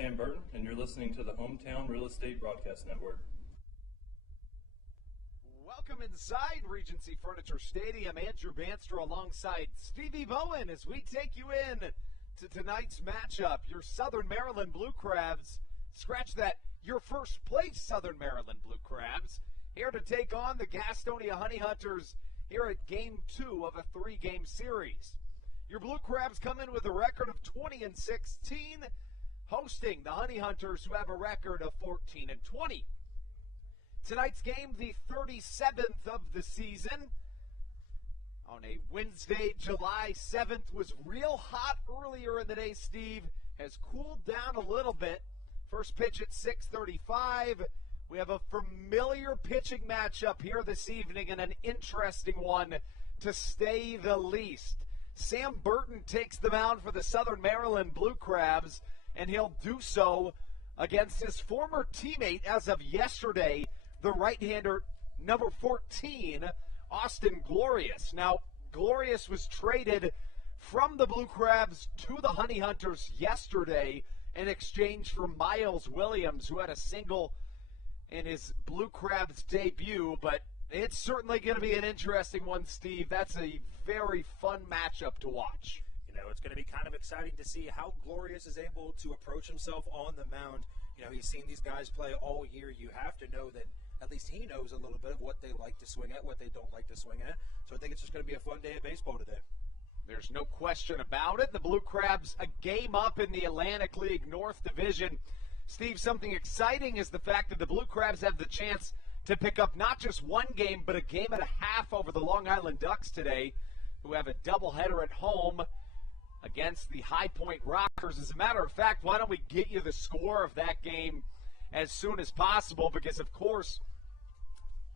Sam Burton, and you're listening to the Hometown Real Estate Broadcast Network. Welcome inside Regency Furniture Stadium. Andrew Banster alongside Stevie Bowen as we take you in to tonight's matchup. Your Southern Maryland Blue Crabs, scratch that, your first place Southern Maryland Blue Crabs, here to take on the Gastonia Honey Hunters here at Game 2 of a 3-game series. Your Blue Crabs come in with a record of 20-16, hosting the Honey Hunters, who have a record of 14-20. Tonight's game, the 37th of the season, on a Wednesday, July 7th, was real hot earlier in the day, Steve. Has cooled down a little bit. First pitch at 6:35. We have a familiar pitching matchup here this evening and an interesting one, to say the least. Sam Burton takes the mound for the Southern Maryland Blue Crabs, and he'll do so against his former teammate as of yesterday, the right-hander, number 14, Austin Glorious. Now, Glorious was traded from the Blue Crabs to the Honey Hunters yesterday in exchange for Miles Williams, who had a single in his Blue Crabs debut. But it's certainly going to be an interesting one, Steve. That's a very fun matchup to watch. You know, it's going to be kind of exciting to see how Glorious is able to approach himself on the mound. You know, he's seen these guys play all year. You have to know that at least he knows a little bit of what they like to swing at, what they don't like to swing at. So I think it's just going to be a fun day of baseball today. There's no question about it. The Blue Crabs a game up in the Atlantic League North Division. Steve, something exciting is the fact that the Blue Crabs have the chance to pick up not just one game, but a game and a half over the Long Island Ducks today, who have a doubleheader at home against the High Point Rockers. As a matter of fact, why don't we get you the score of that game as soon as possible, because, of course,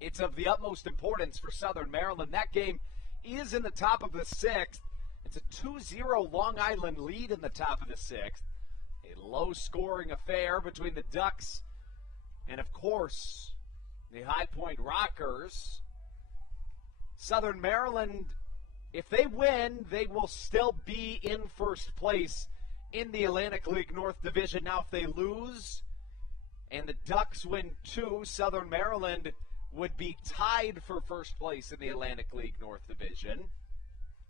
it's of the utmost importance for Southern Maryland. That game is in the top of the sixth. It's a 2-0 Long Island lead in the top of the sixth. A low-scoring affair between the Ducks and, of course, the High Point Rockers. Southern Maryland, if they win, they will still be in first place in the Atlantic League North Division. Now, if they lose and the Ducks win too, Southern Maryland would be tied for first place in the Atlantic League North Division.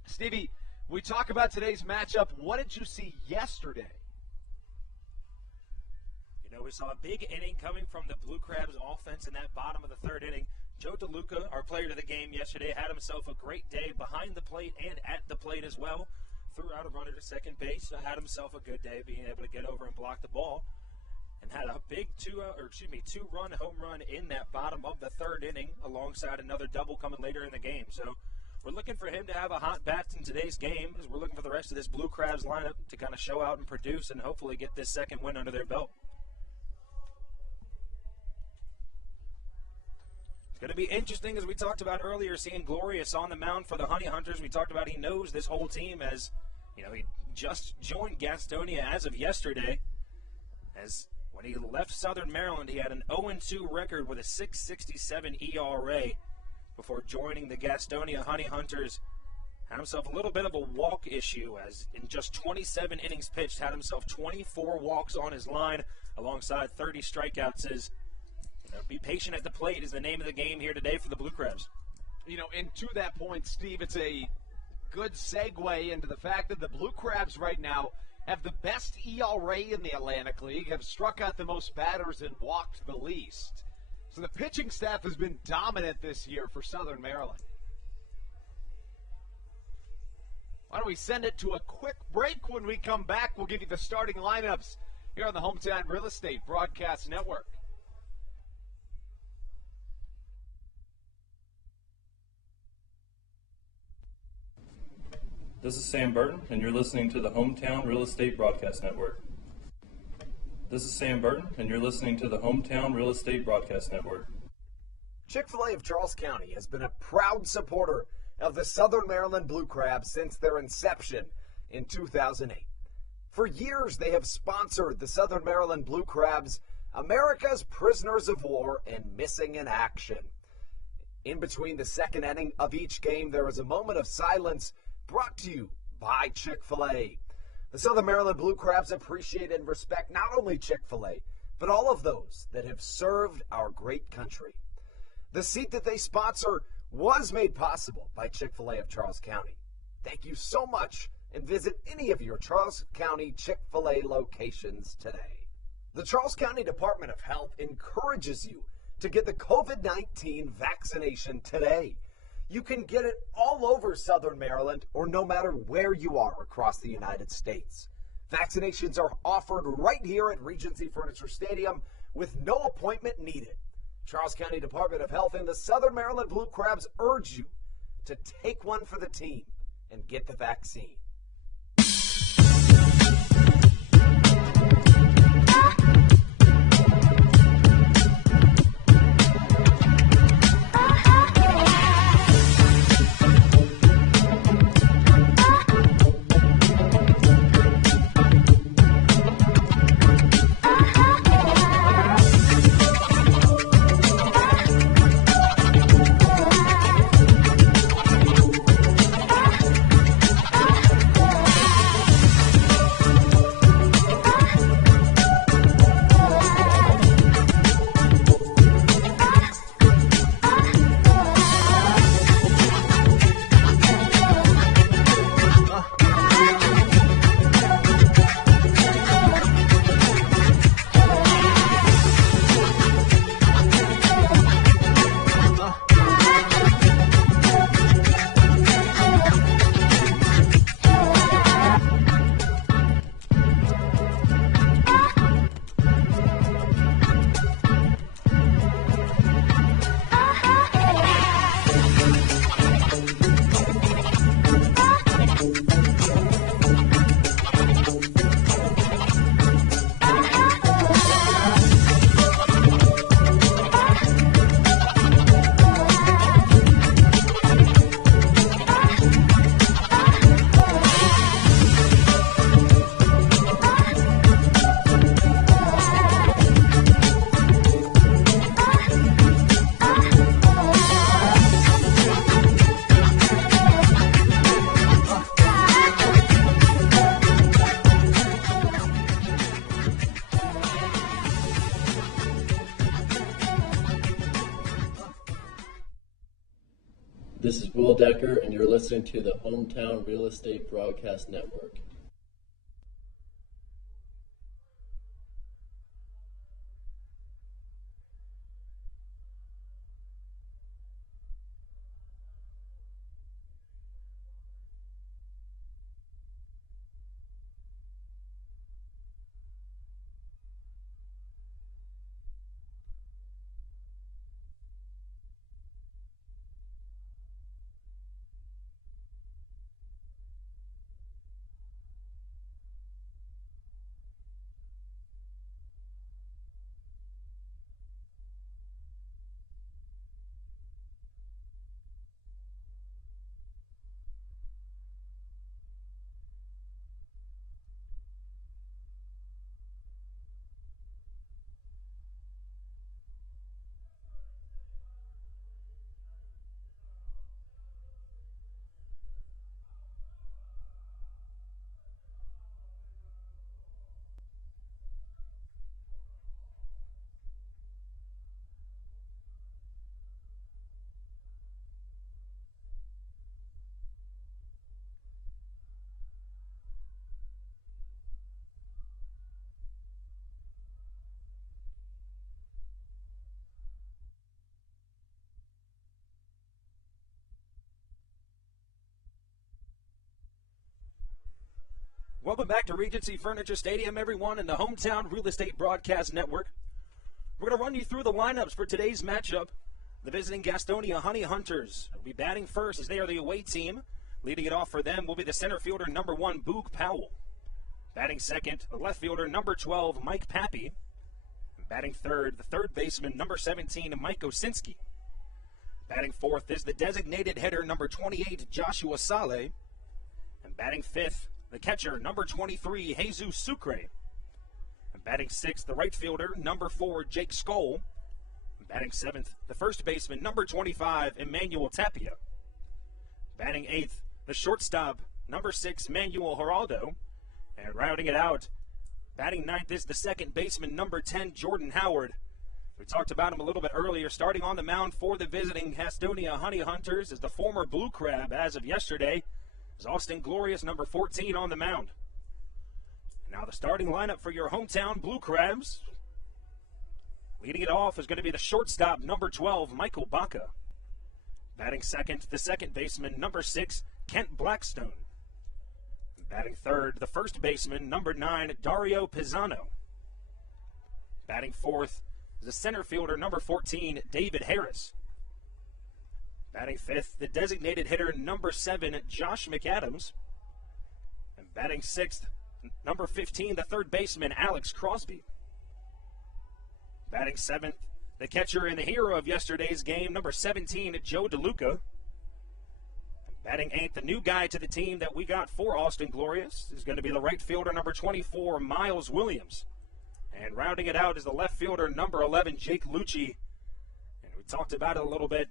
Stevie, we talk about today's matchup. What did you see yesterday? You know, we saw a big inning coming from the Blue Crabs offense in that bottom of the third inning. Joe DeLuca, our player of the game yesterday, had himself a great day behind the plate and at the plate as well. Threw out a runner to second base, so had himself a good day being able to get over and block the ball. And had a big two-run home run in that bottom of the third inning, alongside another double coming later in the game. So we're looking for him to have a hot bat in today's game, as we're looking for the rest of this Blue Crabs lineup to kind of show out and produce and hopefully get this second win under their belt. It's going to be interesting, as we talked about earlier, seeing Glorious on the mound for the Honey Hunters. We talked about he knows this whole team, as you know, he just joined Gastonia as of yesterday. As when he left Southern Maryland, he had an 0-2 record with a 6.67 ERA before joining the Gastonia Honey Hunters. Had himself a little bit of a walk issue, as in just 27 innings pitched, had himself 24 walks on his line alongside 30 strikeouts. As be patient at the plate is the name of the game here today for the Blue Crabs. You know, and to that point, Steve, it's a good segue into the fact that the Blue Crabs right now have the best ERA in the Atlantic League, have struck out the most batters and walked the least. So the pitching staff has been dominant this year for Southern Maryland. Why don't we send it to a quick break? When we come back, we'll give you the starting lineups here on the Hometown Real Estate Broadcast Network. This is Sam Burton, and you're listening to the Hometown Real Estate Broadcast Network. This is Sam Burton, and you're listening to the Hometown Real Estate Broadcast Network. Chick-fil-A of Charles County has been a proud supporter of the Southern Maryland Blue Crabs since their inception in 2008. For years, they have sponsored the Southern Maryland Blue Crabs, America's prisoners of war and missing in action. In between the second inning of each game, there is a moment of silence brought to you by Chick-fil-A. The Southern Maryland Blue Crabs appreciate and respect not only Chick-fil-A, but all of those that have served our great country. The seat that they sponsor was made possible by Chick-fil-A of Charles County. Thank you so much, and visit any of your Charles County Chick-fil-A locations today. The Charles County Department of Health encourages you to get the COVID-19 vaccination today. You can get it all over Southern Maryland or no matter where you are across the United States. Vaccinations are offered right here at Regency Furniture Stadium with no appointment needed. Charles County Department of Health and the Southern Maryland Blue Crabs urge you to take one for the team and get the vaccine. This is Will Decker, and you're listening to the Hometown Real Estate Broadcast Network. Welcome back to Regency Furniture Stadium, everyone, in the Hometown Real Estate Broadcast Network. We're going to run you through the lineups for today's matchup. The visiting Gastonia Honey Hunters will be batting first as they are the away team. Leading it off for them will be the center fielder, number 1, Boog Powell. Batting second, the left fielder, number 12, Mike Pappy. And batting third, the third baseman, number 17, Mike Osinski. Batting fourth is the designated hitter, number 28, Joshua Saleh. And batting fifth, the catcher, number 23, Jesus Sucre. And batting sixth, the right fielder, number 4, Jake Skoll. And batting seventh, the first baseman, number 25, Emmanuel Tapia. Batting eighth, the shortstop, number 6, Manuel Geraldo. And rounding it out, batting ninth is the second baseman, number 10, Jordan Howard. We talked about him a little bit earlier. Starting on the mound for the visiting Gastonia Honey Hunters is the former Blue Crab as of yesterday. Is Austin Glorious, number 14, on the mound. Now the starting lineup for your hometown Blue Crabs. Leading it off is going to be the shortstop, number 12, Michael Baca. Batting second, the second baseman, number 6, Kent Blackstone. Batting third, the first baseman, number 9, Dario Pisano. Batting fourth is the center fielder, number 14, David Harris. Batting fifth, the designated hitter, number 7, Josh McAdams. And batting sixth, number 15, the third baseman, Alex Crosby. Batting seventh, the catcher and the hero of yesterday's game, number 17, Joe DeLuca. Batting eighth, the new guy to the team that we got for Austin Glorious is going to be the right fielder, number 24, Miles Williams. And rounding it out is the left fielder, number 11, Jake Lucci. And we talked about it a little bit.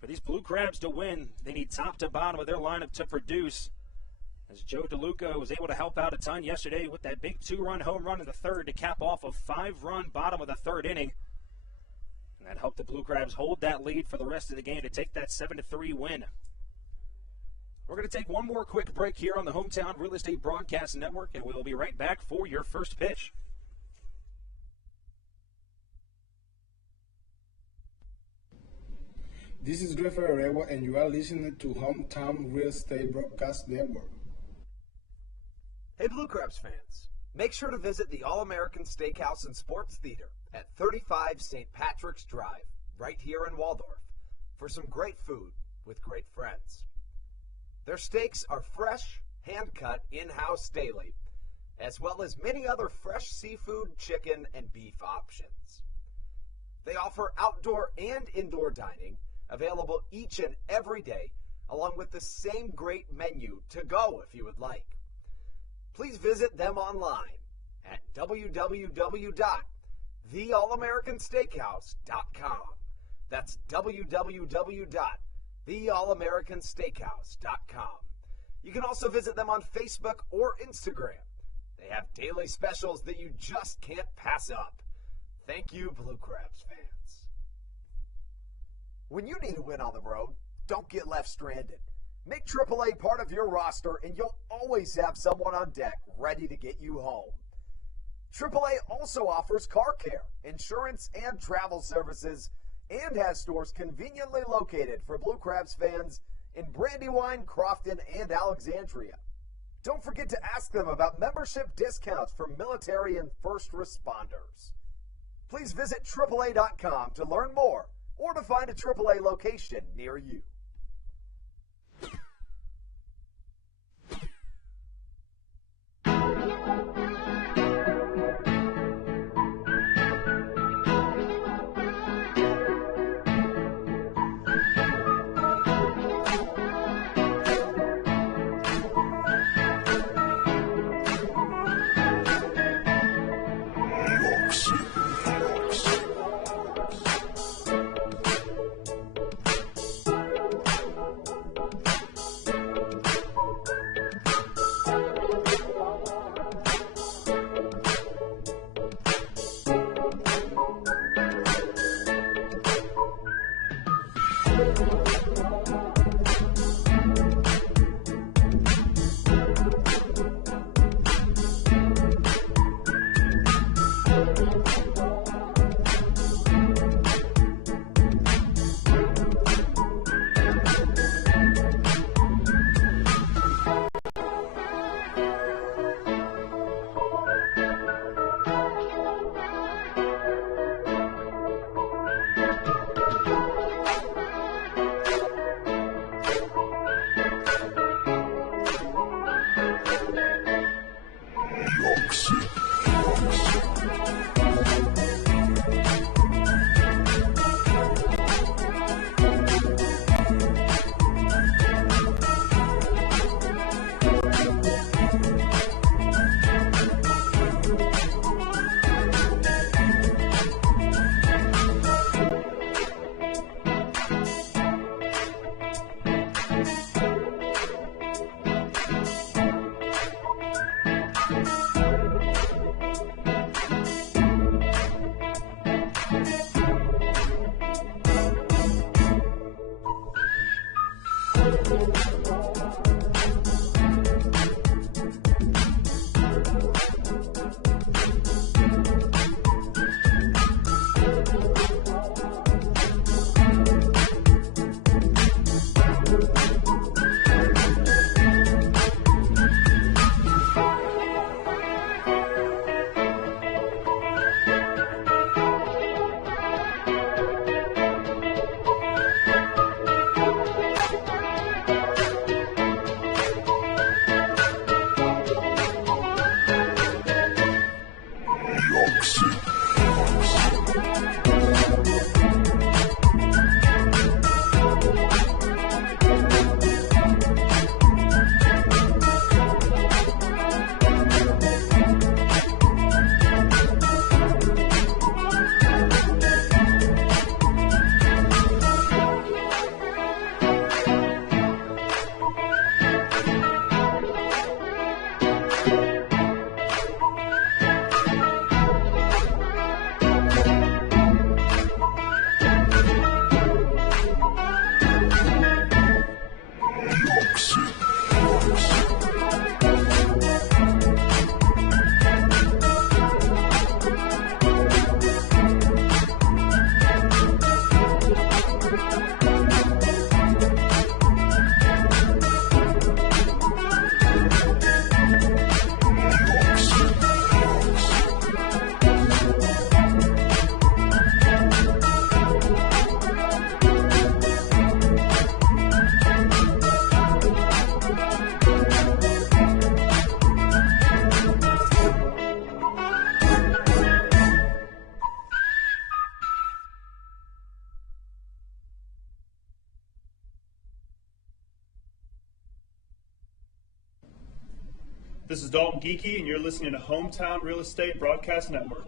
For these Blue Crabs to win, they need top to bottom of their lineup to produce. As Joe DeLuca was able to help out a ton yesterday with that big 2-run home run in the third to cap off a 5-run bottom of the third inning. And that helped the Blue Crabs hold that lead for the rest of the game to take that 7-3 win. We're going to take one more quick break here on the Hometown Real Estate Broadcast Network, and we'll be right back for your first pitch. This is Rafael Arewa, and you are listening to Hometown Real Estate Broadcast Network. Hey Blue Crabs fans, make sure to visit the All-American Steakhouse and Sports Theater at 35 St. Patrick's Drive, right here in Waldorf, for some great food with great friends. Their steaks are fresh, hand-cut, in-house daily, as well as many other fresh seafood, chicken, and beef options. They offer outdoor and indoor dining, available each and every day, along with the same great menu to go if you would like. Please visit them online at www.theallamericansteakhouse.com. That's www.theallamericansteakhouse.com. You can also visit them on Facebook or Instagram. They have daily specials that you just can't pass up. Thank you, Blue Crabs fans. When you need a win on the road, don't get left stranded. Make AAA part of your roster, and you'll always have someone on deck ready to get you home. AAA also offers car care, insurance, and travel services, and has stores conveniently located for Blue Crabs fans in Brandywine, Crofton, and Alexandria. Don't forget to ask them about membership discounts for military and first responders. Please visit AAA.com to learn more or to find a AAA location near you. This is Dalton Geeky, and you're listening to Hometown Real Estate Broadcast Network.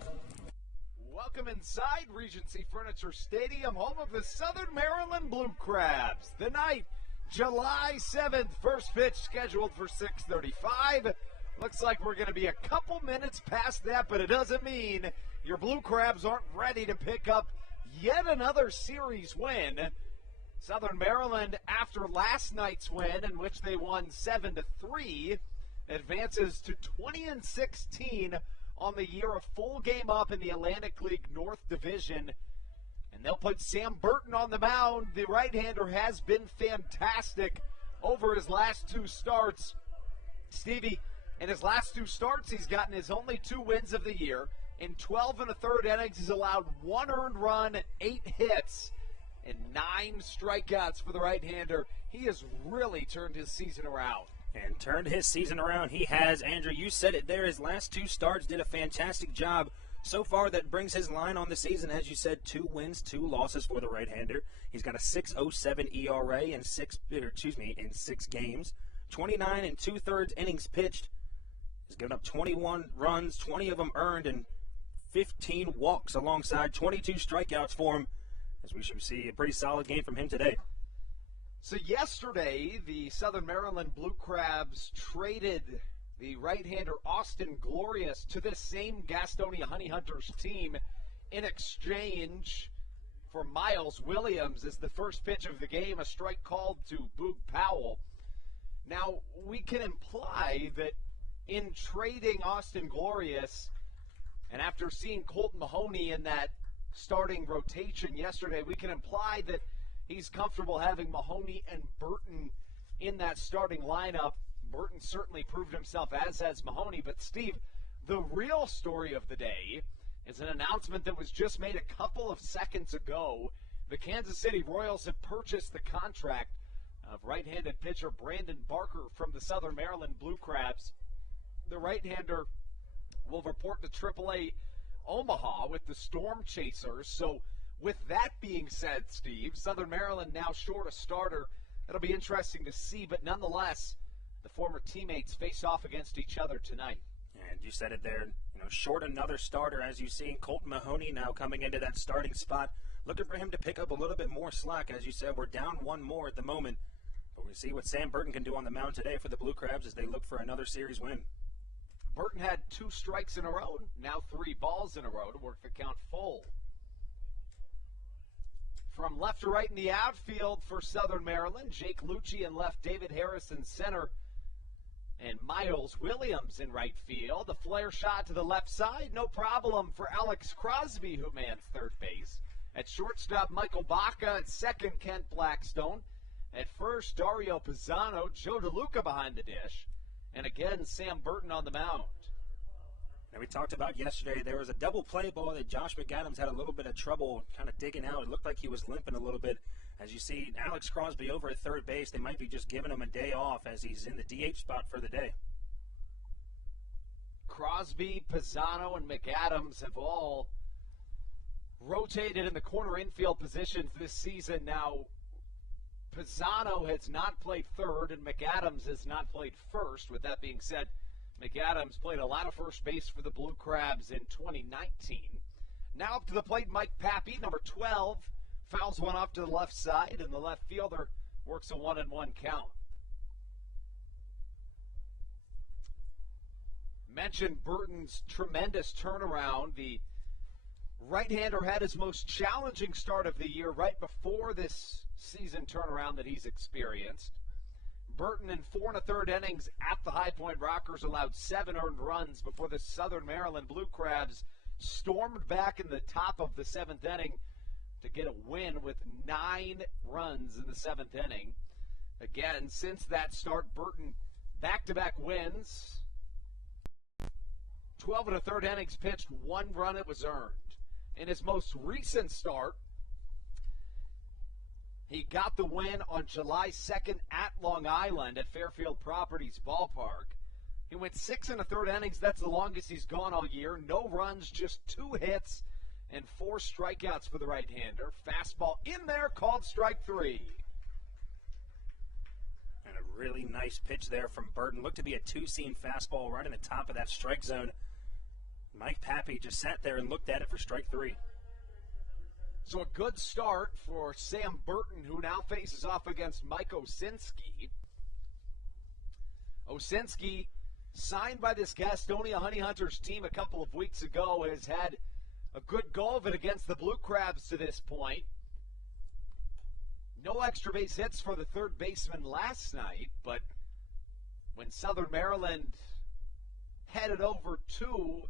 Welcome inside Regency Furniture Stadium, home of the Southern Maryland Blue Crabs. The night, July 7th, first pitch scheduled for 6:35. Looks like we're going to be a couple minutes past that, but it doesn't mean your Blue Crabs aren't ready to pick up yet another series win. Southern Maryland, after last night's win, in which they won 7-3, advances to 20-16 on the year, a full game up in the Atlantic League North Division. And they'll put Sam Burton on the mound. The right-hander has been fantastic over his last two starts. Stevie, in his last two starts, he's gotten his only 2 wins of the year. In 12 1/3 innings, he's allowed 1 earned run, 8 hits, and 9 strikeouts for the right-hander. He has really turned his season around. And turned his season around. He has. Andrew, you said it there. His last 2 starts did a fantastic job. So far, that brings his line on the season, as you said, 2 wins, 2 losses for the right-hander. He's got a 6.07 ERA in 6 games. 29 2/3 innings pitched. He's given up 21 runs, 20 of them earned, and 15 walks alongside 22 strikeouts for him, as we should see a pretty solid game from him today. So yesterday, the Southern Maryland Blue Crabs traded the right-hander Austin Glorious to this same Gastonia Honey Hunters team in exchange for Miles Williams as the first pitch of the game, a strike called to Boog Powell. Now, we can imply that in trading Austin Glorious, and after seeing Colton Mahoney in that starting rotation yesterday, we can imply that he's comfortable having Mahoney and Burton in that starting lineup. Burton certainly proved himself, as has Mahoney. But, Steve, the real story of the day is an announcement that was just made a couple of seconds ago. The Kansas City Royals have purchased the contract of right-handed pitcher Brandon Barker from the Southern Maryland Blue Crabs. The right-hander will report to AAA Omaha with the Storm Chasers. So, with that being said, Steve, Southern Maryland now short a starter. It'll be interesting to see, but nonetheless, the former teammates face off against each other tonight. And you said it there, short another starter, as you've seen. Colton Mahoney now coming into that starting spot, looking for him to pick up a little bit more slack. As you said, we're down 1 more at the moment, but we'll see what Sam Burton can do on the mound today for the Blue Crabs as they look for another series win. Burton had 2 strikes in a row, now 3 balls in a row to work the count full. From left to right in the outfield for Southern Maryland, Jake Lucci in left, David Harris in center, and Miles Williams in right field. The flare shot to the left side, no problem for Alex Crosby, who mans third base. At shortstop, Michael Baca. At second, Kent Blackstone. At first, Dario Pisano, Joe DeLuca behind the dish. And again, Sam Burton on the mound. And we talked about yesterday, there was a double play ball that Josh McAdams had a little bit of trouble kind of digging out. It looked like he was limping a little bit. As you see Alex Crosby over at third base, they might be just giving him a day off as he's in the DH spot for the day. Crosby, Pisano, and McAdams have all rotated in the corner infield positions this season. Now, Pisano has not played third, and McAdams has not played first. With that being said, McAdams played a lot of first base for the Blue Crabs in 2019. Now up to the plate, Mike Pappy, number 12, fouls one off to the left side, and the left fielder works a 1-1 count. Mentioned Burton's tremendous turnaround. The right-hander had his most challenging start of the year right before this season turnaround that he's experienced. Burton in 4 1/3 innings at the High Point Rockers allowed 7 earned runs before the Southern Maryland Blue Crabs stormed back in the top of the 7th inning to get a win with 9 runs in the 7th inning. Again, since that start, Burton back-to-back wins. 12 1/3 innings pitched, 1 run it was earned. In his most recent start, he got the win on July 2nd at Long Island at Fairfield Properties Ballpark. He went 6 1/3 innings. That's the longest he's gone all year. No runs, just 2 hits, and 4 strikeouts for the right-hander. Fastball in there, called strike 3. And a really nice pitch there from Burton. Looked to be a 2-seam fastball right in the top of that strike zone. Mike Pappy just sat there and looked at it for strike 3. So a good start for Sam Burton, who now faces off against Mike Osinski. Osinski, signed by this Gastonia Honey Hunters team a couple of weeks ago, has had a good go of it against the Blue Crabs to this point. No extra base hits for the third baseman last night, but when Southern Maryland headed over to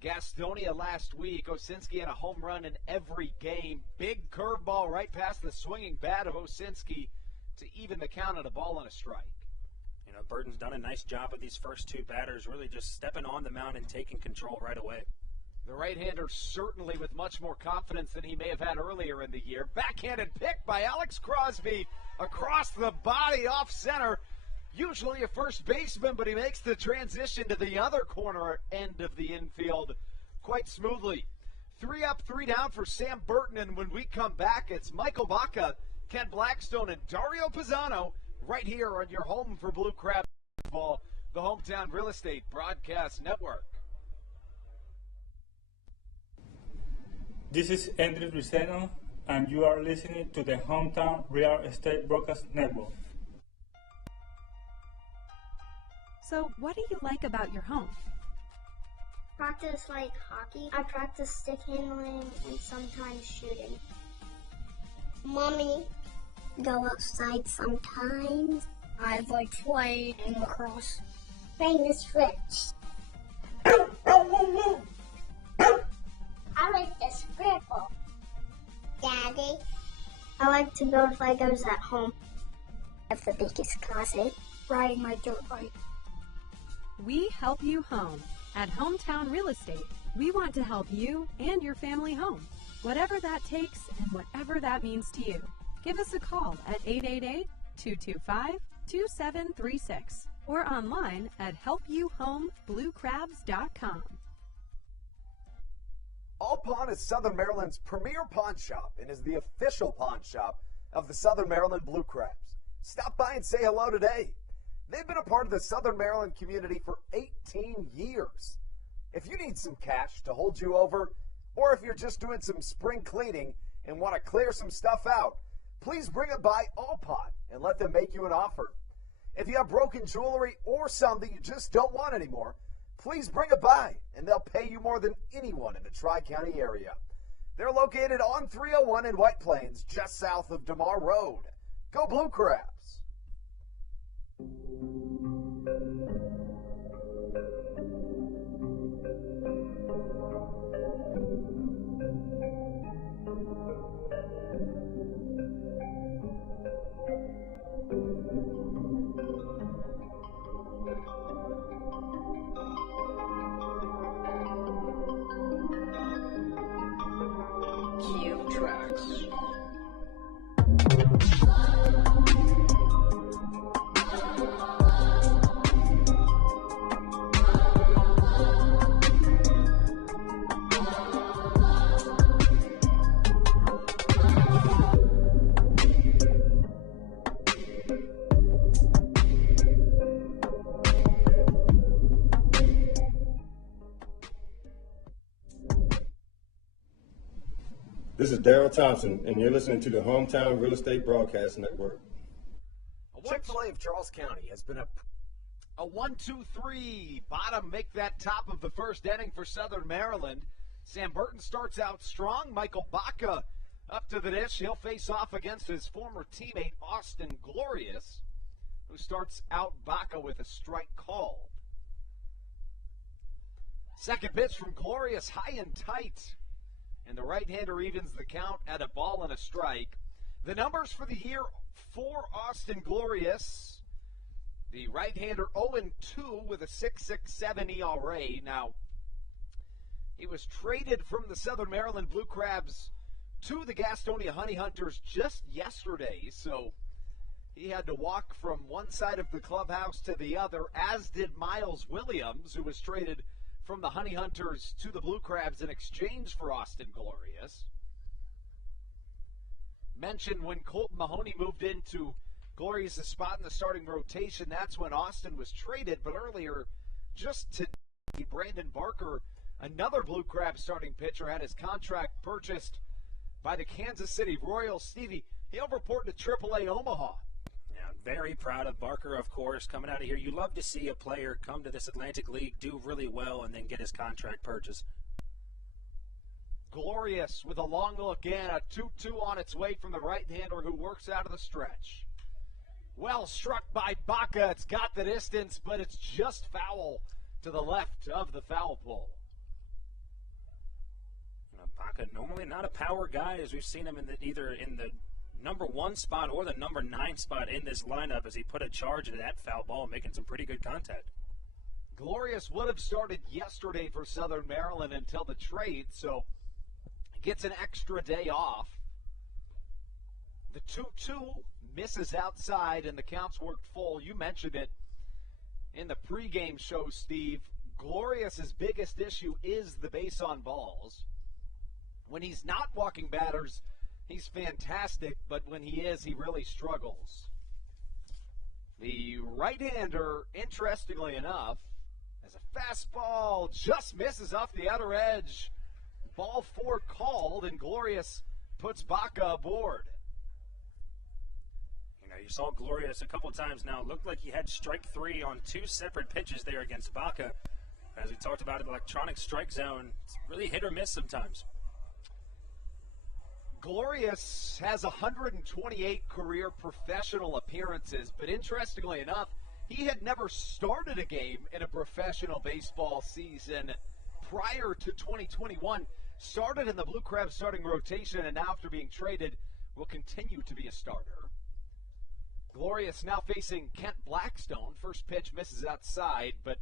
Gastonia last week, Osinski had a home run in every game. Big curveball right past the swinging bat of Osinski to even the count on a ball and a strike. You know, Burton's done a nice job with these first 2 batters, really just stepping on the mound and taking control right away. The right-hander certainly with much more confidence than he may have had earlier in the year. Backhanded pick by Alex Crosby across the body off center. Usually a first baseman, but he makes the transition to the other corner end of the infield quite smoothly. 3 up, 3 down for Sam Burton, and when we come back, it's Michael Baca, Ken Blackstone, and Dario Pisano right here on your home for Blue Crab Baseball, the Hometown Real Estate Broadcast Network. This is Andrew Riceno, and you are listening to the Hometown Real Estate Broadcast Network. So, what do you like about your home? Practice like hockey. I practice stick handling and sometimes shooting. Mommy, go outside sometimes. I like playing lacrosse. Famous Fritz. I like the scribble. Daddy. I like to build Legos at home. I have the biggest closet. Riding my dirt bike. We help you home. At Hometown Real Estate, we want to help you and your family home, whatever that takes and whatever that means to you. Give us a call at 888-225-2736 or online at helpyouhomebluecrabs.com. All Pawn is Southern Maryland's premier pawn shop and is the official pawn shop of the Southern Maryland Blue Crabs. Stop by and say hello today. They've been a part of the Southern Maryland community for 18 years. If you need some cash to hold you over, or if you're just doing some spring cleaning and want to clear some stuff out, please bring it by All Pawn and let them make you an offer. If you have broken jewelry or some that you just don't want anymore, please bring it by and they'll pay you more than anyone in the Tri-County area. They're located on 301 in White Plains, just south of DeMar Road. Go Blue Crabs! Cue tracks. This is Daryl Thompson, and you're listening to the Hometown Real Estate Broadcast Network. Chick-fil-A of Charles County has been a 1-2-3 bottom make that top of the first inning for Southern Maryland. Sam Burton starts out strong. Michael Baca up to the dish. He'll face off against his former teammate Austin Glorious, who starts out Baca with a strike called. Second pitch from Glorious, high and tight. And the right-hander evens the count at a ball and a strike. The numbers for the year for Austin Glorious. The right-hander 0-2 with a 6.67 ERA. Now, he was traded from the Southern Maryland Blue Crabs to the Gastonia Honey Hunters just yesterday. So he had to walk from one side of the clubhouse to the other, as did Miles Williams, who was traded from the Honey Hunters to the Blue Crabs in exchange for Austin Glorious. Mentioned when Colton Mahoney moved into Glorious' spot in the starting rotation, that's when Austin was traded. But earlier, just today, Brandon Barker, another Blue Crabs starting pitcher, had his contract purchased by the Kansas City Royals. Stevie, he'll report to AAA Omaha. Very proud of Barker, of course, coming out of here. You love to see a player come to this Atlantic League, do really well, and then get his contract purchased. Glorious with a long look in, a 2-2 on its way from the right-hander who works out of the stretch. Well struck by Baca. It's got the distance, but it's just foul to the left of the foul pole. Baca, normally not a power guy, as we've seen him either in the number 1 spot or the number 9 spot in this lineup, as he put a charge into that foul ball, making some pretty good contact. Glorious would have started yesterday for Southern Maryland until the trade, so gets an extra day off. The 2-2 misses outside, and the counts worked full. You mentioned it in the pregame show, Steve. Glorious's biggest issue is the base on balls. When he's not walking batters, he's fantastic, but when he is, he really struggles. The right-hander, interestingly enough, has a fastball, just misses off the outer edge. Ball 4 called, and Glorious puts Baca aboard. You saw Glorious a couple times now. Looked like he had strike 3 on 2 separate pitches there against Baca. As we talked about, an electronic strike zone, it's really hit or miss sometimes. Glorious has 128 career professional appearances, but interestingly enough, he had never started a game in a professional baseball season prior to 2021. Started in the Blue Crabs starting rotation, and now after being traded, will continue to be a starter. Glorious now facing Kent Blackstone. First pitch misses outside, but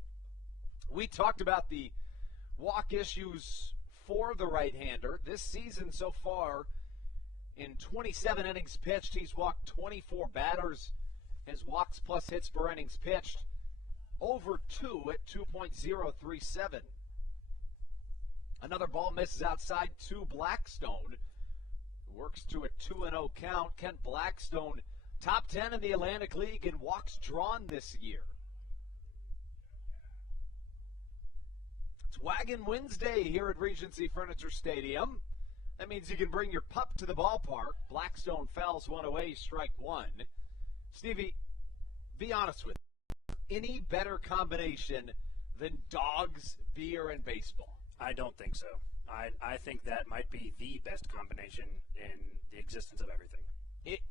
we talked about the walk issues for the right-hander. This season so far, in 27 innings pitched, he's walked 24 batters. His walks plus hits per innings pitched over 2 at 2.037. Another ball misses outside to Blackstone, who works to a 2-0 count. Kent Blackstone, top 10 in the Atlantic League in walks drawn this year. It's Wagon Wednesday here at Regency Furniture Stadium. That means you can bring your pup to the ballpark. Blackstone fouls one away, strike 1. Stevie, be honest with me. Any better combination than dogs, beer, and baseball? I don't think so. I think that might be the best combination in the existence of everything.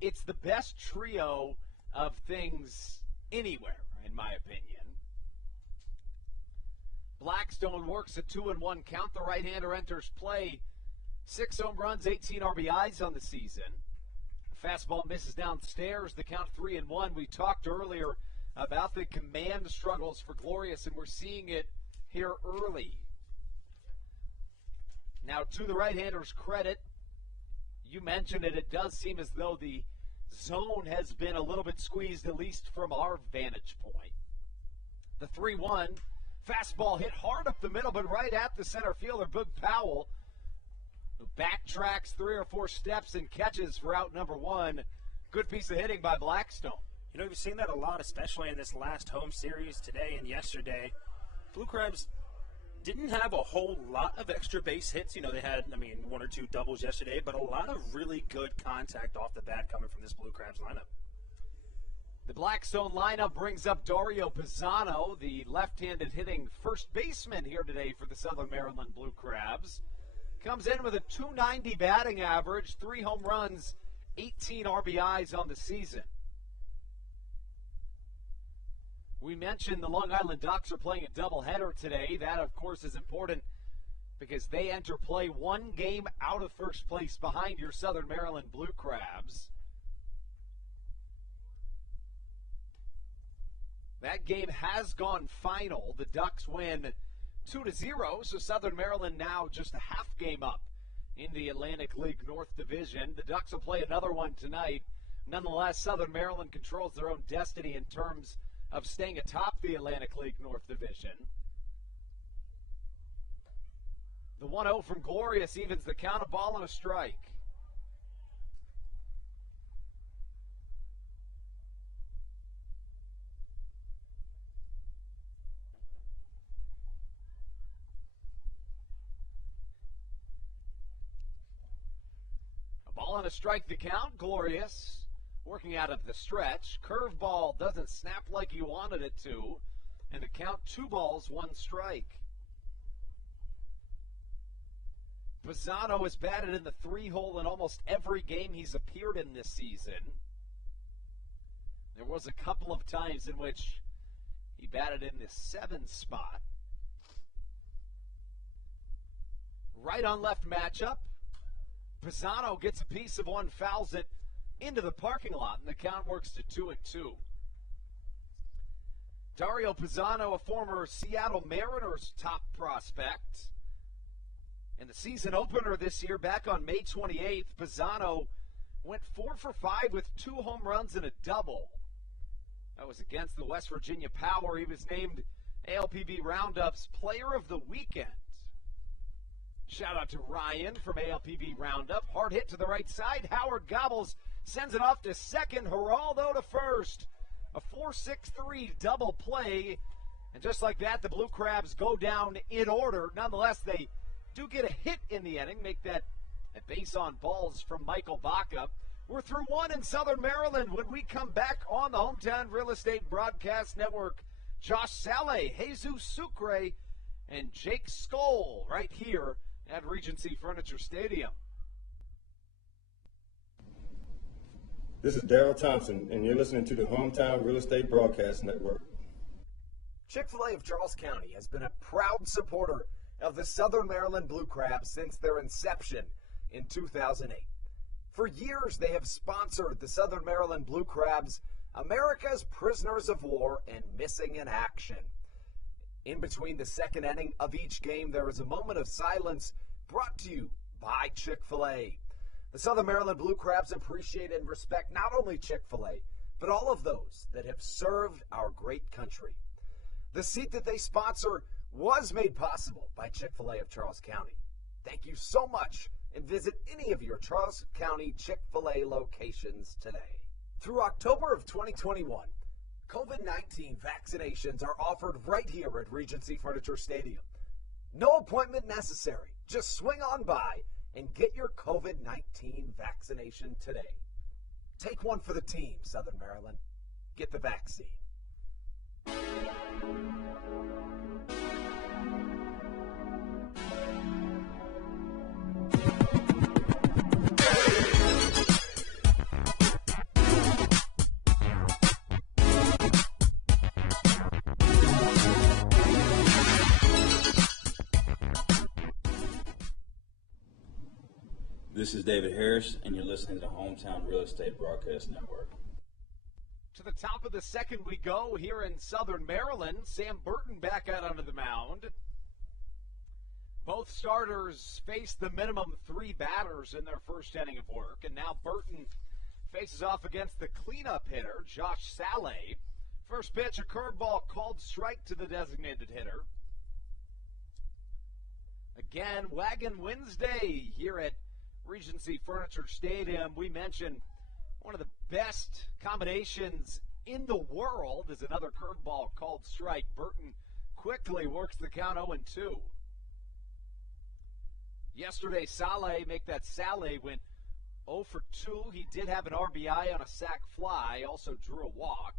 It's the best trio of things anywhere, in my opinion. Blackstone works a 2-1 count. The right-hander enters play. 6 home runs, 18 RBIs on the season. Fastball misses downstairs. The count 3-1. We talked earlier about the command struggles for Glorious, and we're seeing it here early. Now, to the right-hander's credit, you mentioned it. It does seem as though the zone has been a little bit squeezed, at least from our vantage point. The 3-1, fastball hit hard up the middle, but right at the center fielder, Boog Powell, who backtracks 3 or 4 steps and catches for out number 1. Good piece of hitting by Blackstone. You know, we've seen that a lot, especially in this last home series today and yesterday. Blue Crabs didn't have a whole lot of extra base hits. You know, they had, 1 or 2 doubles yesterday, but a lot of really good contact off the bat coming from this Blue Crabs lineup. The Blackstone lineup brings up Dario Pisano, the left-handed hitting first baseman here today for the Southern Maryland Blue Crabs. Comes in with a .290 batting average, 3 home runs, 18 RBIs on the season. We mentioned the Long Island Ducks are playing a doubleheader today. That, of course, is important because they enter play 1 game out of first place behind your Southern Maryland Blue Crabs. That game has gone final. The Ducks win 2-0, so Southern Maryland now just a half game up in the Atlantic League North Division. The Ducks will play another one tonight. Nonetheless, Southern Maryland controls their own destiny in terms of staying atop the Atlantic League North Division. The 1-0 from Glorious evens the count, a ball and a strike. Ball and a strike the count. Glorious working out of the stretch. Curveball doesn't snap like he wanted it to. And the count 2 balls, 1 strike. Pisano has batted in the 3-hole in almost every game he's appeared in this season. There was a couple of times in which he batted in the 7 spot. Right on left matchup. Pisano gets a piece of one, fouls it into the parking lot, and the count works to 2-2. Dario Pisano, a former Seattle Mariners top prospect. In the season opener this year, back on May 28th, Pisano went 4 for 5 with 2 home runs and a double. That was against the West Virginia Power. He was named ALPB Roundup's Player of the Weekend. Shout out to Ryan from ALPB Roundup. Hard hit to the right side. Howard gobbles, sends it off to second. Geraldo to first. A 4-6-3 double play. And just like that, the Blue Crabs go down in order. Nonetheless, they do get a hit in the inning. Make that a base on balls from Michael Baca. We're through 1 in Southern Maryland. When we come back on the Hometown Real Estate Broadcast Network, Josh Saleh, Jesus Sucre, and Jake Skoll right here at Regency Furniture Stadium. This is Daryl Thompson, and you're listening to the Hometown Real Estate Broadcast Network. Chick-fil-A of Charles County has been a proud supporter of the Southern Maryland Blue Crabs since their inception in 2008. For years, they have sponsored the Southern Maryland Blue Crabs, America's prisoners of war and missing in action. In between the second inning of each game, there is a moment of silence brought to you by Chick-fil-A. The Southern Maryland Blue Crabs appreciate and respect not only Chick-fil-A, but all of those that have served our great country. The seat that they sponsor was made possible by Chick-fil-A of Charles County. Thank you so much, and visit any of your Charles County Chick-fil-A locations today. Through October of 2021, COVID-19 vaccinations are offered right here at Regency Furniture Stadium. No appointment necessary. Just swing on by and get your COVID-19 vaccination today. Take one for the team, Southern Maryland. Get the vaccine. This is David Harris, and you're listening to the Hometown Real Estate Broadcast Network. To the top of the second we go here in Southern Maryland. Sam Burton back out onto the mound. Both starters faced the minimum 3 batters in their first inning of work, and now Burton faces off against the cleanup hitter, Josh Saleh. First pitch, a curveball called strike to the designated hitter. Again, Wagon Wednesday here at Regency Furniture Stadium. We mentioned one of the best combinations in the world is another curveball called strike. Burton quickly works the count 0-2. Yesterday, Saleh, make that Saleh went 0 for 2. He did have an RBI on a sac fly, also drew a walk.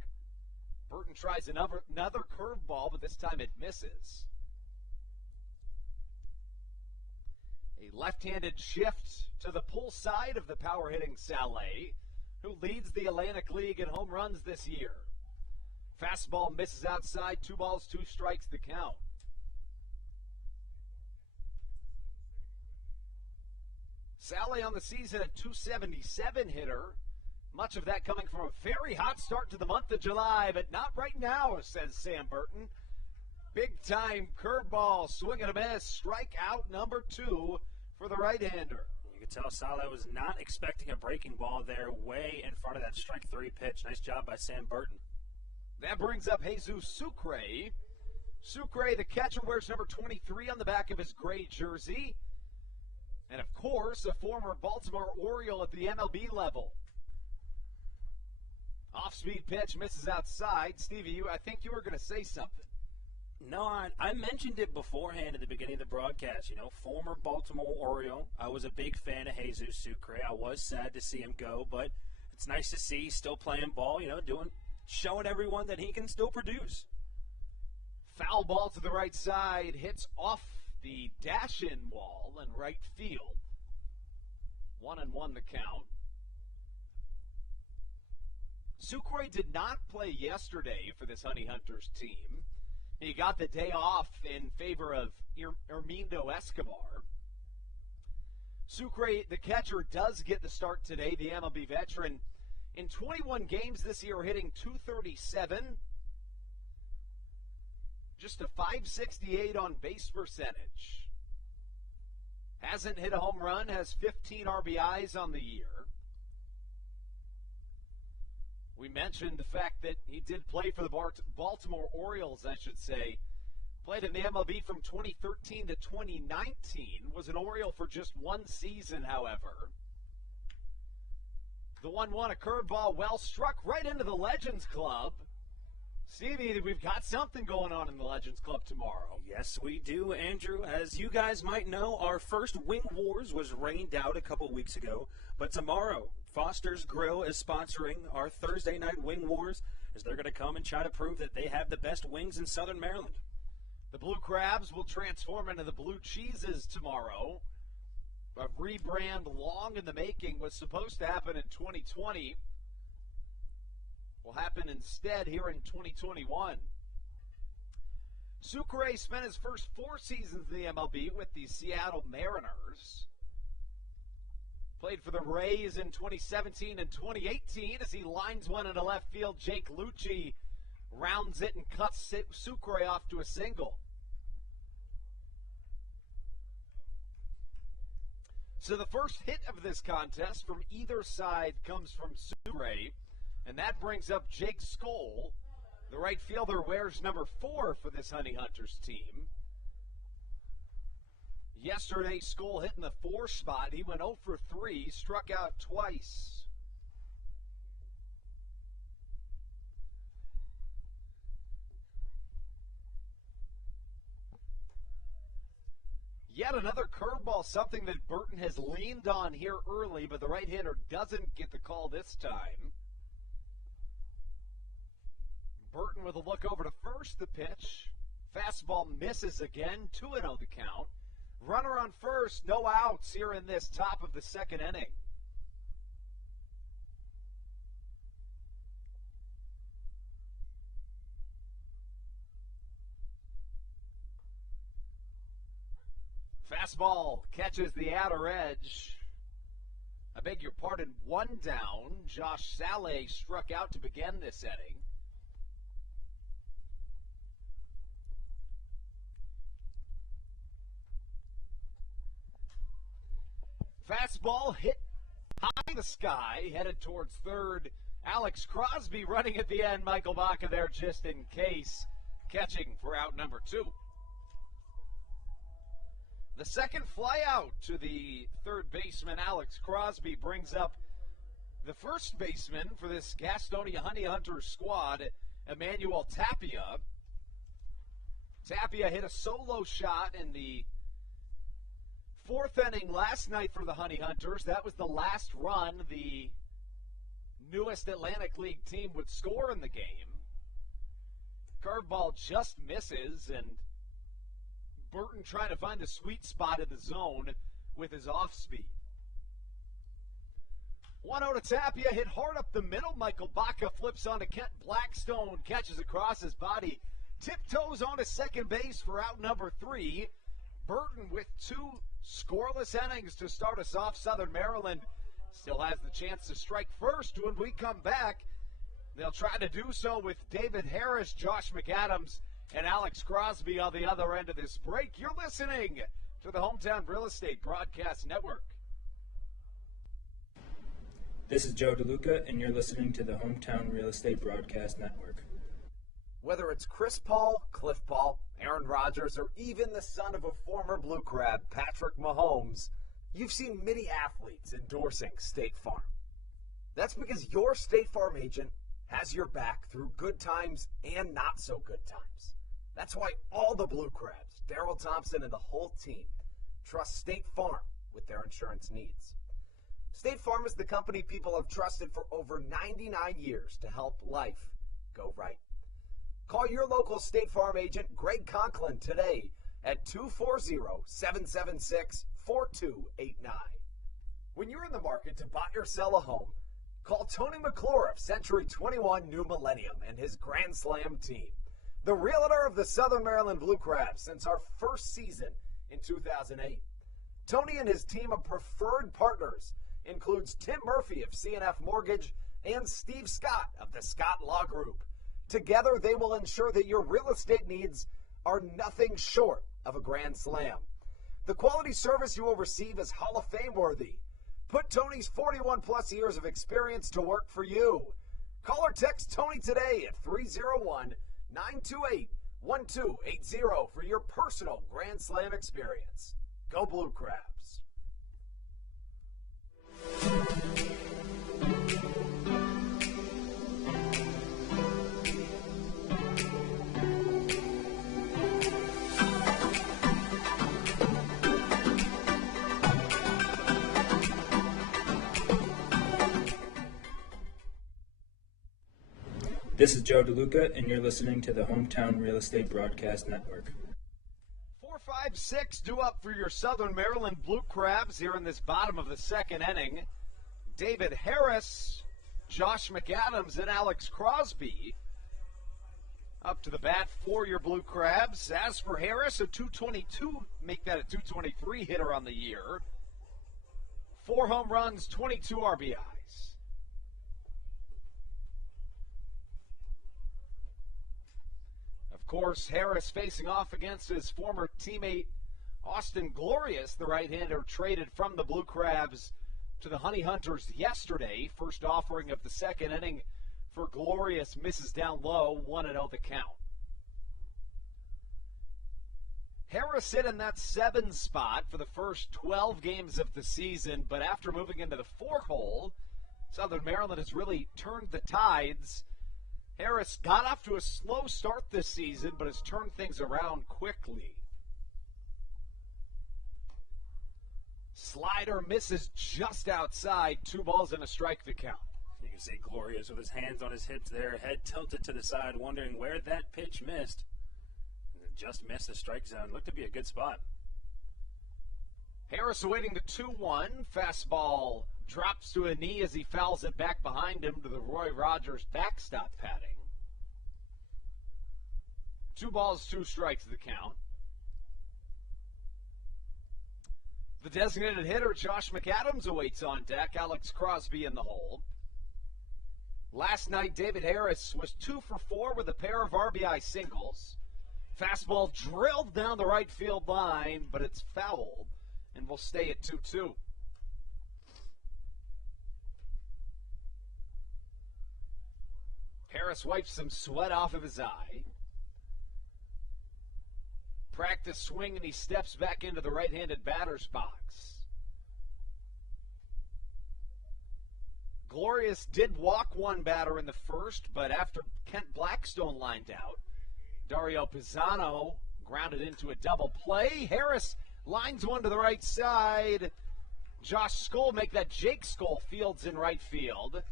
Burton tries another curveball, but this time it misses. A left-handed shift to the pull side of the power-hitting Saleh, who leads the Atlantic League in home runs this year. Fastball misses outside, 2 balls, 2 strikes the count. Saleh on the season at .277 hitter. Much of that coming from a very hot start to the month of July, but not right now, says Sam Burton. Big-time curveball, swing and a miss, strikeout number 2 for the right-hander. You could tell Saleh was not expecting a breaking ball there way in front of that strike 3 pitch. Nice job by Sam Burton. That brings up Jesus Sucre. Sucre, the catcher, wears number 23 on the back of his gray jersey. And, of course, a former Baltimore Oriole at the MLB level. Off-speed pitch misses outside. Stevie, I think you were going to say something. No, I mentioned it beforehand at the beginning of the broadcast. You know, former Baltimore Oriole. I was a big fan of Jesus Sucre. I was sad to see him go, but it's nice to see he's still playing ball, you know, showing everyone that he can still produce. Foul ball to the right side, hits off the dash-in wall in right field. 1-1 the count. Sucre did not play yesterday for this Honey Hunters team. He got the day off in favor of Hermindo Escobar. Sucre, the catcher, does get the start today, the MLB veteran. In 21 games this year, hitting .237. Just a .568 on base percentage. Hasn't hit a home run, has 15 RBIs on the year. We mentioned the fact that he did play for the Baltimore Orioles, I should say. Played in the MLB from 2013 to 2019. Was an Oriole for just 1 season, however. The 1-1, a curveball, well struck right into the Legends Club. Stevie, we've got something going on in the Legends Club tomorrow. Yes, we do, Andrew. As you guys might know, our first Wing Wars was rained out a couple weeks ago. But tomorrow, Foster's Grill is sponsoring our Thursday night Wing Wars, as they're going to come and try to prove that they have the best wings in Southern Maryland. The Blue Crabs will transform into the Blue Cheeses tomorrow. A rebrand long in the making was supposed to happen in 2020. Will happen instead here in 2021. Sucre spent his first 4 seasons in the MLB with the Seattle Mariners. Played for the Rays in 2017 and 2018 as he lines one into left field. Jake Lucci rounds it and cuts Sucre off to a single. So the first hit of this contest from either side comes from Sucre, and that brings up Jake Skoll. The right fielder wears number 4 for this Honey Hunters team. Yesterday, Skoll hit in the 4 spot. He went 0 for 3, struck out twice. Yet another curveball, something that Burton has leaned on here early, but the right-hander doesn't get the call this time. Burton with a look over to first, the pitch. Fastball misses again, 2-0 the count. Runner on first, no outs here in this top of the second inning. Fastball catches the outer edge. I beg your pardon, one down. Josh Saleh struck out to begin this inning. Fastball hit high in the sky, headed towards third. Alex Crosby running at the end. Michael Baca there just in case, catching for out number 2. The second fly out to the third baseman, Alex Crosby, brings up the first baseman for this Gastonia Honey Hunters squad, Emmanuel Tapia. Tapia hit a solo shot in the 4th inning last night for the Honey Hunters. That was the last run the newest Atlantic League team would score in the game. Curveball just misses, and Burton trying to find the sweet spot in the zone with his off speed. 1-0 to Tapia, hit hard up the middle. Michael Baca flips onto Kent Blackstone, catches across his body, tiptoes onto second base for out number 3. Burton with 2 scoreless innings to start us off. Southern Maryland still has the chance to strike first. When we come back, they'll try to do so with David Harris, Josh McAdams, and Alex Crosby on the other end of this break. You're listening to the Hometown Real Estate Broadcast Network. This is Joe DeLuca, and you're listening to the Hometown Real Estate Broadcast Network. Whether it's Chris Paul, Cliff Paul, Aaron Rodgers, or even the son of a former Blue Crab, Patrick Mahomes, you've seen many athletes endorsing State Farm. That's because your State Farm agent has your back through good times and not so good times. That's why all the Blue Crabs, Darryl Thompson, and the whole team trust State Farm with their insurance needs. State Farm is the company people have trusted for over 99 years to help life go right. Call your local State Farm agent, Greg Conklin, today at 240-776-4289. When you're in the market to buy or sell a home, call Tony McClure of Century 21 New Millennium and his Grand Slam team, the realtor of the Southern Maryland Blue Crabs since our first season in 2008. Tony and his team of preferred partners includes Tim Murphy of CNF Mortgage and Steve Scott of the Scott Law Group. Together, they will ensure that your real estate needs are nothing short of a grand slam. The quality service you will receive is Hall of Fame worthy. Put Tony's 41-plus years of experience to work for you. Call or text Tony today at 301-928-1280 for your personal Grand Slam experience. Go Blue Crabs. This is Joe DeLuca, and you're listening to the Hometown Real Estate Broadcast Network. 4-5-6 due up for your Southern Maryland Blue Crabs here in this bottom of the second inning. David Harris, Josh McAdams, and Alex Crosby up to the bat for your Blue Crabs. As for Harris, a .222, make that a .223 hitter on the year. 4 home runs, 22 RBIs. Of course, Harris facing off against his former teammate Austin Glorious, the right-hander traded from the Blue Crabs to the Honey Hunters yesterday. First offering of the second inning for Glorious misses down low, 1-0 the count. Harris hit in that 7 spot for the first 12 games of the season, but after moving into the 4 hole, Southern Maryland has really turned the tides. Harris got off to a slow start this season, but has turned things around quickly. Slider misses just outside. 2 balls and a strike to count. You can see Glorious with his hands on his hips there, head tilted to the side, wondering where that pitch missed. It just missed the strike zone. Looked to be a good spot. Harris awaiting the 2-1. Fastball drops to a knee as he fouls it back behind him to the Roy Rogers backstop padding. 2 balls, 2 strikes the count. The designated hitter, Josh McAdams, awaits on deck. Alex Crosby in the hole. Last night, David Harris was 2 for 4 with a pair of RBI singles. Fastball drilled down the right field line, but it's fouled and will stay at 2-2. Harris wipes some sweat off of his eye. Practice swing, and he steps back into the right-handed batter's box. Glorious did walk one batter in the first, but after Kent Blackstone lined out, Dario Pisano grounded into a double play. Harris lines one to the right side. Josh Skoll make that Jake Skoll fields in right field.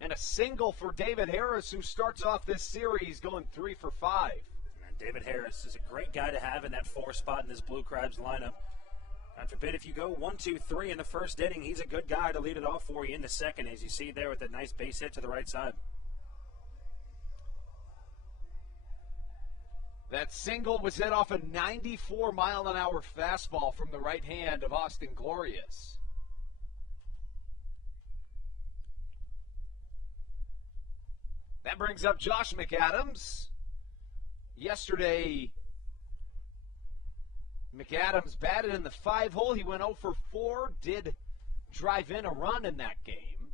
And a single for David Harris, who starts off this series going 3 for 5. And David Harris is a great guy to have in that 4 spot in this Blue Crabs lineup. God forbid if you go 1, 2, 3 in the first inning, he's a good guy to lead it off for you in the second, as you see there with that nice base hit to the right side. That single was hit off a 94-mile-an-hour fastball from the right hand of Austin Glorious. That brings up Josh McAdams. Yesterday, McAdams batted in the 5-hole. He went 0 for 4, did drive in a run in that game.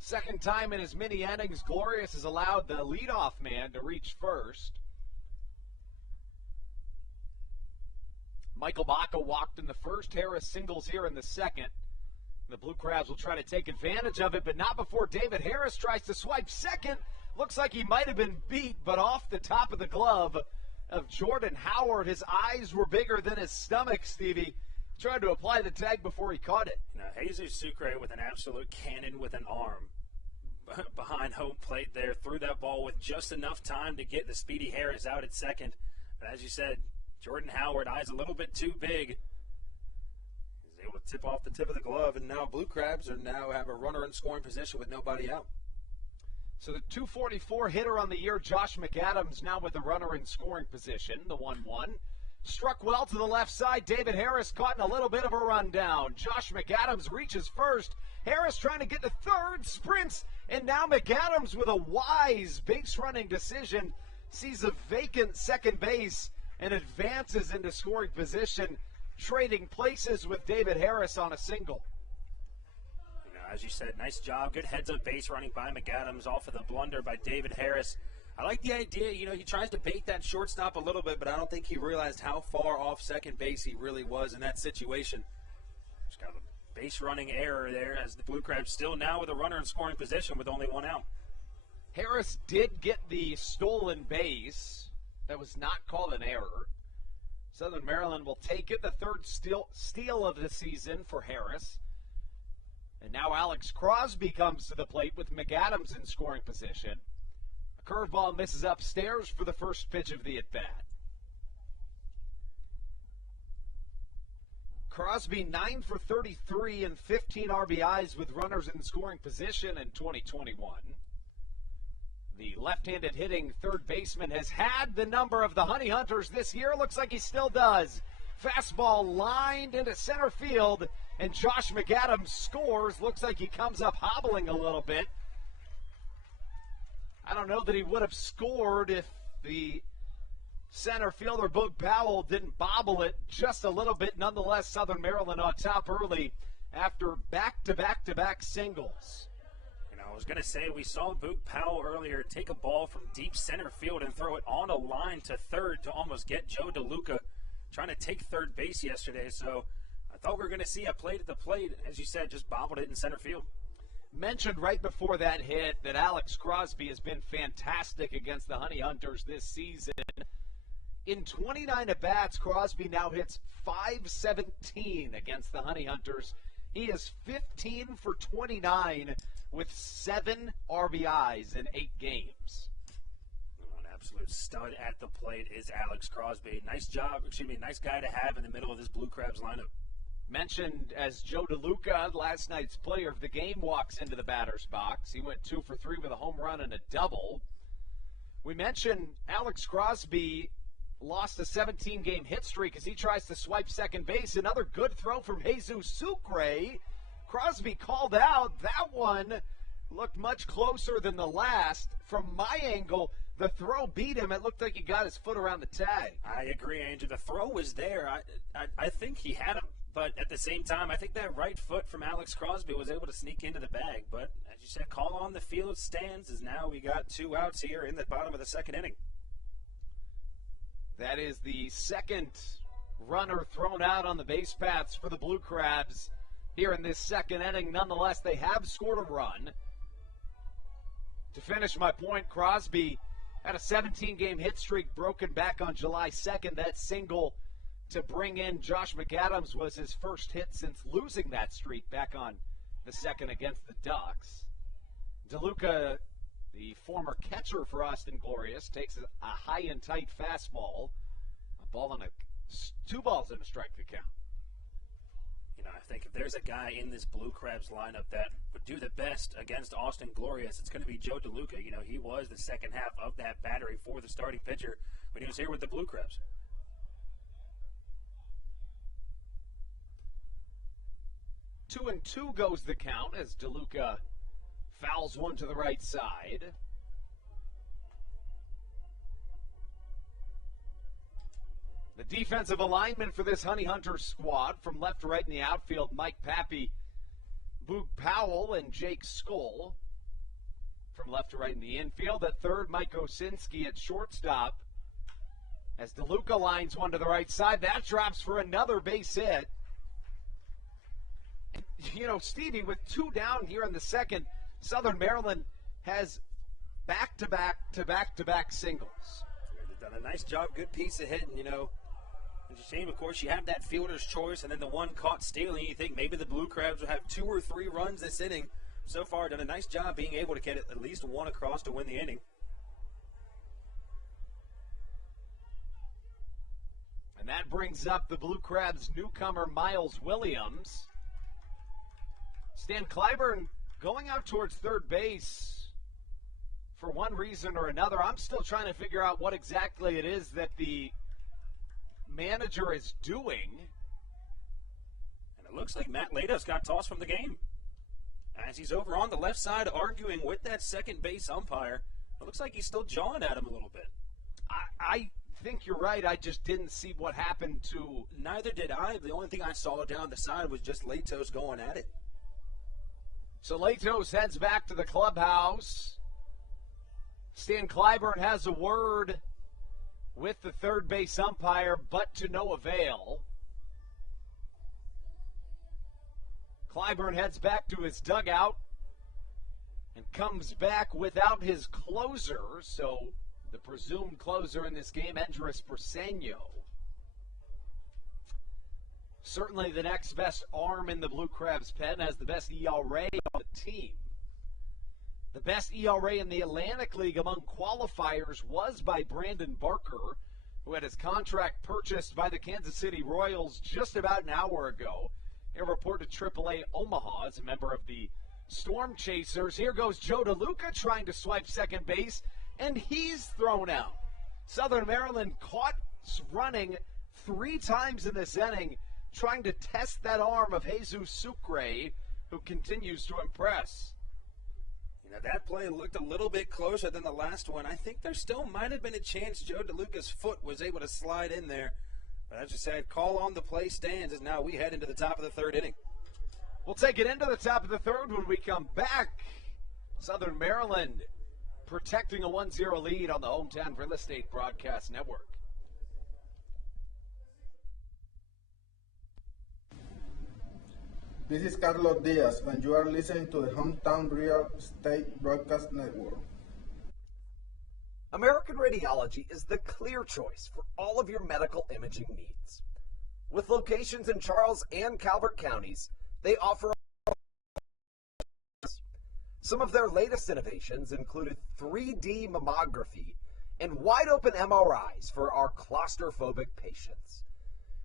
Second time in as many innings, Glorious has allowed the leadoff man to reach first. Michael Baca walked in the first. Harris singles here in the second. The Blue Crabs will try to take advantage of it, but not before David Harris tries to swipe second. Looks like he might have been beat, but off the top of the glove of Jordan Howard. His eyes were bigger than his stomach, Stevie. Tried to apply the tag before he caught it. Now, Jesus Sucre with an absolute cannon with an arm behind home plate there. Threw that ball with just enough time to get the Speedy Harris out at second. But as you said, Jordan Howard, eyes a little bit too big. He's able to tip off the tip of the glove, and now Blue Crabs now have a runner in scoring position with nobody out. So the 244 hitter on the year, Josh McAdams, now with a runner in scoring position, the 1-1. Struck well to the left side. David Harris caught in a little bit of a rundown. Josh McAdams reaches first. Harris trying to get to third, sprints, and now McAdams with a wise base running decision sees a vacant second base and advances into scoring position, trading places with David Harris on a single. As you said, nice job. Good heads-up base running by McAdams off of the blunder by David Harris. I like the idea, he tries to bait that shortstop a little bit, but I don't think he realized how far off second base he really was in that situation. Just got a base running error there as the Blue Crabs still now with a runner in scoring position with only one out. Harris did get the stolen base. That was not called an error. Southern Maryland will take it, the third steal of the season for Harris. And now Alex Crosby comes to the plate with McAdams in scoring position. A curveball misses upstairs for the first pitch of the at-bat. Crosby 9 for 33 and 15 RBIs with runners in scoring position in 2021. The left-handed hitting third baseman has had the number of the Honey Hunters this year. Looks like he still does. Fastball lined into center field, and Josh McAdams scores. Looks like he comes up hobbling a little bit. I don't know that he would have scored if the center fielder, Boog Powell, didn't bobble it just a little bit. Nonetheless, Southern Maryland on top early after back-to-back-to-back singles. I was going to say, we saw Boog Powell earlier take a ball from deep center field and throw it on a line to third to almost get Joe DeLuca trying to take third base yesterday. So I thought we were going to see a plate at the plate. As you said, just bobbled it in center field. Mentioned right before that hit that Alex Crosby has been fantastic against the Honey Hunters this season. In 29 at-bats, Crosby now hits .517 against the Honey Hunters. He is 15 for 29 with 7 RBIs in 8 games. An absolute stud at the plate is Alex Crosby. Nice guy to have in the middle of this Blue Crabs lineup. Mentioned as Joe DeLuca, last night's player of the game, walks into the batter's box. He went 2 for 3 with a home run and a double. We mentioned Alex Crosby lost a 17-game hit streak as he tries to swipe second base. Another good throw from Jesus Sucre. Crosby called out. That one looked much closer than the last. From my angle, the throw beat him. It looked like he got his foot around the tag. I agree, Andrew. The throw was there. I think he had him, but at the same time, I think that right foot from Alex Crosby was able to sneak into the bag. But as you said, call on the field stands as now we got 2 outs here in the bottom of the second inning. That is the second runner thrown out on the base paths for the Blue Crabs here in this second inning. Nonetheless, they have scored a run. To finish my point, Crosby had a 17-game hit streak broken back on July 2nd. That single to bring in Josh McAdams was his first hit since losing that streak back on the 2nd against the Ducks. DeLuca, the former catcher for Austin Glorious, takes a high and tight fastball. A ball and 2 balls and a strike to count. You know, I think if there's a guy in this Blue Crabs lineup that would do the best against Austin Glorious, it's going to be Joe DeLuca. You know, he was the second half of that battery for the starting pitcher when he was here with the Blue Crabs. Two and two goes the count as DeLuca fouls one to the right side. The defensive alignment for this Honey Hunters squad from left to right in the outfield, Mike Pappy, Boog Powell, and Jake Skoll. From left to right in the infield, at third, Mike Osinski at shortstop. As DeLuca lines one to the right side, that drops for another base hit. You know, Stevie, with 2 down here in the second, Southern Maryland has back-to-back singles. They've done a nice job, good piece of hitting, you know. It's a shame, of course, you have that fielder's choice and then the one caught stealing. You think maybe the Blue Crabs will have 2 or 3 runs this inning. So far, done a nice job being able to get at least one across to win the inning. And that brings up the Blue Crabs newcomer, Miles Williams. Stan Clyburn going out towards third base for one reason or another. I'm still trying to figure out what exactly it is that the manager is doing. And it looks like Matt Latos got tossed from the game. As he's over on the left side arguing with that second base umpire. It looks like he's still jawing at him a little bit. I think you're right. I just didn't see what happened to... Neither did I. The only thing I saw down the side was just Latos going at it. So Latos heads back to the clubhouse. Stan Clyburn has a word with the third base umpire, but to no avail. Clyburn heads back to his dugout and comes back without his closer, so the presumed closer in this game, Andres Briseño. Certainly the next best arm in the Blue Crabs pen, has the best ERA on the team. The best ERA in the Atlantic League among qualifiers was by Brandon Barker, who had his contract purchased by the Kansas City Royals just about an hour ago. He'll report to AAA Omaha as a member of the Storm Chasers. Here goes Joe DeLuca trying to swipe second base, and he's thrown out. Southern Maryland caught running 3 times in this inning, trying to test that arm of Jesus Sucre, who continues to impress. You know, that play looked a little bit closer than the last one. I think there still might have been a chance Joe DeLuca's foot was able to slide in there. But as you said, call on the play stands as now we head into the top of the third inning. We'll take it into the top of the third when we come back. Southern Maryland protecting a 1-0 lead on the Hometown Real Estate Broadcast Network. This is Carlos Diaz, and you are listening to the Hometown Real Estate Broadcast Network. American Radiology is the clear choice for all of your medical imaging needs. With locations in Charles and Calvert counties, they offer some of their latest innovations included 3D mammography and wide-open MRIs for our claustrophobic patients.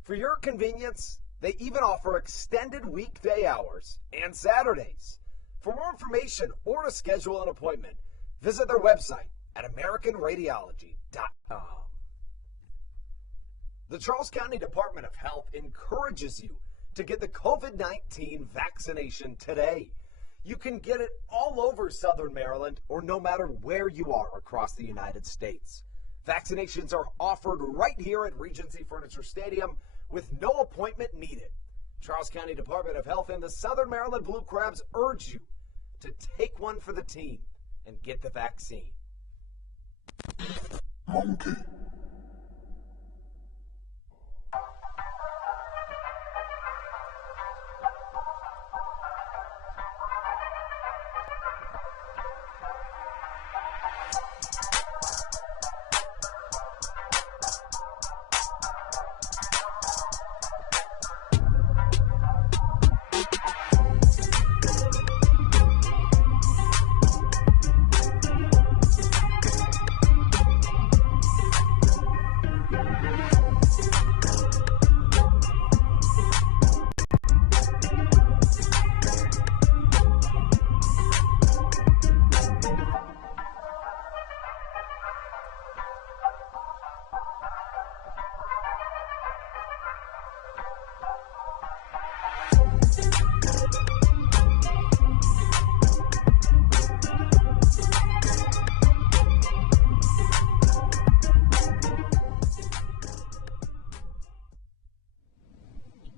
For your convenience, they even offer extended weekday hours and Saturdays. For more information or to schedule an appointment, visit their website at AmericanRadiology.com. The Charles County Department of Health encourages you to get the COVID-19 vaccination today. You can get it all over Southern Maryland or no matter where you are across the United States. Vaccinations are offered right here at Regency Furniture Stadium with no appointment needed. Charles County Department of Health and the Southern Maryland Blue Crabs urge you to take one for the team and get the vaccine. Monkey.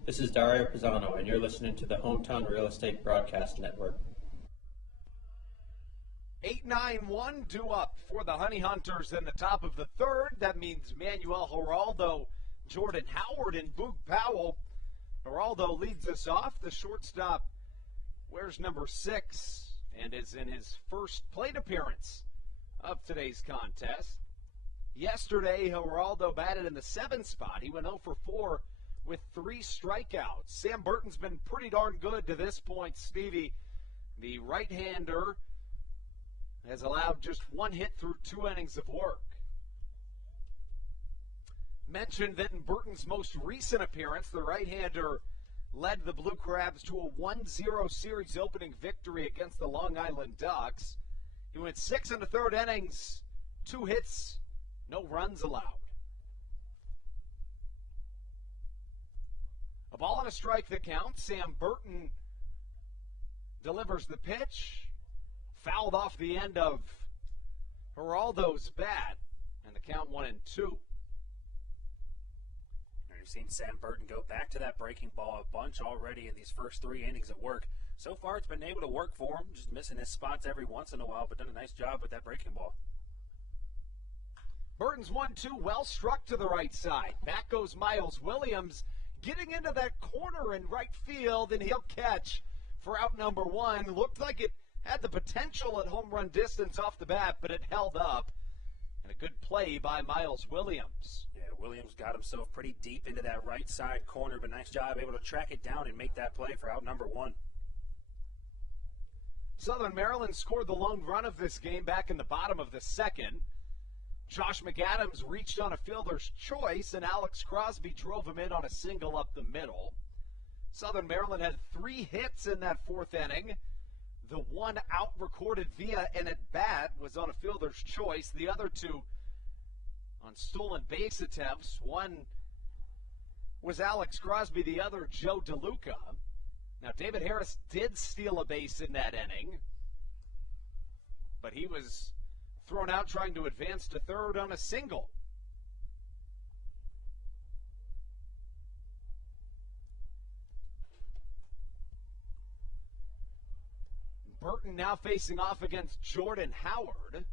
This is Dario Pisano, and you're listening to the Hometown Real Estate Broadcast Network. 8-9-1 due up for the Honey Hunters in the top of the third. That means Manuel Geraldo, Jordan Howard, and Boog Powell. Geraldo leads us off. The shortstop wears number 6 and is in his first plate appearance of today's contest. Yesterday, Geraldo batted in the 7th spot. He went 0 for 4 with 3 strikeouts. Sam Burton's been pretty darn good to this point, Stevie. The right-hander has allowed just 1 hit through 2 innings of work. Mentioned that in Burton's most recent appearance, the right-hander led the Blue Crabs to a 1-0 series opening victory against the Long Island Ducks. He went 6 in the 3rd innings, 2 hits, no runs allowed. A ball and a strike that counts. Sam Burton delivers the pitch. Fouled off the end of Geraldo's bat. And the count 1-2. You've seen Sam Burton go back to that breaking ball a bunch already in these first 3 innings of work. So far, it's been able to work for him. Just missing his spots every once in a while, but done a nice job with that breaking ball. Burton's 1-2, well struck to the right side. Back goes Miles Williams, getting into that corner in right field, and he'll catch for out number 1. Looked like it had the potential at home run distance off the bat, but it held up. And a good play by Miles Williams. Yeah, Williams got himself pretty deep into that right side corner, but nice job able to track it down and make that play for out number 1. Southern Maryland scored the lone run of this game back in the bottom of the 2nd. Josh McAdams reached on a fielder's choice, and Alex Crosby drove him in on a single up the middle. Southern Maryland had 3 hits in that 4th inning. The 1 out recorded via an at-bat was on a fielder's choice. The other 2 on stolen base attempts. One was Alex Crosby, the other Joe DeLuca. Now, David Harris did steal a base in that inning, but he was thrown out trying to advance to 3rd on a single. Burton now facing off against Jordan Howard.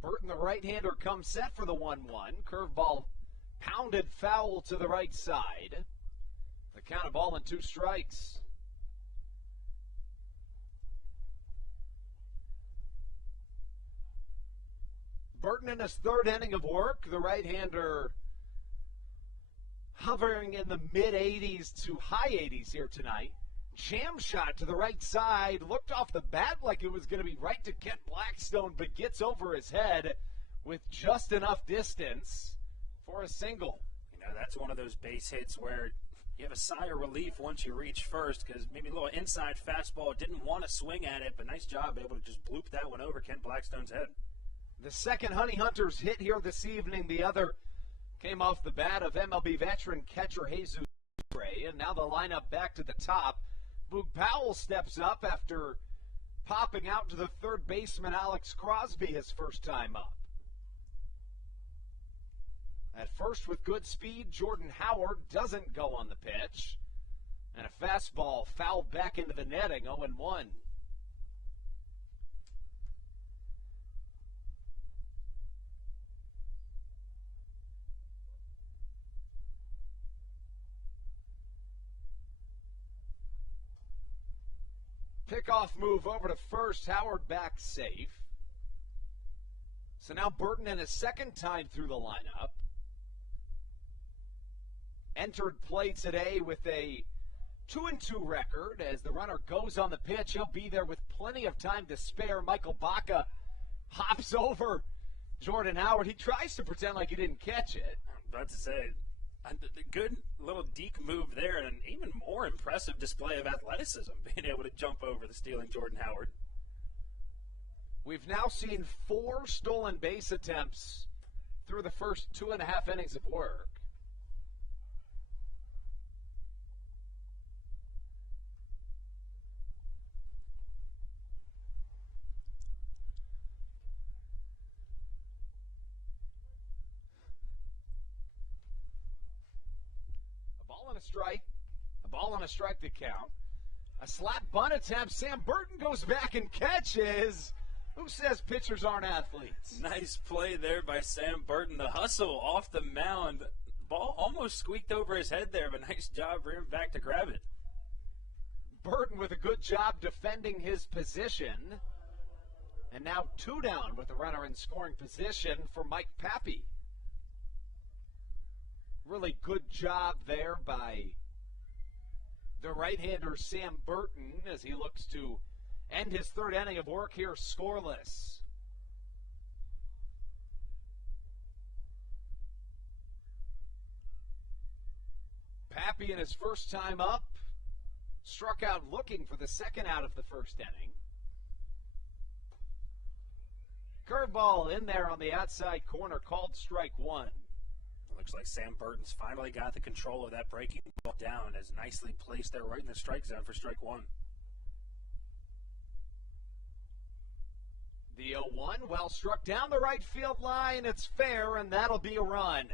Burton, the right-hander, comes set for the 1-1. Curveball pounded foul to the right side. The count of ball and 2 strikes. Burton in his 3rd inning of work. The right-hander hovering in the mid-80s to high 80s here tonight. Jam shot to the right side. Looked off the bat like it was going to be right to Kent Blackstone, but gets over his head with just enough distance for a single. You know, that's one of those base hits where you have a sigh of relief once you reach first because maybe a little inside fastball, didn't want to swing at it, but nice job able to just bloop that one over Kent Blackstone's head. The second Honey Hunters hit here this evening, the other came off the bat of MLB veteran catcher Jesus Gray, and now the lineup back to the top. Boog Powell steps up after popping out to the third baseman Alex Crosby his first time up. At first with good speed, Jordan Howard doesn't go on the pitch. And a fastball fouled back into the netting, 0-1. Pickoff move over to first. Howard back safe. So now Burton in his second time through the lineup. Entered play today with a 2-2 record. As the runner goes on the pitch, he'll be there with plenty of time to spare. Michael Baca hops over Jordan Howard. He tries to pretend like he didn't catch it. I'm about to say, a good little deke move there, and an even more impressive display of athleticism, being able to jump over the stealing Jordan Howard. We've now seen 4 stolen base attempts through the first 2.5 innings of work. A ball on a strike to count. A slap bunt attempt. Sam Burton goes back and catches. Who says pitchers aren't athletes? Nice play there by Sam Burton. The hustle off the mound. Ball almost squeaked over his head there, but nice job for him back to grab it. Burton with a good job defending his position. And now 2 down with the runner in scoring position for Mike Pappy. Really good job there by the right-hander Sam Burton as he looks to end his third inning of work here scoreless. Pappy in his first time up struck out looking for the second out of the first inning. Curveball in there on the outside corner, called strike 1. Looks like Sam Burton's finally got the control of that breaking ball down, as nicely placed there right in the strike zone for strike 1. The 0-1, well struck down the right field line. It's fair, and that'll be a run.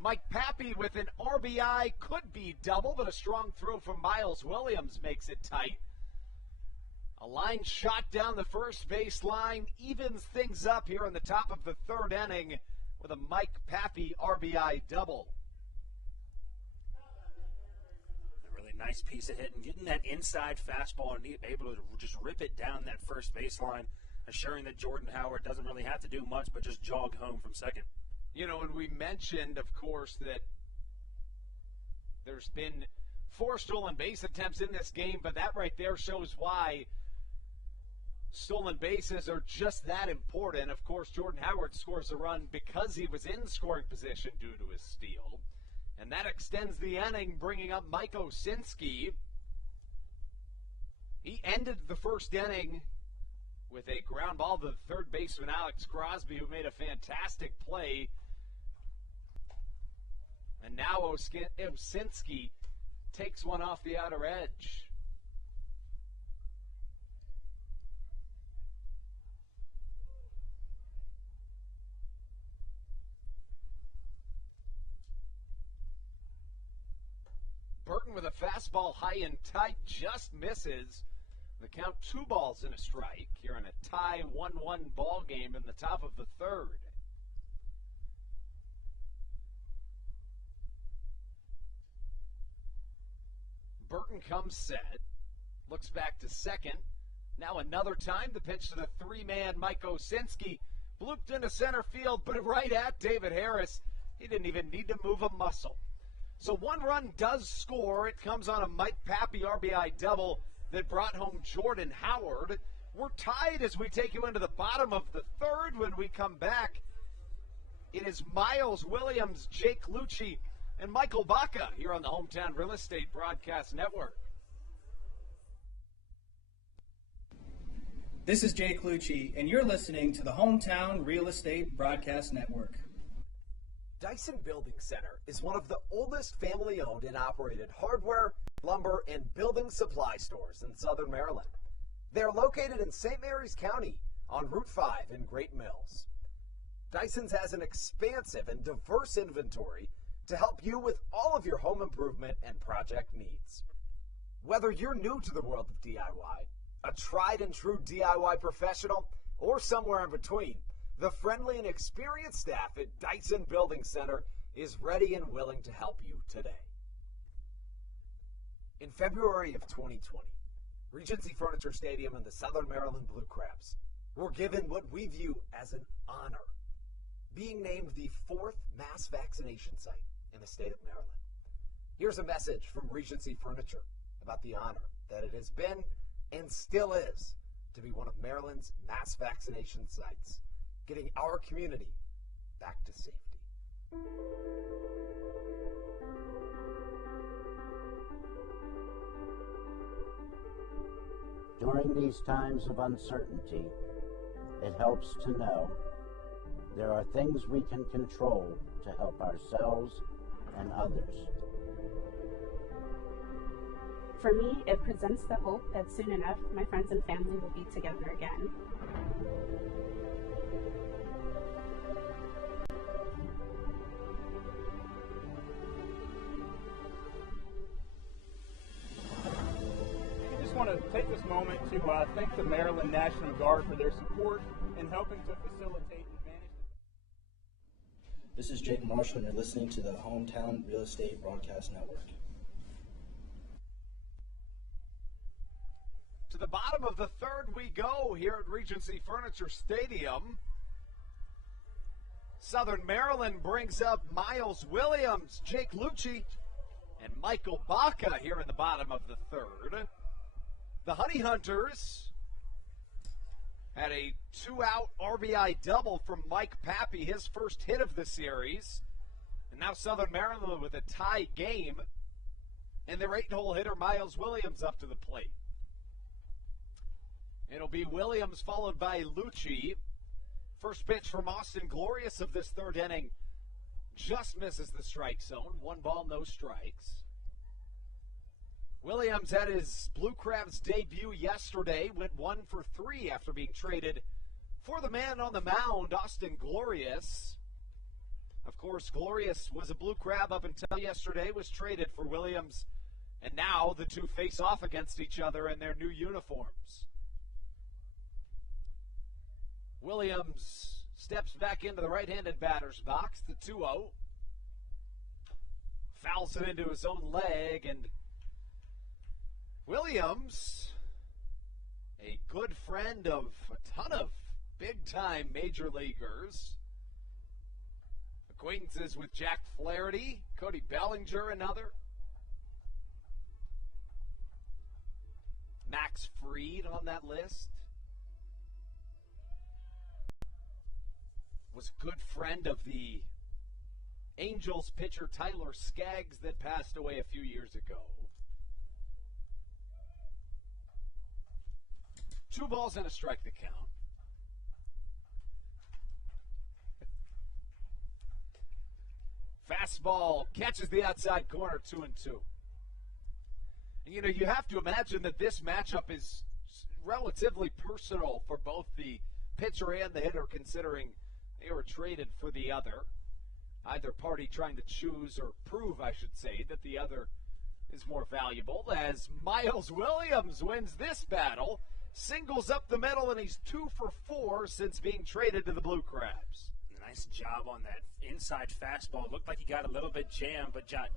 Mike Pappy with an RBI, could be double, but a strong throw from Miles Williams makes it tight. A line shot down the first base line evens things up here in the top of the third inning with a Mike Pappy RBI double. A really nice piece of hitting, getting that inside fastball and able to just rip it down that first baseline, assuring that Jordan Howard doesn't really have to do much but just jog home from second. You know, and we mentioned, of course, that there's been 4 stolen base attempts in this game, but that right there shows why stolen bases are just that important. Of course, Jordan Howard scores a run because he was in scoring position due to his steal. And that extends the inning, bringing up Mike Osinski. He ended the first inning with a ground ball to the third baseman Alex Crosby, who made a fantastic play. And now Osinski takes one off the outer edge. Burton with a fastball high and tight just misses. The count 2 balls and a strike here in a tie 1-1 ball game in the top of the third. Burton comes set, looks back to second. Now another time, the pitch to the 3-man Mike Osinski, blooped into center field, but right at David Harris. He didn't even need to move a muscle. So 1 run does score. It comes on a Mike Pappy RBI double that brought home Jordan Howard. We're tied as we take you into the bottom of the third. When we come back, it is Miles Williams, Jake Lucci, and Michael Baca here on the Hometown Real Estate Broadcast Network. This is Jake Lucci, and you're listening to the Hometown Real Estate Broadcast Network. Dyson Building Center is one of the oldest family-owned and operated hardware, lumber, and building supply stores in Southern Maryland. They are located in St. Mary's County on Route 5 in Great Mills. Dyson's has an expansive and diverse inventory to help you with all of your home improvement and project needs. Whether you're new to the world of DIY, a tried and true DIY professional, or somewhere in between, the friendly and experienced staff at Dyson Building Center is ready and willing to help you today. In February of 2020, Regency Furniture Stadium and the Southern Maryland Blue Crabs were given what we view as an honor, being named the 4th mass vaccination site in the state of Maryland. Here's a message from Regency Furniture about the honor that it has been and still is to be one of Maryland's mass vaccination sites, getting our community back to safety. During these times of uncertainty, it helps to know there are things we can control to help ourselves and others. For me, it presents the hope that soon enough, my friends and family will be together again. I just want to take this moment to thank the Maryland National Guard for their support in helping to facilitate and manage. This is Jake Marshall, and you're listening to the Hometown Real Estate Broadcast Network. To the bottom of the third we go here at Regency Furniture Stadium. Southern Maryland brings up Miles Williams, Jake Lucci, and Michael Baca here in the bottom of the third. The Honey Hunters had a 2-out RBI double from Mike Pappy, his first hit of the series. And now Southern Maryland with a tie game, and their 8-hole hitter Miles Williams up to the plate. It'll be Williams followed by Lucci. First pitch from Austin Glorious of this third inning just misses the strike zone. 1 ball, no strikes. Williams had his Blue Crabs debut yesterday, went 1 for 3 after being traded for the man on the mound, Austin Glorious. Of course, Glorious was a Blue Crab up until yesterday, was traded for Williams, and now the two face off against each other in their new uniforms. Williams steps back into the right-handed batter's box, the 2-0. Fouls it into his own leg, and Williams, a good friend of a ton of big-time major leaguers. Acquaintances with Jack Flaherty, Cody Bellinger, another. Max Fried on that list. Was a good friend of the Angels pitcher Tyler Skaggs that passed away a few years ago. 2 balls and a strike to count. Fastball catches the outside corner, 2-2. And you have to imagine that this matchup is relatively personal for both the pitcher and the hitter, considering they were traded for the other. Either party trying to choose or prove, I should say, that the other is more valuable, as Miles Williams wins this battle, singles up the middle, and he's 2 for 4 since being traded to the Blue Crabs. Nice job on that inside fastball. Looked like he got a little bit jammed, but got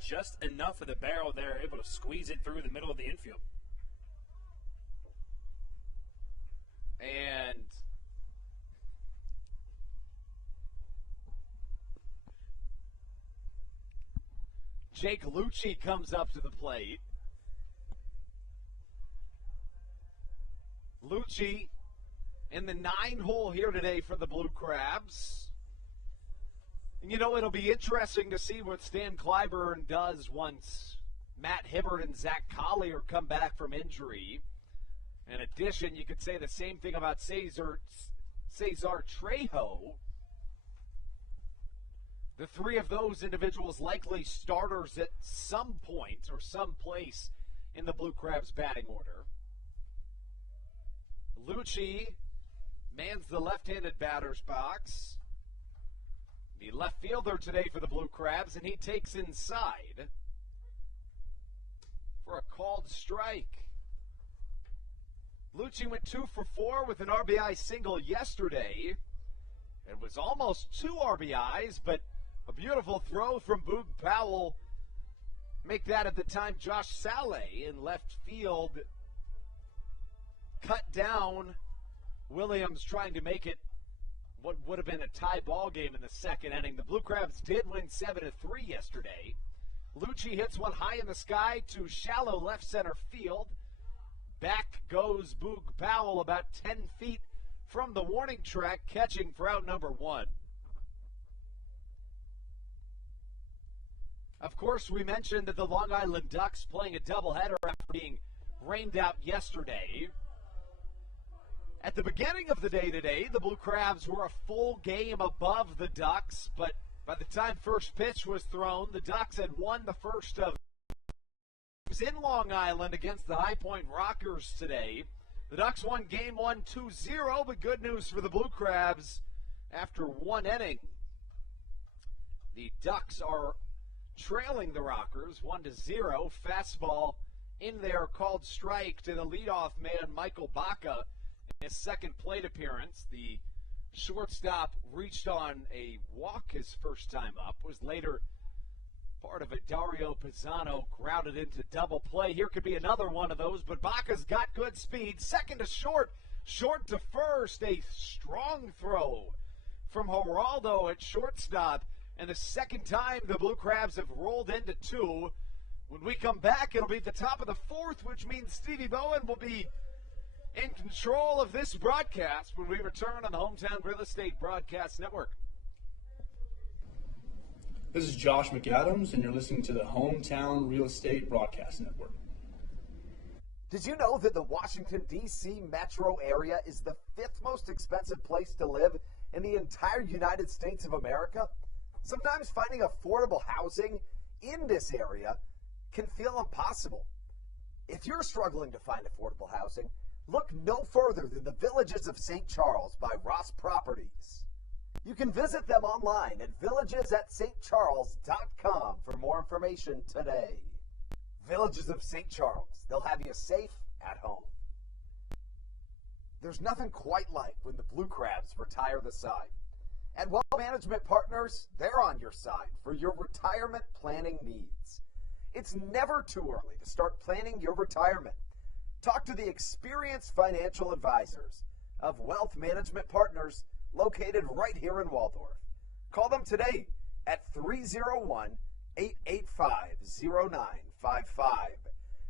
just enough of the barrel there, able to squeeze it through the middle of the infield. And Jake Lucci comes up to the plate. Lucci in the 9-hole here today for the Blue Crabs. You know, it'll be interesting to see what Stan Clyburn does once Matt Hibbert and Zach Collier come back from injury. In addition, you could say the same thing about Cesar Trejo. The three of those individuals likely starters at some point or some place in the Blue Crabs batting order. Lucci mans the left-handed batter's box. The left fielder today for the Blue Crabs, and he takes inside for a called strike. Lucci went 2 for 4 with an RBI single yesterday. It was almost 2 RBIs, but a beautiful throw from Boog Powell. Make that at the time Josh Saleh in left field cut down Williams trying to make it what would have been a tie ball game in the second inning. The Blue Crabs did win 7-3 yesterday. Lucci hits one high in the sky to shallow left center field. Back goes Boog Powell about 10 feet from the warning track, catching for out number 1. Of course, we mentioned that the Long Island Ducks playing a doubleheader after being rained out yesterday. At the beginning of the day today, the Blue Crabs were a full game above the Ducks, but by the time first pitch was thrown, the Ducks had won the first of games in Long Island against the High Point Rockers today. The Ducks won game 1 2-0, but good news for the Blue Crabs after one inning. The Ducks are trailing the Rockers 1-0. Fastball in there, called strike to the leadoff man, Michael Baca. In his second plate appearance, the shortstop reached on a walk his first time up, was later part of a Dario Pisano grounded into double play. Here could be another one of those, but Baca's got good speed. Second to short, short to first. A strong throw from Geraldo at shortstop. And the second time the Blue Crabs have rolled into 2. When we come back, it'll be the top of the 4th, which means Stevie Bowen will be in control of this broadcast when we return on the Hometown Real Estate Broadcast Network. This is Josh McAdams, and you're listening to the Hometown Real Estate Broadcast Network. Did you know that the Washington, D.C. metro area is the 5th most expensive place to live in the entire United States of America? Sometimes finding affordable housing in this area can feel impossible. If you're struggling to find affordable housing, look no further than the Villages of St. Charles by Ross Properties. You can visit them online at villagesatstcharles.com for more information today. Villages of St. Charles, they'll have you safe at home. There's nothing quite like when the Blue Crabs retire the side. At Wealth Management Partners, they're on your side for your retirement planning needs. It's never too early to start planning your retirement. Talk to the experienced financial advisors of Wealth Management Partners located right here in Waldorf. Call them today at 301-885-0955.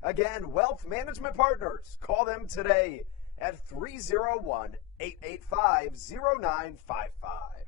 Again, Wealth Management Partners. Call them today at 301-885-0955.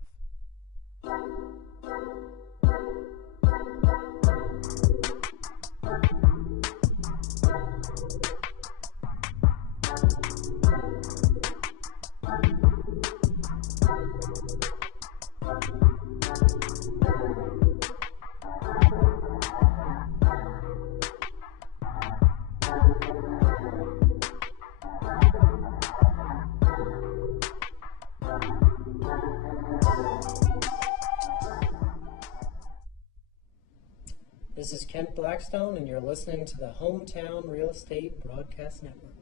This is Kent Blackstone, and you're listening to the Hometown Real Estate Broadcast Network.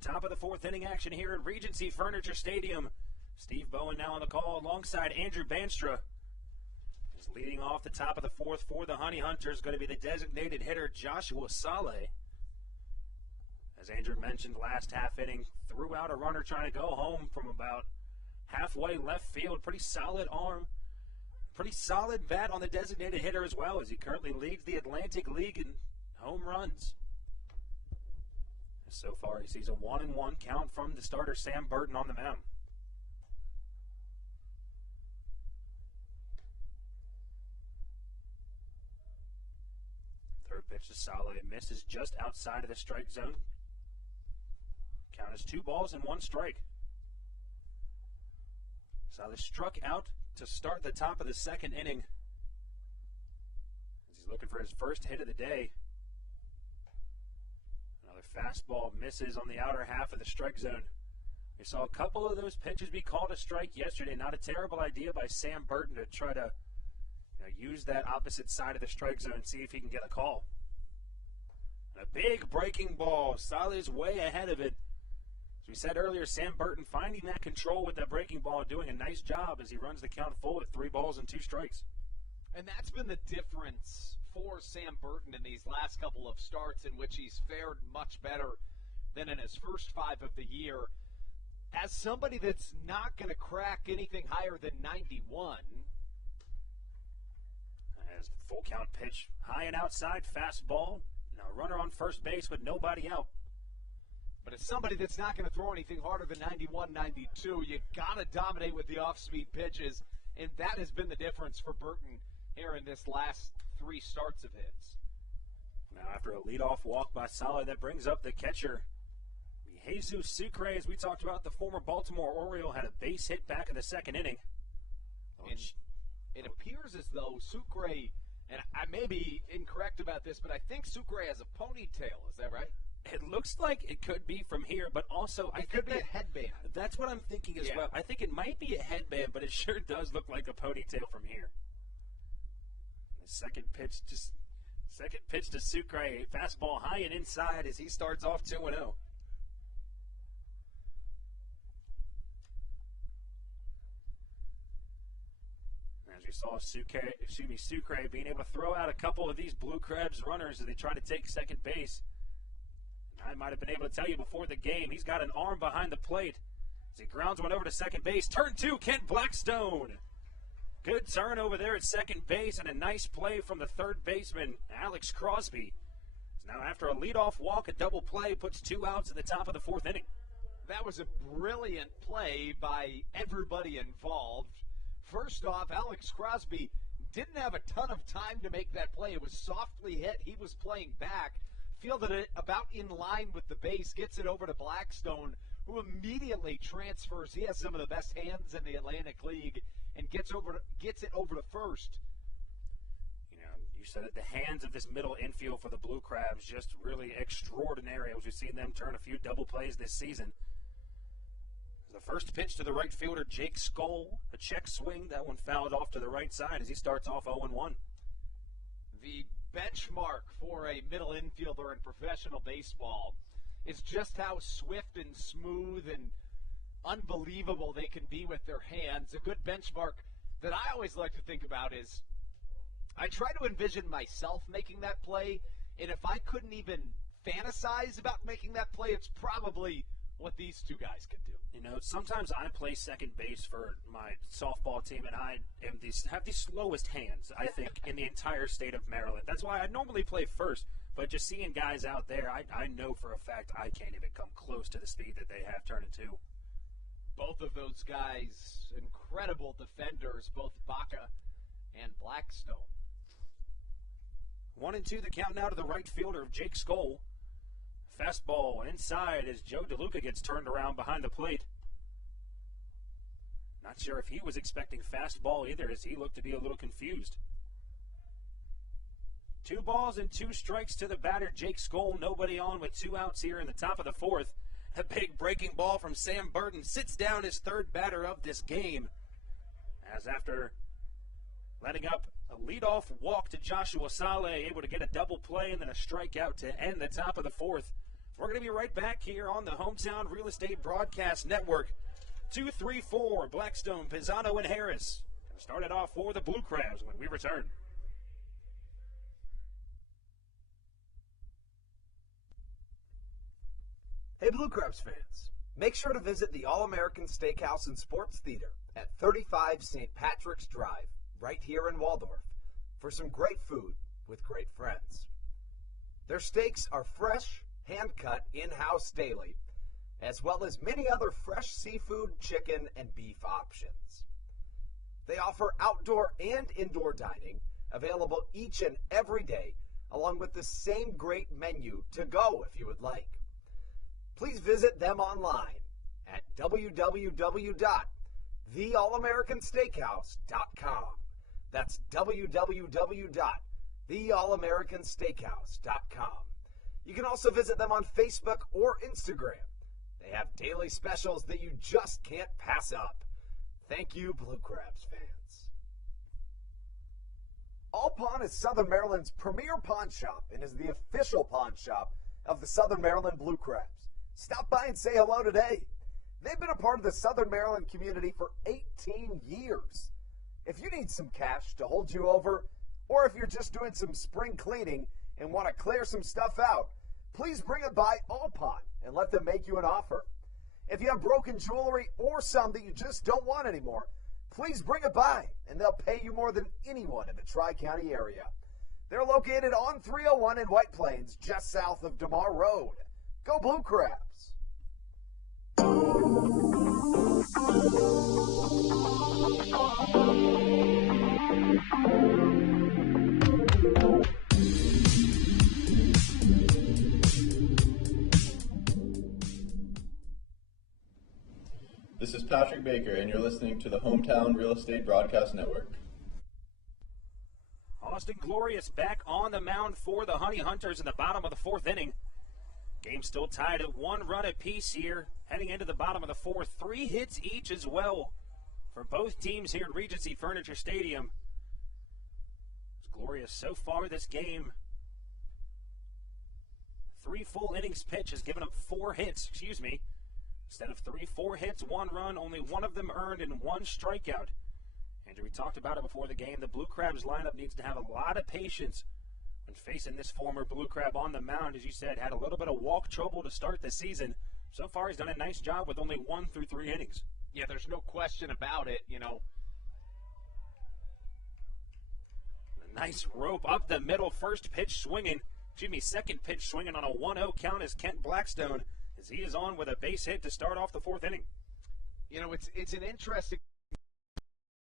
Top of the 4th inning action here at Regency Furniture Stadium. Steve Bowen now on the call alongside Andrew Banstra. Just leading off the top of the 4th for the Honey Hunters, going to be the designated hitter Joshua Saleh. As Andrew mentioned, last half inning, threw out a runner trying to go home from about halfway left field. Pretty solid arm. Pretty solid bat on the designated hitter as well, as he currently leads the Atlantic League in home runs. So far, he sees a 1-1 count from the starter Sam Burton on the mound. pitch to Saleh misses just outside of the strike zone. Count is 2 balls and 1 strike. Saleh struck out to start the top of the second inning as he's looking for his first hit of the day. Another fastball misses on the outer half of the strike zone. We saw a couple of those pitches be called a strike yesterday. Not a terrible idea by Sam Burton to try to use that opposite side of the strike zone and see if he can get a call. And a big breaking ball. Saleh's way ahead of it. As we said earlier, Sam Burton finding that control with that breaking ball, doing a nice job as he runs the count full at 3 balls and 2 strikes. And that's been the difference for Sam Burton in these last couple of starts in which he's fared much better than in his first 5 of the year. As somebody that's not going to crack anything higher than 91. As full count pitch, high and outside, fastball. Now runner on first base with nobody out. But as somebody that's not going to throw anything harder than 91, 92, you got to dominate with the off-speed pitches, and that has been the difference for Burton here in this last 3 starts of his. Now after a leadoff walk by Saleh, that brings up the catcher. Jesus Sucre, as we talked about, the former Baltimore Oriole, had a base hit back in the second inning. And it appears as though Sucre, and I may be incorrect about this, but I think Sucre has a ponytail. Is that right? It looks like it could be from here, but also it could be a headband. That's what I'm thinking as well. I think it might be a headband, but it sure does look like a ponytail from here. The second pitch to Sucre, fastball high and inside as he starts off 2-0. As you saw Sucre being able to throw out a couple of these Blue Crabs runners as they try to take second base. I might have been able to tell you before the game, he's got an arm behind the plate as he grounds one over to second base. Turn 2, Kent Blackstone. Good turn over there at second base and a nice play from the third baseman, Alex Crosby. Now after a leadoff walk, a double play puts 2 outs at the top of the 4th inning. That was a brilliant play by everybody involved. First off, Alex Crosby didn't have a ton of time to make that play. It was softly hit. He was playing back, fielded it about in line with the base, gets it over to Blackstone, who immediately transfers. He has some of the best hands in the Atlantic League and gets it over to first. You said it, the hands of this middle infield for the Blue Crabs just really extraordinary as we've seen them turn a few double plays this season. The first pitch to the right fielder, Jake Skoll, a check swing. That one fouled off to the right side as he starts off 0-1. The benchmark for a middle infielder in professional baseball is just how swift and smooth and unbelievable they can be with their hands. A good benchmark that I always like to think about is I try to envision myself making that play, and if I couldn't even fantasize about making that play, it's probably what these 2 guys can do. Sometimes I play second base for my softball team, and I have the slowest hands, I think, in the entire state of Maryland. That's why I normally play first, but just seeing guys out there, I know for a fact I can't even come close to the speed that they have turning 2. Both of those guys, incredible defenders, both Baca and Blackstone. 1-2, the count now to the right fielder of Jake Skoll. Fastball inside as Joe DeLuca gets turned around behind the plate. Not sure if he was expecting fastball either, as he looked to be a little confused. 2 balls and 2 strikes to the batter, Jake Skoll. Nobody on with 2 outs here in the top of the 4th. A big breaking ball from Sam Burton sits down his 3rd batter of this game. As after letting up a leadoff walk to Joshua Saleh, able to get a double play and then a strikeout to end the top of the 4th. We're going to be right back here on the Hometown Real Estate Broadcast Network. 2-3-4, Blackstone, Pisano, and Harris. Going to start it off for the Blue Crabs when we return. Hey Blue Crabs fans, make sure to visit the All-American Steakhouse and Sports Theater at 35 St. Patrick's Drive, right here in Waldorf, for some great food with great friends. Their steaks are fresh, hand-cut, in-house daily, as well as many other fresh seafood, chicken, and beef options. They offer outdoor and indoor dining, available each and every day along with the same great menu to go if you would like. Please visit them online at www.theallamericansteakhouse.com. That's www.theallamericansteakhouse.com. You can also visit them on Facebook or Instagram. They have daily specials that you just can't pass up. Thank you, Blue Crabs fans. All Pawn is Southern Maryland's premier pawn shop and is the official pawn shop of the Southern Maryland Blue Crabs. Stop by and say hello today. They've been a part of the Southern Maryland community for 18 years. If you need some cash to hold you over, or if you're just doing some spring cleaning and want to clear some stuff out, please bring it by All Pawn and let them make you an offer. If you have broken jewelry or some that you just don't want anymore, please bring it by and they'll pay you more than anyone in the Tri-County area. They're located on 301 in White Plains, just south of DeMar Road. Go Blue Crabs! This is Patrick Baker, and you're listening to the Hometown Real Estate Broadcast Network. Austin Glorious back on the mound for the Honey Hunters in the bottom of the fourth inning. Game still tied at 1 run apiece here, heading into the bottom of the fourth. 3 hits each as well for both teams here at Regency Furniture Stadium. Glorious so far this game, 3 full innings pitch, has given up 4 hits, Instead of 4 hits, 1 run, only 1 of them earned and 1 strikeout. Andrew, we talked about it before the game. The Blue Crabs lineup needs to have a lot of patience when facing this former Blue Crab on the mound. As you said, had a little bit of walk trouble to start the season. So far, he's done a nice job with only 1 through 3 innings. Yeah, there's no question about it, A nice rope up the middle, second pitch swinging on a 1-0 count is Kent Blackstone, as he is on with a base hit to start off the fourth inning. It's an interesting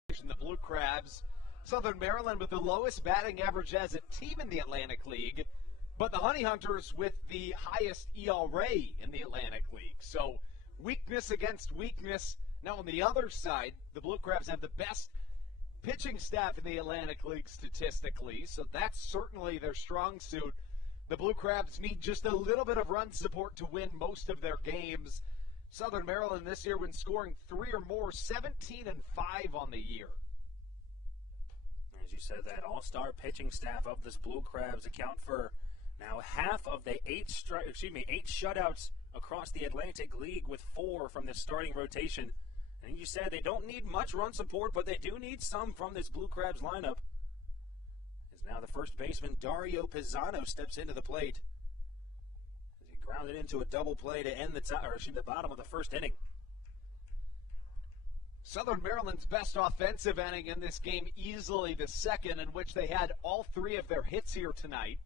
situation. The Blue Crabs, Southern Maryland with the lowest batting average as a team in the Atlantic League, but the Honey Hunters with the highest ERA in the Atlantic League. So weakness against weakness. Now on the other side, the Blue Crabs have the best pitching staff in the Atlantic League statistically, so that's certainly their strong suit. The Blue Crabs need just a little bit of run support to win most of their games. Southern Maryland this year, when scoring 3 or more, 17-5 on the year. As you said, that all-star pitching staff of this Blue Crabs account for now half of the 8 shutouts across the Atlantic League, with 4 from the starting rotation. And you said they don't need much run support, but they do need some from this Blue Crabs lineup. Now the first baseman, Dario Pisano, steps into the plate as he grounded into a double play to end the bottom of the first inning. Southern Maryland's best offensive inning in this game, easily the second, in which they had all 3 of their hits here tonight.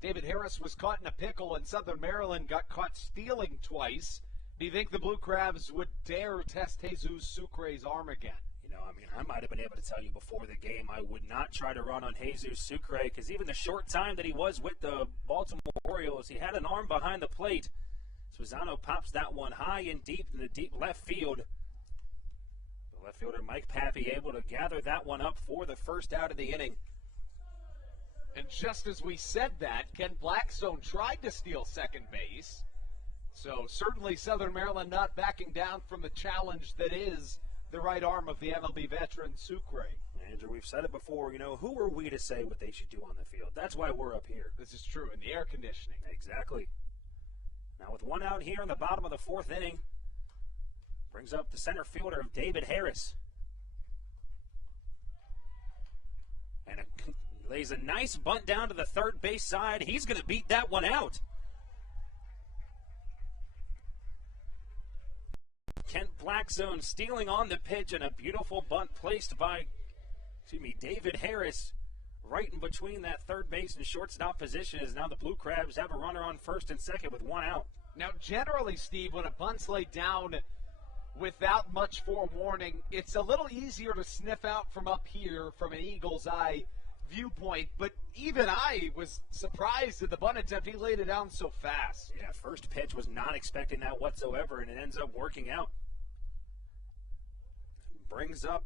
David Harris was caught in a pickle, and Southern Maryland got caught stealing twice. Do you think the Blue Crabs would dare test Jesus Sucre's arm again? I might have been able to tell you before the game I would not try to run on Jesus Sucre, because even the short time that he was with the Baltimore Orioles, he had an arm behind the plate. Suizano pops that one high and deep in the deep left field. The left fielder Mike Pappy able to gather that one up for the first out of the inning. And just as we said that, Ken Blackstone tried to steal second base. So certainly Southern Maryland not backing down from the challenge that is the right arm of the MLB veteran Sucre. Andrew, we've said it before, who are we to say what they should do on the field? That's why we're up here. This is true, in the air conditioning. Exactly. Now with 1 out here in the bottom of the fourth inning, brings up the center fielder of David Harris. And lays a nice bunt down to the third base side. He's going to beat that one out. Kent Blackstone stealing on the pitch, and a beautiful bunt placed by David Harris right in between that third base and shortstop position, as now the Blue Crabs have a runner on first and second with 1 out. Now, generally, Steve, when a bunt's laid down without much forewarning, it's a little easier to sniff out from up here from an eagle's eye viewpoint, but even I was surprised at the bunt attempt. He laid it down so fast. Yeah, first pitch was not expecting that whatsoever, and it ends up working out. Brings up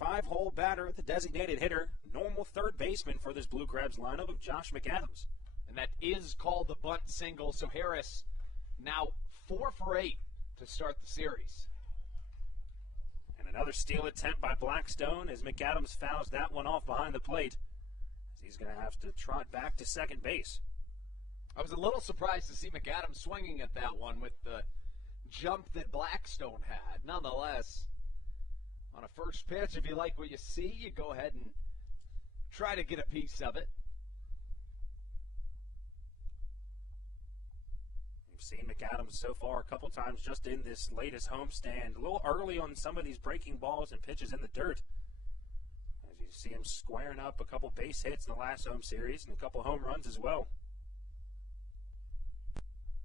5-hole batter at the designated hitter, normal third baseman for this Blue Crabs lineup of Josh McAdams. And that is called the bunt single, so Harris now 4 for 8 to start the series. And another steal attempt by Blackstone as McAdams fouls that one off behind the plate, as he's going to have to trot back to second base. I was a little surprised to see McAdams swinging at that one with the jump that Blackstone had. Nonetheless, on a first pitch, if you like what you see, you go ahead and try to get a piece of it. We've seen McAdams so far a couple times just in this latest homestand. A little early on some of these breaking balls and pitches in the dirt. As you see him squaring up a couple base hits in the last home series and a couple home runs as well.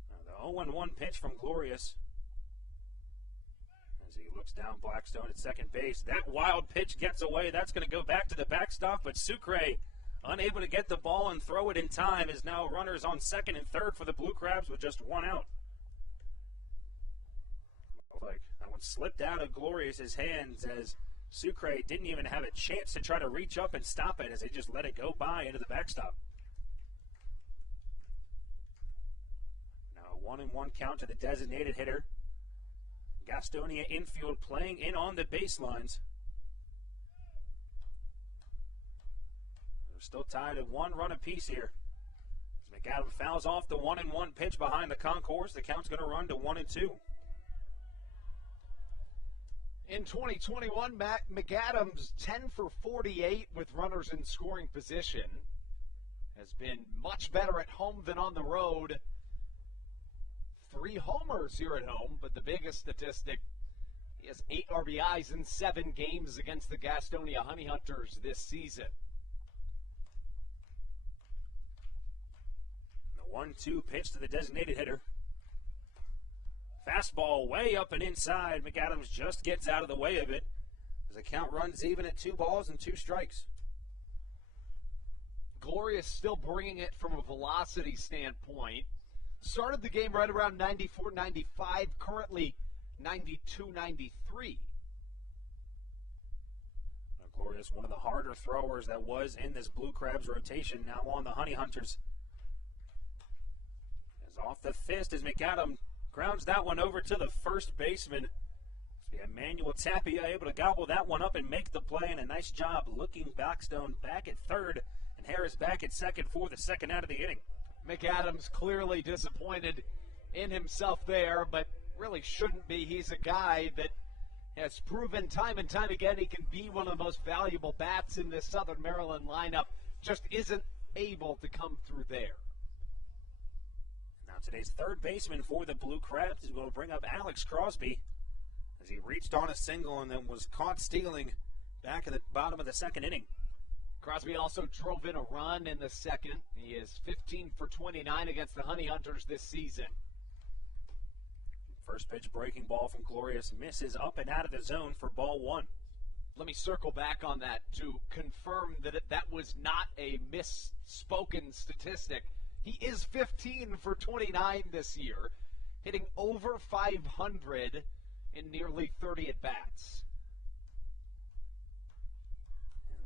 Now the 0-1 pitch from Glorious. As he looks down Blackstone at second base. That wild pitch gets away. That's going to go back to the backstop, but Sucre, unable to get the ball and throw it in time, is now runners on second and third for the Blue Crabs with just one out. Like that one slipped out of Glorious's hands as Sucre didn't even have a chance to try to reach up and stop it as they just let it go by into the backstop. Now a 1-1 count to the designated hitter. Gastonia infield playing in on the baselines. They're still tied at 1 run apiece here. As McAdams fouls off the 1-1 pitch behind the concourse, the count's going to run to 1-2. In 2021, McAdams 10 for 48 with runners in scoring position. Has been much better at home than on the road. 3 homers here at home, but the biggest statistic, he has 8 RBIs in 7 games against the Gastonia Honey Hunters this season. The 1-2 pitch to the designated hitter. Fastball way up and inside. McAdams just gets out of the way of it as the count runs even at 2 balls and 2 strikes. Glorious still bringing it from a velocity standpoint. Started the game right around 94, 95, currently 92, 93. Glorious, one of the harder throwers that was in this Blue Crabs rotation, now on the Honey Hunters. As off the fist as McAdams grounds that one over to the first baseman. Emmanuel Tapia able to gobble that one up and make the play, and a nice job looking Blackstone back at third and Harris back at second for the second out of the inning. McAdams clearly disappointed in himself there, but really shouldn't be. He's a guy that has proven time and time again he can be one of the most valuable bats in this Southern Maryland lineup. Just isn't able to come through there. Now today's third baseman for the Blue Crabs is going to bring up Alex Crosby as he reached on a single and then was caught stealing back at the bottom of the second inning. Crosby also drove in a run in the second. He is 15 for 29 against the Honey Hunters this season. First pitch breaking ball from Glorious misses up and out of the zone for ball 1. Let me circle back on that to confirm that that was not a misspoken statistic. He is 15 for 29 this year, hitting over 500 in nearly 30 at-bats.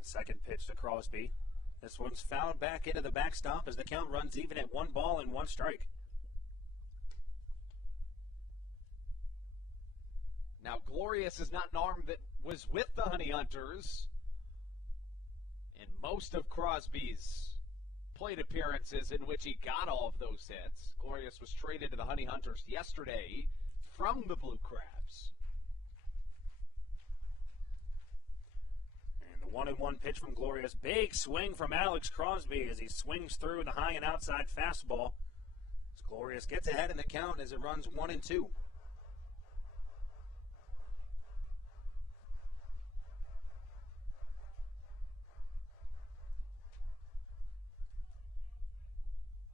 The second pitch to Crosby. This one's fouled back into the backstop as the count runs even at 1 ball and 1 strike. Now, Glorious is not an arm that was with the Honey Hunters in most of Crosby's plate appearances in which he got all of those hits. Glorious was traded to the Honey Hunters yesterday from the Blue Crabs. The 1-1 pitch from Glorious. Big swing from Alex Crosby as he swings through the high and outside fastball. As Glorious gets ahead in the count as it runs 1-2.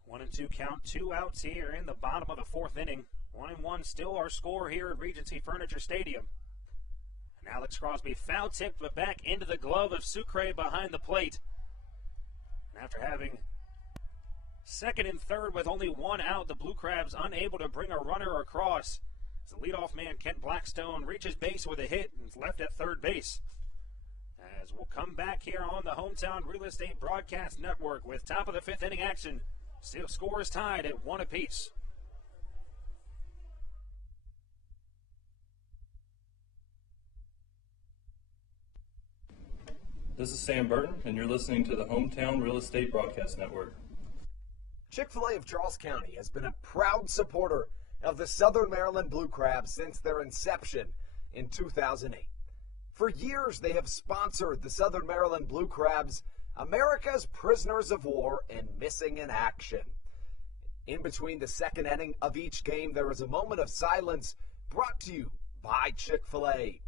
One and two count, 2 outs here in the bottom of the 4th inning. 1-1 still our score here at Regency Furniture Stadium. And Alex Crosby foul tipped but back into the glove of Sucre behind the plate. After having second and third with only one out, the Blue Crabs unable to bring a runner across. As the leadoff man, Kent Blackstone, reaches base with a hit and is left at third base. As we'll come back here on the Hometown Real Estate Broadcast Network with top of the fifth inning action. Still score is tied at 1 apiece. This is Sam Burton, and you're listening to the Hometown Real Estate Broadcast Network. Chick-fil-A of Charles County has been a proud supporter of the Southern Maryland Blue Crabs since their inception in 2008. For years, they have sponsored the Southern Maryland Blue Crabs, America's prisoners of war and missing in action. In between the second inning of each game, there is a moment of silence brought to you by Chick-fil-A.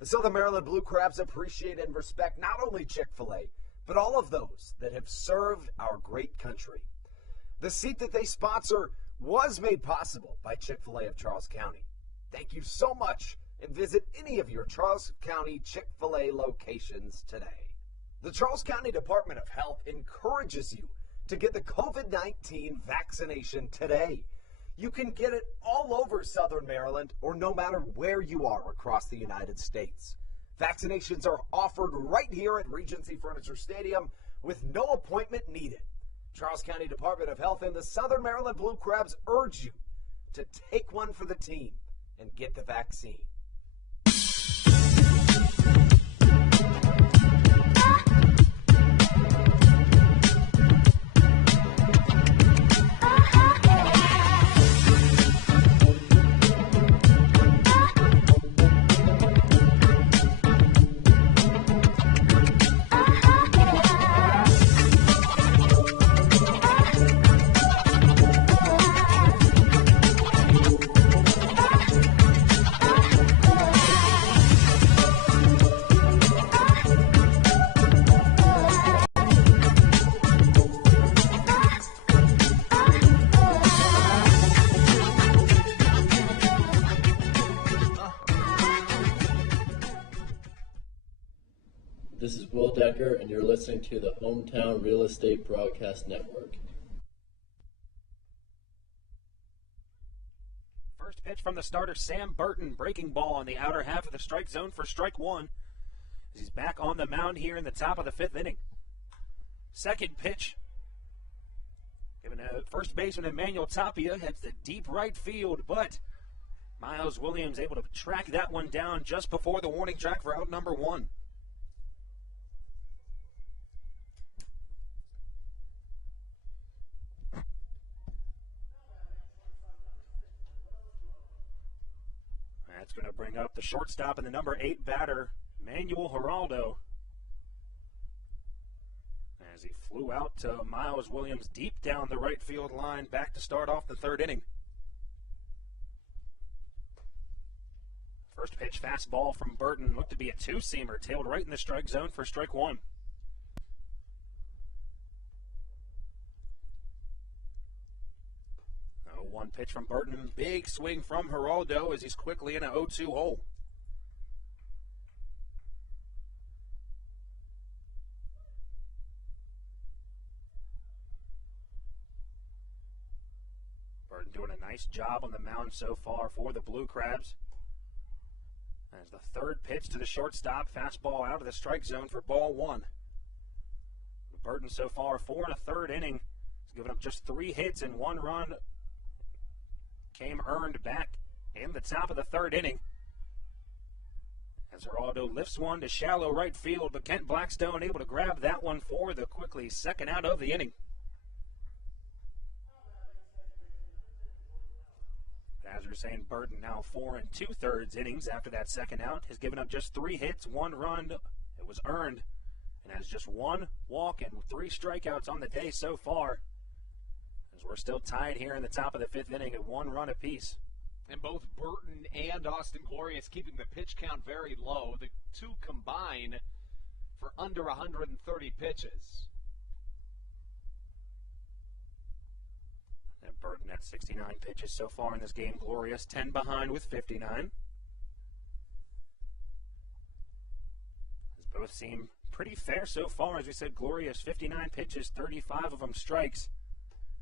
The Southern Maryland Blue Crabs appreciate and respect not only Chick-fil-A, but all of those that have served our great country. The seat that they sponsor was made possible by Chick-fil-A of Charles County. Thank you so much, and visit any of your Charles County Chick-fil-A locations today. The Charles County Department of Health encourages you to get the COVID-19 vaccination today. You can get it all over Southern Maryland or no matter where you are across the United States. Vaccinations are offered right here at Regency Furniture Stadium with no appointment needed. Charles County Department of Health and the Southern Maryland Blue Crabs urge you to take one for the team and get the vaccine. This is Will Decker, and you're listening to the Hometown Real Estate Broadcast Network. First pitch from the starter, Sam Burton, breaking ball on the outer half of the strike zone for strike one. As he's back on the mound here in the top of the fifth inning. Second pitch, given to first baseman Emmanuel Tapia, heads to deep right field, but Miles Williams able to track that one down just before the warning track for out number one. That's going to bring up the shortstop and the number 8 batter, Manuel Geraldo, as he flew out to Miles Williams deep down the right field line, back to start off the third inning. First pitch fastball from Burton looked to be a two-seamer, tailed right in the strike zone for strike one. One pitch from Burton, big swing from Geraldo as he's quickly in an 0-2 hole. Burton doing a nice job on the mound so far for the Blue Crabs. As the third pitch to the shortstop, fastball out of the strike zone for ball one. Burton so far 4 1/3 inning. He's given up just 3 hits and 1 run. Came earned back in the top of the third inning. As Geraldo lifts one to shallow right field, but Kent Blackstone able to grab that one for the quickly second out of the inning. As we're saying, Burton now 4 2/3 innings after that second out. Has given up just 3 hits, 1 run. It was earned, and has just 1 walk and 3 strikeouts on the day so far. As we're still tied here in the top of the fifth inning at 1 run apiece. And both Burton and Austin Glorious keeping the pitch count very low. The two combine for under 130 pitches. And Burton at 69 pitches so far in this game. Glorious 10 behind with 59. As both seem pretty fair so far. As we said, Glorious 59 pitches, 35 of them strikes.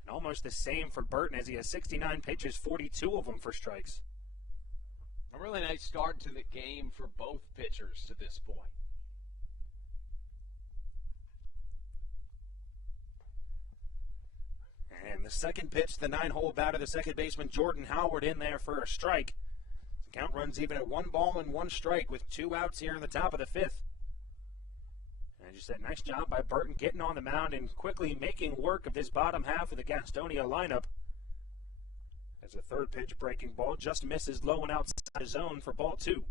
And almost the same for Burton as he has 69 pitches, 42 of them for strikes. A really nice start to the game for both pitchers to this point. And the second pitch, the 9-hole batter, the second baseman Jordan Howard in there for a strike. The count runs even at 1 ball and 1 strike with 2 outs here in the top of the 5th. And as you said, nice job by Burton getting on the mound and quickly making work of this bottom half of the Gastonia lineup. As the third pitch, breaking ball, just misses low and outside the zone for ball 2.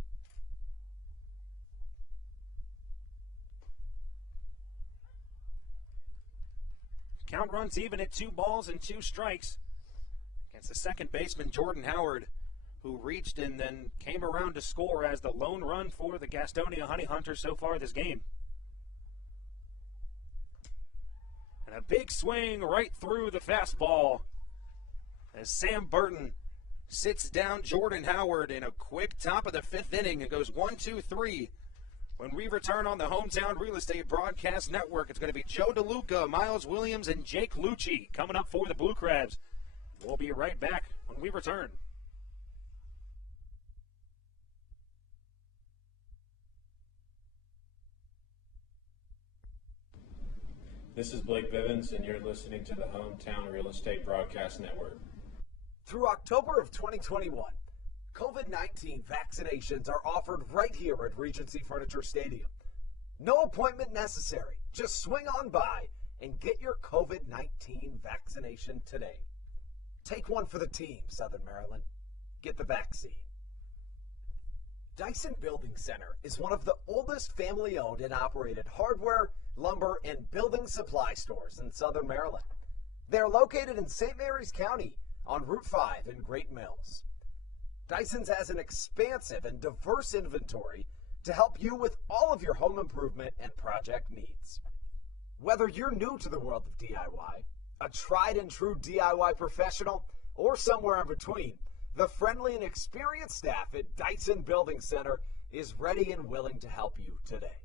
Count runs even at 2 balls and 2 strikes against the second baseman Jordan Howard, who reached and then came around to score as the lone run for the Gastonia Honey Hunters so far this game. And a big swing right through the fastball as Sam Burton sits down Jordan Howard in a quick top of the 5th inning. It goes 1-2-3. When we return on the Hometown Real Estate Broadcast Network, it's going to be Joe DeLuca, Miles Williams, and Jake Lucci coming up for the Blue Crabs. We'll be right back when we return. This is Blake Bivens, and you're listening to the Hometown Real Estate Broadcast Network. Through October of 2021, COVID-19 vaccinations are offered right here at Regency Furniture Stadium. No appointment necessary. Just swing on by and get your COVID-19 vaccination today. Take one for the team, Southern Maryland. Get the vaccine. Dyson Building Center is one of the oldest family-owned and operated hardware, lumber, and building supply stores in Southern Maryland. They're located in St. Mary's County on Route 5 in Great Mills. Dyson's has an expansive and diverse inventory to help you with all of your home improvement and project needs. Whether you're new to the world of DIY, a tried and true DIY professional, or somewhere in between, the friendly and experienced staff at Dyson Building Center is ready and willing to help you today.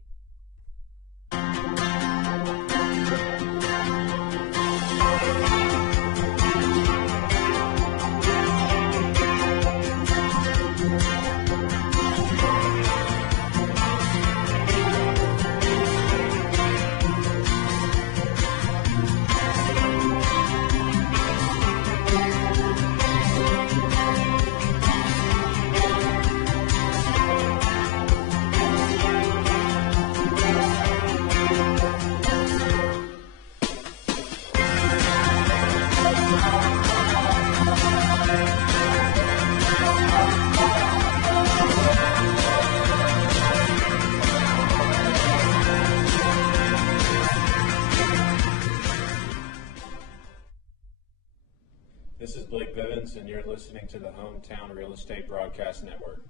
This is Blake Bivens, and you're listening to the Hometown Real Estate Broadcast Network.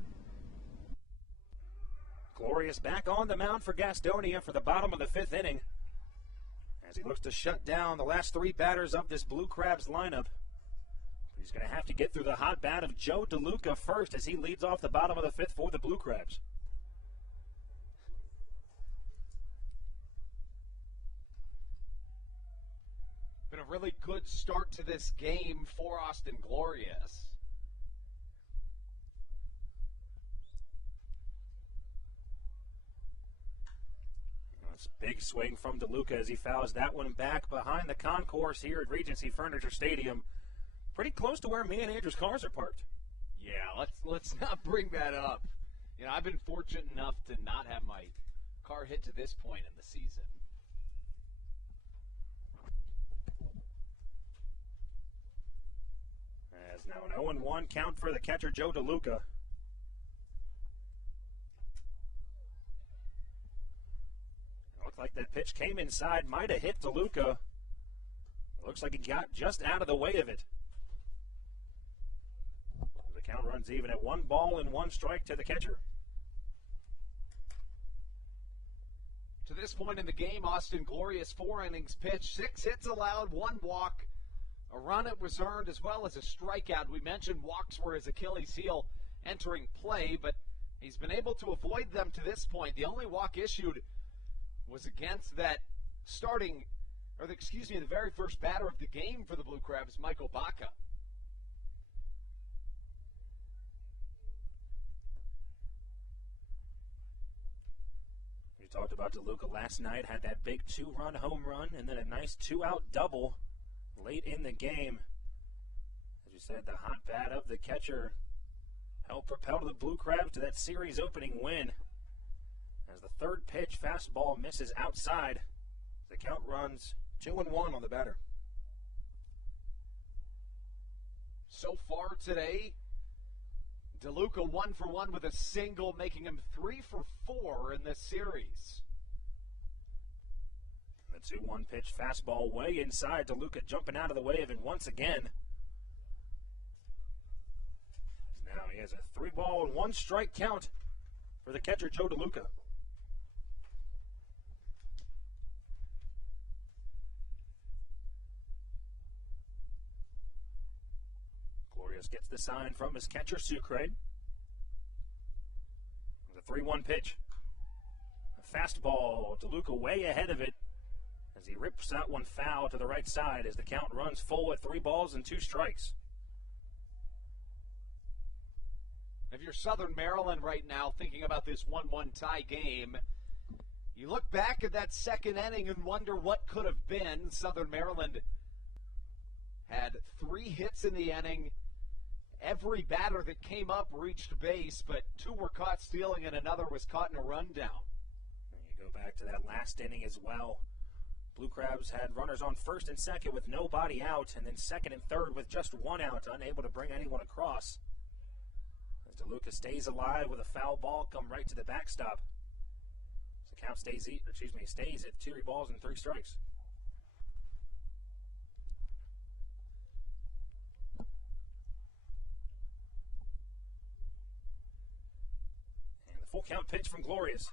Glorious back on the mound for Gastonia for the bottom of the 5th inning as he looks to shut down the last 3 batters of this Blue Crabs lineup. He's going to have to get through the hot bat of Joe DeLuca first as he leads off the bottom of the 5th for the Blue Crabs. Been a really good start to this game for Austin Glorious. That's a big swing from DeLuca as he fouls that one back behind the concourse here at Regency Furniture Stadium. Pretty close to where me and Andrew's cars are parked. Yeah, let's not bring that up. You know, I've been fortunate enough to not have my car hit to this point in the season. As now an 0-1 count for the catcher, Joe DeLuca. Looked like that pitch came inside, might have hit DeLuca. Looks like he got just out of the way of it. The count runs even at 1 ball and 1 strike to the catcher. To this point in the game, Austin Glorious 4 innings pitched, 6 hits allowed, 1 walk. A run it was earned as well as a strikeout. We mentioned walks were his Achilles heel entering play, but he's been able to avoid them to this point. The only walk issued was against that the very first batter of the game for the Blue Crabs, Michael Baca. We talked about DeLuca last night, had that big 2-run home run and then a nice 2-out double late in the game. As you said, the hot bat of the catcher helped propel the Blue Crabs to that series opening win. As the third pitch fastball misses outside, the count runs 2-1 on the batter. So far today, DeLuca 1 for 1 with a single, making him 3 for 4 in this series. The 2-1 pitch fastball way inside. DeLuca jumping out of the way of it once again. Now he has a 3-ball and 1-strike count for the catcher, Joe DeLuca. Glorious gets the sign from his catcher, Sucre. The 3-1 pitch. A fastball, DeLuca way ahead of it as he rips that one foul to the right side as the count runs full at 3 balls and 2 strikes. If you're Southern Maryland right now thinking about this 1-1 tie game, you look back at that second inning and wonder what could have been. Southern Maryland had 3 hits in the inning. Every batter that came up reached base, but 2 were caught stealing and another was caught in a rundown. You go back to that last inning as well. Blue Crabs had runners on first and second with nobody out, and then second and third with just 1 out, unable to bring anyone across. As DeLuca stays alive with a foul ball come right to the backstop. The count stays at 2 balls and 3 strikes. And the full count pitch from Glorious.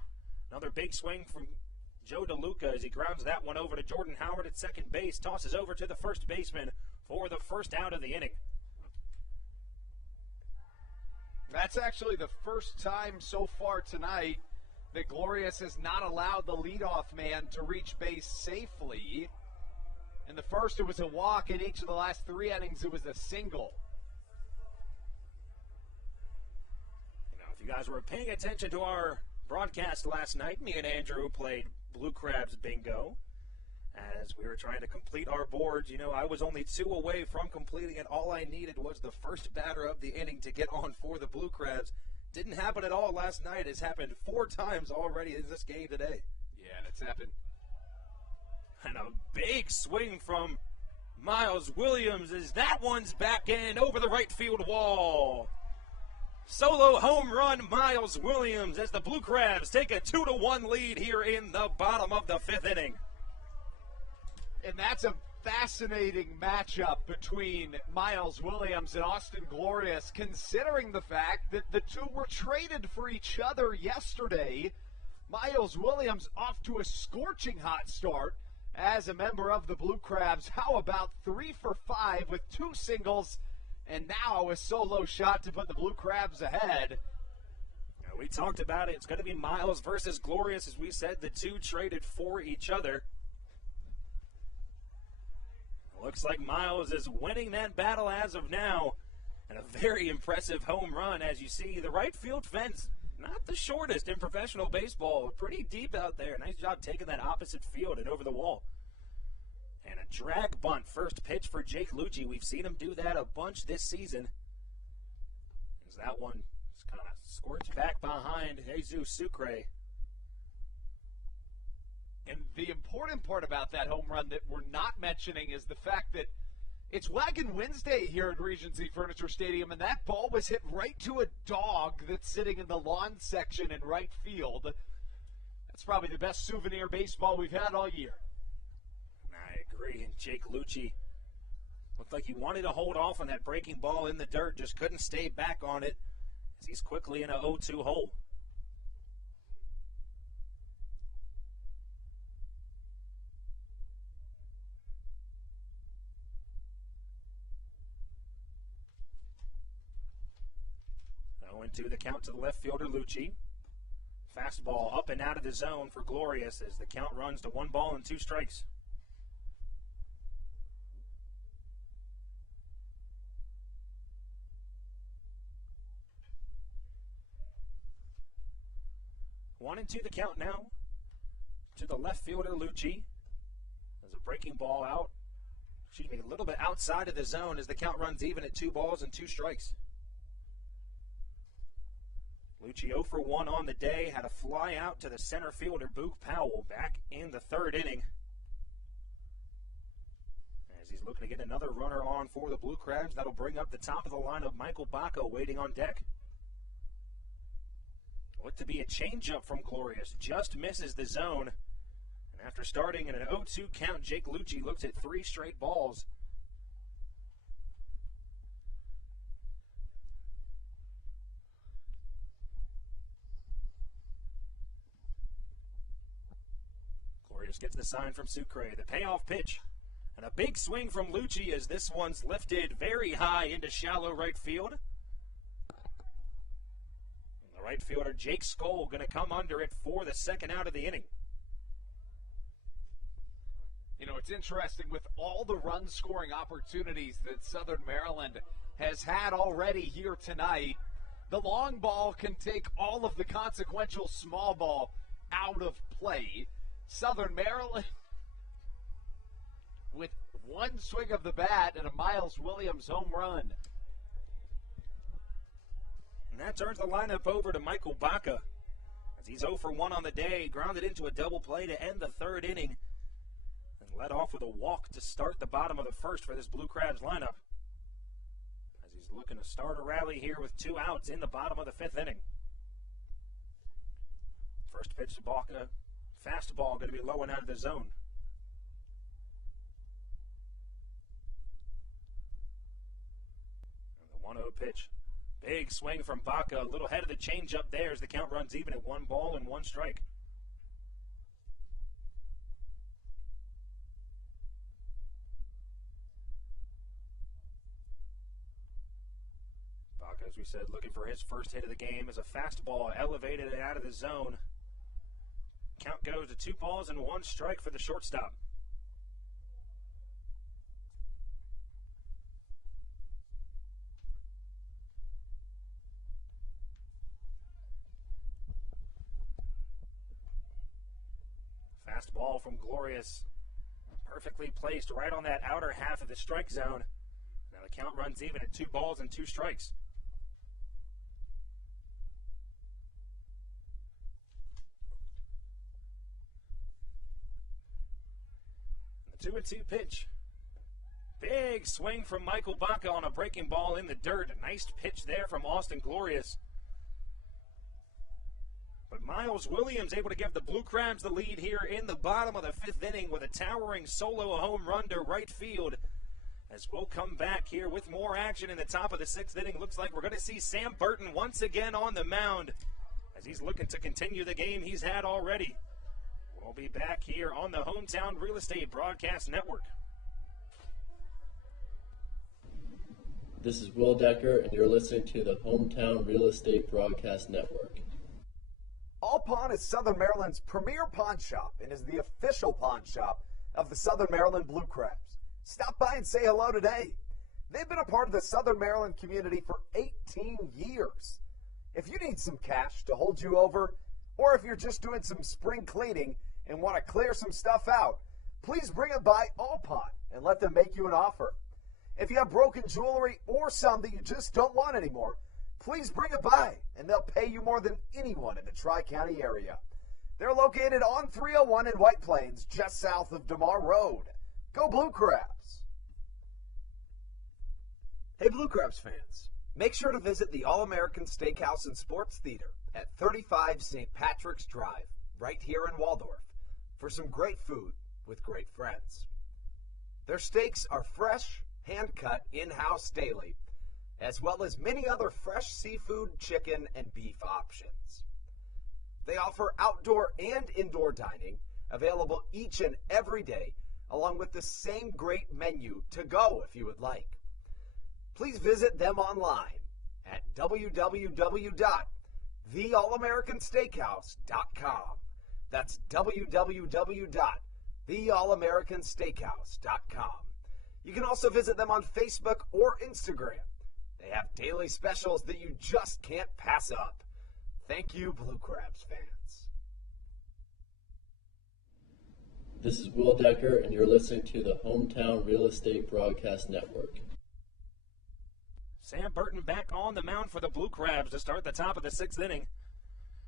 Another big swing from Joe DeLuca as he grounds that one over to Jordan Howard at second base, tosses over to the first baseman for the first out of the inning. That's actually the first time so far tonight that Glorious has not allowed the leadoff man to reach base safely. In the first, it was a walk. In each of the last 3 innings, it was a single. If you guys were paying attention to our broadcast last night, me and Andrew played Blue Crabs bingo. As we were trying to complete our boards, I was only 2 away from completing it. All I needed was the first batter of the inning to get on for the Blue Crabs. Didn't happen at all last night. It's happened 4 times already in this game today. Yeah, and it's happened. And a big swing from Miles Williams as that one's back in over the right field wall. Solo home run, Miles Williams, as the Blue Crabs take a 2-1 lead here in the bottom of the 5th inning. And that's a fascinating matchup between Miles Williams and Austin Glorious, considering the fact that the 2 were traded for each other yesterday. Miles Williams off to a scorching hot start as a member of the Blue Crabs. How about 3 for 5 with 2 singles, and now a solo shot to put the Blue Crabs ahead. We talked about it. It's going to be Miles versus Glorious. As we said, the 2 traded for each other. Looks like Miles is winning that battle as of now. And a very impressive home run. As you see, the right field fence, not the shortest in professional baseball. Pretty deep out there. Nice job taking that opposite field and over the wall. And a drag bunt, first pitch for Jake Lucci. We've seen him do that a bunch this season. As that one is kind of squirts back behind Jesus Sucre. And the important part about that home run that we're not mentioning is the fact that it's Wagon Wednesday here at Regency Furniture Stadium, and that ball was hit right to a dog that's sitting in the lawn section in right field. That's probably the best souvenir baseball we've had all year. I agree, and Jake Lucci looked like he wanted to hold off on that breaking ball in the dirt, just couldn't stay back on it as he's quickly in a 0-2 hole. Into the count to the left fielder, Lucci. Fastball up and out of the zone for Glorious as the count runs to 1 ball and 2 strikes. One and 2 the count now to the left fielder, Lucci. There's a breaking ball out. A little bit outside of the zone as the count runs even at 2 balls and 2 strikes. Lucci 0 for 1 on the day, had a fly out to the center fielder, Boog Powell, back in the 3rd inning. As he's looking to get another runner on for the Blue Crabs, that'll bring up the top of the lineup, Michael Baca waiting on deck. Looked to be a changeup from Glorious, just misses the zone. And after starting in an 0-2 count, Jake Lucci looks at 3 straight balls. Glorious gets the sign from Sucre, the payoff pitch. And a big swing from Lucci as this one's lifted very high into shallow right field. Right fielder Jake Skoll going to come under it for the 2nd out of the inning. You know, it's interesting with all the run-scoring opportunities that Southern Maryland has had already here tonight, the long ball can take all of the consequential small ball out of play. Southern Maryland, with 1 swing of the bat and a Miles Williams home run. And that turns the lineup over to Michael Baca as he's 0 for 1 on the day, grounded into a double play to end the 3rd inning, and led off with a walk to start the bottom of the 1st for this Blue Crabs lineup. As he's looking to start a rally here with 2 outs in the bottom of the 5th inning. First pitch to Baca, fastball going to be low and out of the zone. And the 1-0 pitch. Big swing from Baca, a little head of the changeup there as the count runs even at 1 ball and 1 strike. Baca, as we said, looking for his first hit of the game as a fastball elevated out of the zone. Count goes to 2 balls and 1 strike for the shortstop. Fastball from Glorious, perfectly placed right on that outer half of the strike zone. Now the count runs even at 2 balls and 2 strikes. And the 2-2 pitch. Big swing from Michael Baca on a breaking ball in the dirt. A nice pitch there from Austin Glorious. But Miles Williams able to give the Blue Crabs the lead here in the bottom of the 5th inning with a towering solo home run to right field. As we'll come back here with more action in the top of the 6th inning. Looks like we're going to see Sam Burton once again on the mound as he's looking to continue the game he's had already. We'll be back here on the Hometown Real Estate Broadcast Network. This is Will Decker, and you're listening to the Hometown Real Estate Broadcast Network. All Pawn is Southern Maryland's premier pawn shop and is the official pawn shop of the Southern Maryland Blue Crabs. Stop by and say hello today. They've been a part of the Southern Maryland community for 18 years. If you need some cash to hold you over, or if you're just doing some spring cleaning and want to clear some stuff out, please bring it by All Pawn and let them make you an offer. If you have broken jewelry or some that you just don't want anymore, please bring it by, and they'll pay you more than anyone in the Tri-County area. They're located on 301 in White Plains, just south of DeMar Road. Go Blue Crabs! Hey Blue Crabs fans, make sure to visit the All-American Steakhouse and Sports Theater at 35 St. Patrick's Drive, right here in Waldorf, for some great food with great friends. Their steaks are fresh, hand-cut, in-house daily, as well as many other fresh seafood, chicken, and beef options. They offer outdoor and indoor dining, available each and every day, along with the same great menu to go if you would like. Please visit them online at www.steakhouse theallamericansteakhouse.com. That's www.theallamericansteakhouse.com. You can also visit them on Facebook or Instagram. They have daily specials that you just can't pass up. Thank you, Blue Crabs fans. This is Will Decker, and you're listening to the Hometown Real Estate Broadcast Network. Sam Burton back on the mound for the Blue Crabs to start the top of the 6th inning.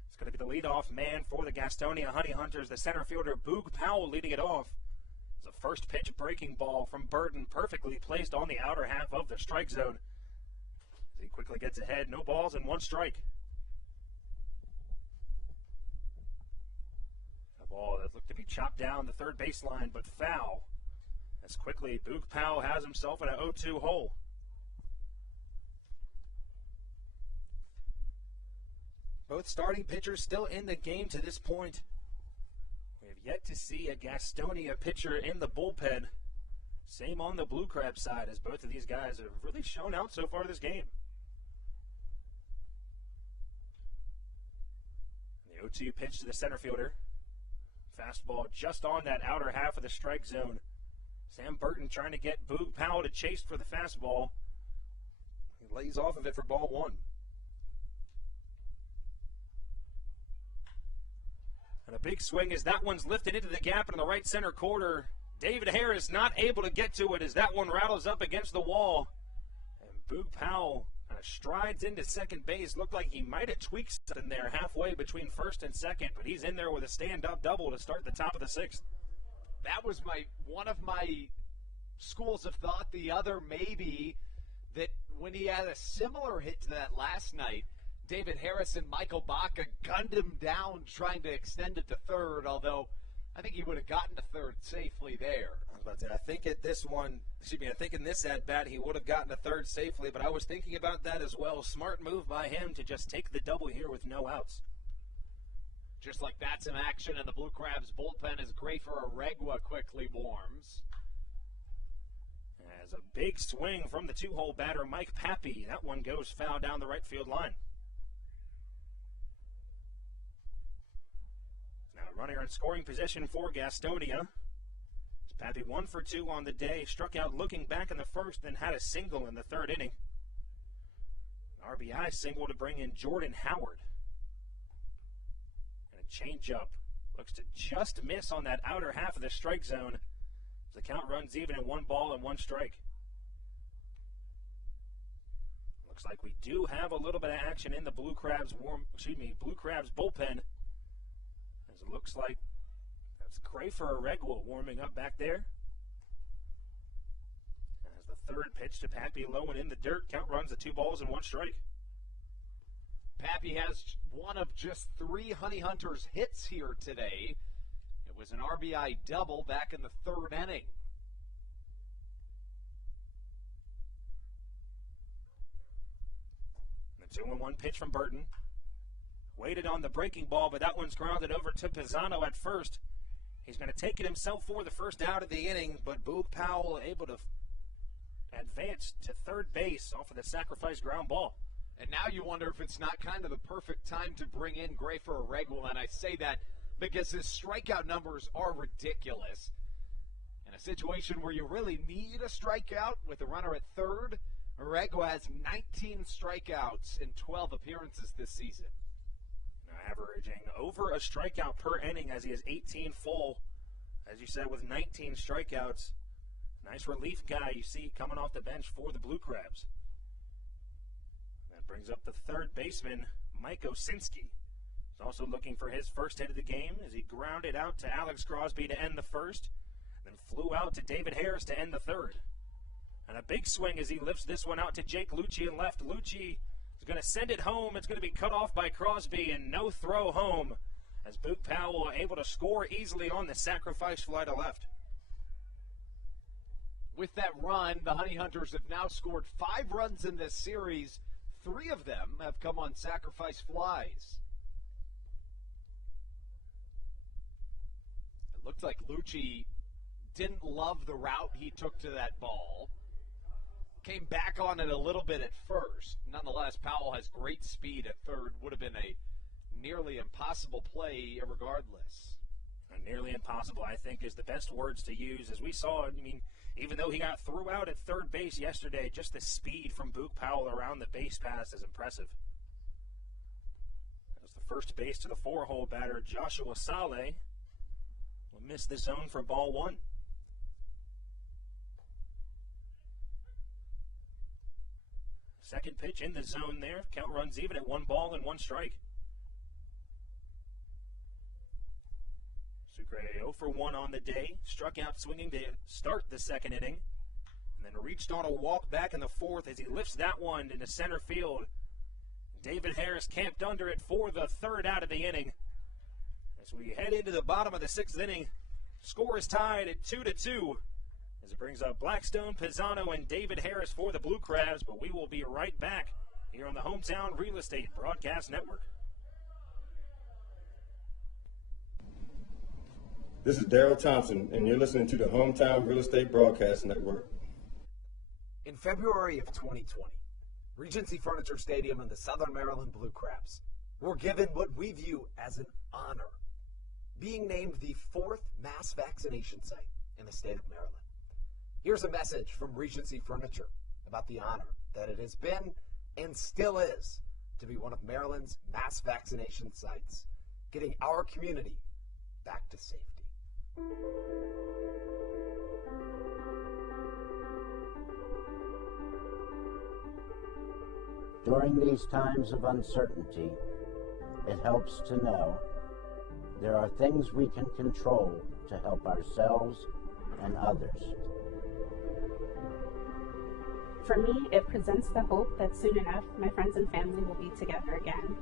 It's going to be the leadoff man for the Gastonia Honey Hunters, the center fielder Boog Powell leading it off. It's a first pitch breaking ball from Burton, perfectly placed on the outer half of the strike zone. As he quickly gets ahead, no balls and 1 strike. A ball that looked to be chopped down the third baseline, but foul. As quickly Boog Powell has himself in an 0-2 hole. Both starting pitchers still in the game to this point. We have yet to see a Gastonia pitcher in the bullpen. Same on the Blue Crab side, as both of these guys have really shown out so far this game. The 0-2 pitch to the center fielder. Fastball just on that outer half of the strike zone. Sam Burton trying to get Boog Powell to chase for the fastball. He lays off of it for ball 1. And a big swing as that one's lifted into the gap in the right center corner. David Harris not able to get to it as that one rattles up against the wall. And Boog Powell kind of strides into second base. Looked like he might have tweaked something there halfway between first and second, but he's in there with a stand-up double to start the top of the 6th. That was one of my schools of thought. The other maybe that when he had a similar hit to that last night, David Harris and Michael Baca gunned him down trying to extend it to third, although I think he would have gotten to third safely there. I was about to say, I think in this at-bat he would have gotten to third safely, but I was thinking about that as well. Smart move by him to just take the double here with no outs. Just like that, some action in the Blue Crabs bullpen as Grafer Aregua quickly warms. As a big swing from the 2-hole batter, Mike Pappy. That one goes foul down the right field line. Runner in scoring position for Gastonia. Pappy 1 for 2 on the day. Struck out looking back in the first, then had a single in the 3rd inning. An RBI single to bring in Jordan Howard. And a changeup. Looks to just miss on that outer half of the strike zone. The count runs even in 1 ball and 1 strike. Looks like we do have a little bit of action in the Blue Crabs bullpen. As it looks like that's Grafer Aregua warming up back there. As the 3rd pitch to Pappy low and in the dirt, count runs to 2 balls and 1 strike. Pappy has one of just 3 Honey Hunters hits here today. It was an RBI double back in the 3rd inning. The 2-1 pitch from Burton. Waited on the breaking ball, but that one's grounded over to Pisano at first. He's going to take it himself for the first out of the inning, but Boog Powell able to advance to third base off of the sacrifice ground ball. And now you wonder if it's not kind of the perfect time to bring in Grafer Aregua, and I say that because his strikeout numbers are ridiculous. In a situation where you really need a strikeout with a runner at third, Aregua has 19 strikeouts in 12 appearances this season. Averaging over a strikeout per inning as he has 18 full, as you said, with 19 strikeouts. Nice relief guy you see coming off the bench for the Blue Crabs. That brings up the 3rd baseman, Mike Osinski. He's also looking for his first hit of the game as he grounded out to Alex Crosby to end the 1st, then flew out to David Harris to end the 3rd. And a big swing as he lifts this one out to Jake Lucci in left. Lucci is going to send it home. It's going to be cut off by Crosby and no throw home as Boog Powell able to score easily on the sacrifice fly to left. With that run, the Honey Hunters have now scored 5 runs in this series. 3 of them have come on sacrifice flies. It looked like Lucci didn't love the route he took to that ball. came back on it a little bit at first. Nonetheless, Powell has great speed at third. Would have been a nearly impossible play regardless. Nearly impossible, I think, is the best words to use. As we saw, I mean, even though he got threw out at third base yesterday, just the speed from Book Powell around the base pass is impressive. As the first base to the four-hole batter, Joshua Saleh will miss the zone for ball one. Second pitch in the zone there. Count runs even at 1 ball and 1 strike. Sucre 0 for 1 on the day. Struck out swinging to start the second inning. And then reached on a walk back in the fourth as he lifts that one into center field. David Harris camped under it for the third out of the inning. As we head into the bottom of the sixth inning, score is tied at 2-2. As it brings up Blackstone, Pisano, and David Harris for the Blue Crabs, but we will be right back here on the Hometown Real Estate Broadcast Network. This is Daryl Thompson, and you're listening to the Hometown Real Estate Broadcast Network. In February of 2020, Regency Furniture Stadium and the Southern Maryland Blue Crabs were given what we view as an honor, being named the 4th mass vaccination site in the state of Maryland. Here's a message from Regency Furniture about the honor that it has been and still is to be one of Maryland's mass vaccination sites, getting our community back to safety. During these times of uncertainty, it helps to know there are things we can control to help ourselves and others. For me, it presents the hope that soon enough my friends and family will be together again.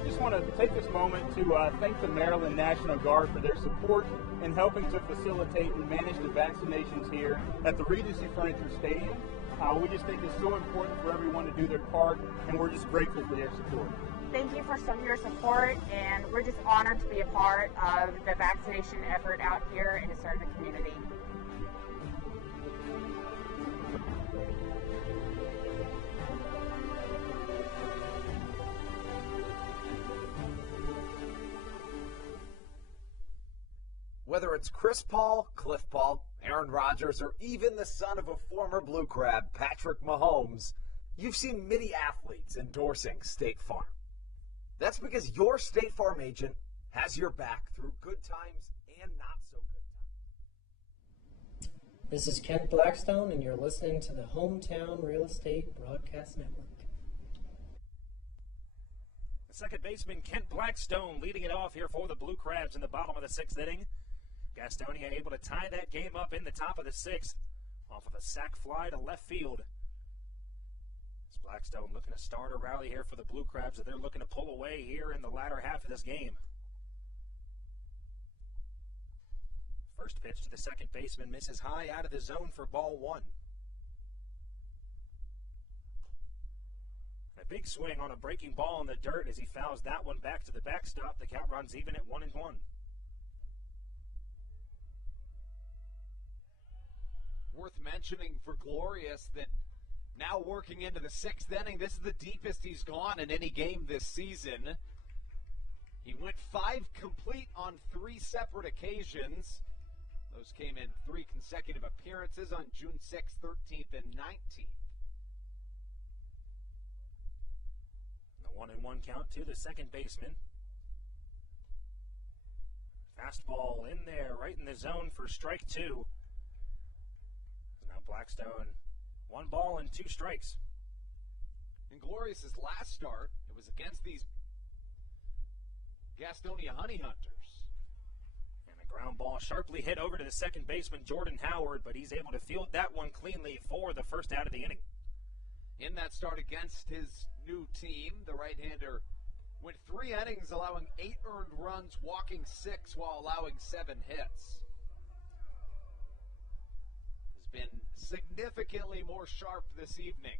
I just want to take this moment to thank the Maryland National Guard for their support in helping to facilitate and manage the vaccinations here at the Regency Furniture Stadium. We just think it's so important for everyone to do their part, and we're just grateful for their support. Thank you for your support, and we're just honored to be a part of the vaccination effort out here and to serve the community. Whether it's Chris Paul, Cliff Paul, Aaron Rodgers, or even the son of a former Blue Crab, Patrick Mahomes, you've seen many athletes endorsing State Farm. That's because your State Farm agent has your back through good times and not so good times. This is Kent Blackstone, and you're listening to the Hometown Real Estate Broadcast Network. The second baseman, Kent Blackstone, leading it off here for the Blue Crabs in the bottom of the sixth inning. Gastonia able to tie that game up in the top of the sixth off of a sac fly to left field. As Blackstone looking to start a rally here for the Blue Crabs that they're looking to pull away here in the latter half of this game. First pitch to the second baseman misses high out of the zone for ball one. A big swing on a breaking ball in the dirt as he fouls that one back to the backstop. The count runs even at 1-1. Worth mentioning for Glorious that now working into the sixth inning, this is the deepest he's gone in any game this season. He went 5 complete on 3 separate occasions. Those came in 3 consecutive appearances on June 6th, 13th, and 19th. The 1-1 count to the second baseman. Fastball in there, right in the zone for strike 2. Now Blackstone, 1 ball and 2 strikes. In Glorious's last start, it was against these Gastonia Honey Hunters. And a ground ball sharply hit over to the second baseman, Jordan Howard, but he's able to field that one cleanly for the first out of the inning. In that start against his new team, the right-hander went 3 innings, allowing 8 earned runs, walking 6 while allowing 7 hits. Has been significantly more sharp this evening.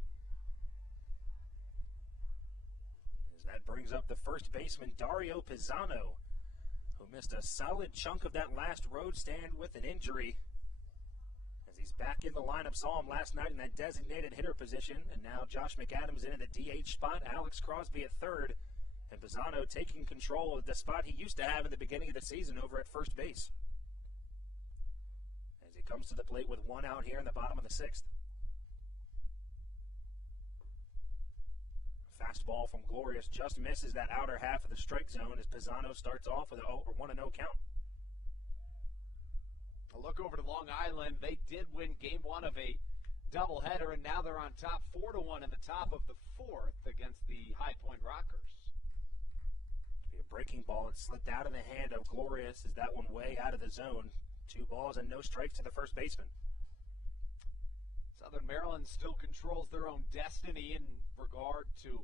that brings up the first baseman, Dario Pisano, who missed a solid chunk of that last road stand with an injury. As he's back in the lineup, saw him last night in that designated hitter position, and now Josh McAdams in the DH spot, Alex Crosby at third, and Pisano taking control of the spot he used to have at the beginning of the season over at first base. As he comes to the plate with one out here in the bottom of the sixth. Fastball from Glorious just misses that outer half of the strike zone as Pisano starts off with a 1-0 count. A look over to Long Island. They did win game one of a doubleheader, and now they're on top 4-1 in the top of the fourth against the High Point Rockers. Be a breaking ball. It slipped out of the hand of Glorious as that one way out of the zone. 2 balls and no strikes to the first baseman. Southern Maryland still controls their own destiny in regard to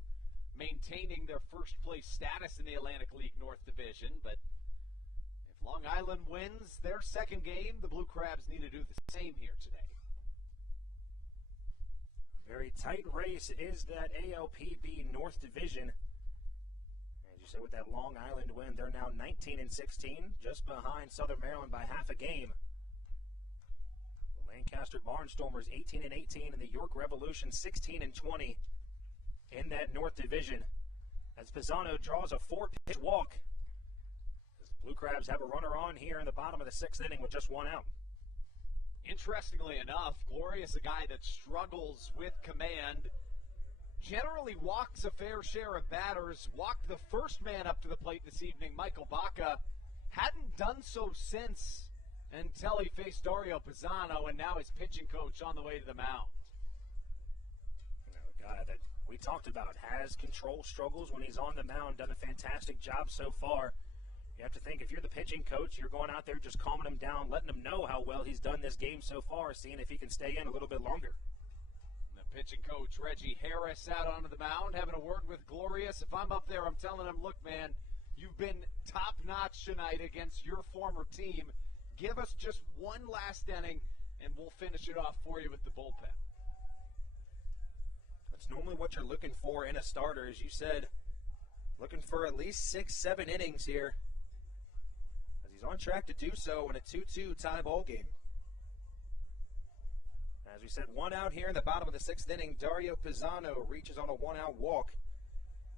maintaining their first place status in the Atlantic League North Division, but if Long Island wins their second game, the Blue Crabs need to do the same here today. A very tight race is that ALPB North Division. As you said, with that Long Island win, they're now 19-16, just behind Southern Maryland by half a game. Lancaster Barnstormers 18-18 and the York Revolution 16-20 in that North Division. As Pisano draws a 4-pitch walk. As the Blue Crabs have a runner on here in the bottom of the sixth inning with just one out. Interestingly enough, Glorious, a guy that struggles with command, generally walks a fair share of batters, walked the first man up to the plate this evening, Michael Baca, hadn't done so since until he faced Dario Pisano, and now his pitching coach on the way to the mound. You know, a guy that we talked about has control struggles when he's on the mound, done a fantastic job so far. You have to think, if you're the pitching coach, you're going out there just calming him down, letting him know how well he's done this game so far, seeing if he can stay in a little bit longer. The pitching coach, Reggie Harris, out onto the mound, having a word with Glorious. If I'm up there, I'm telling him, look, man, you've been top-notch tonight against your former team. Give us just one last inning, and we'll finish it off for you with the bullpen. That's normally what you're looking for in a starter, as you said. Looking for at least 6-7 innings here, as he's on track to do so in a 2-2 tie ball game. As we said, one out here in the bottom of the sixth inning. Dario Pisano reaches on a one-out walk,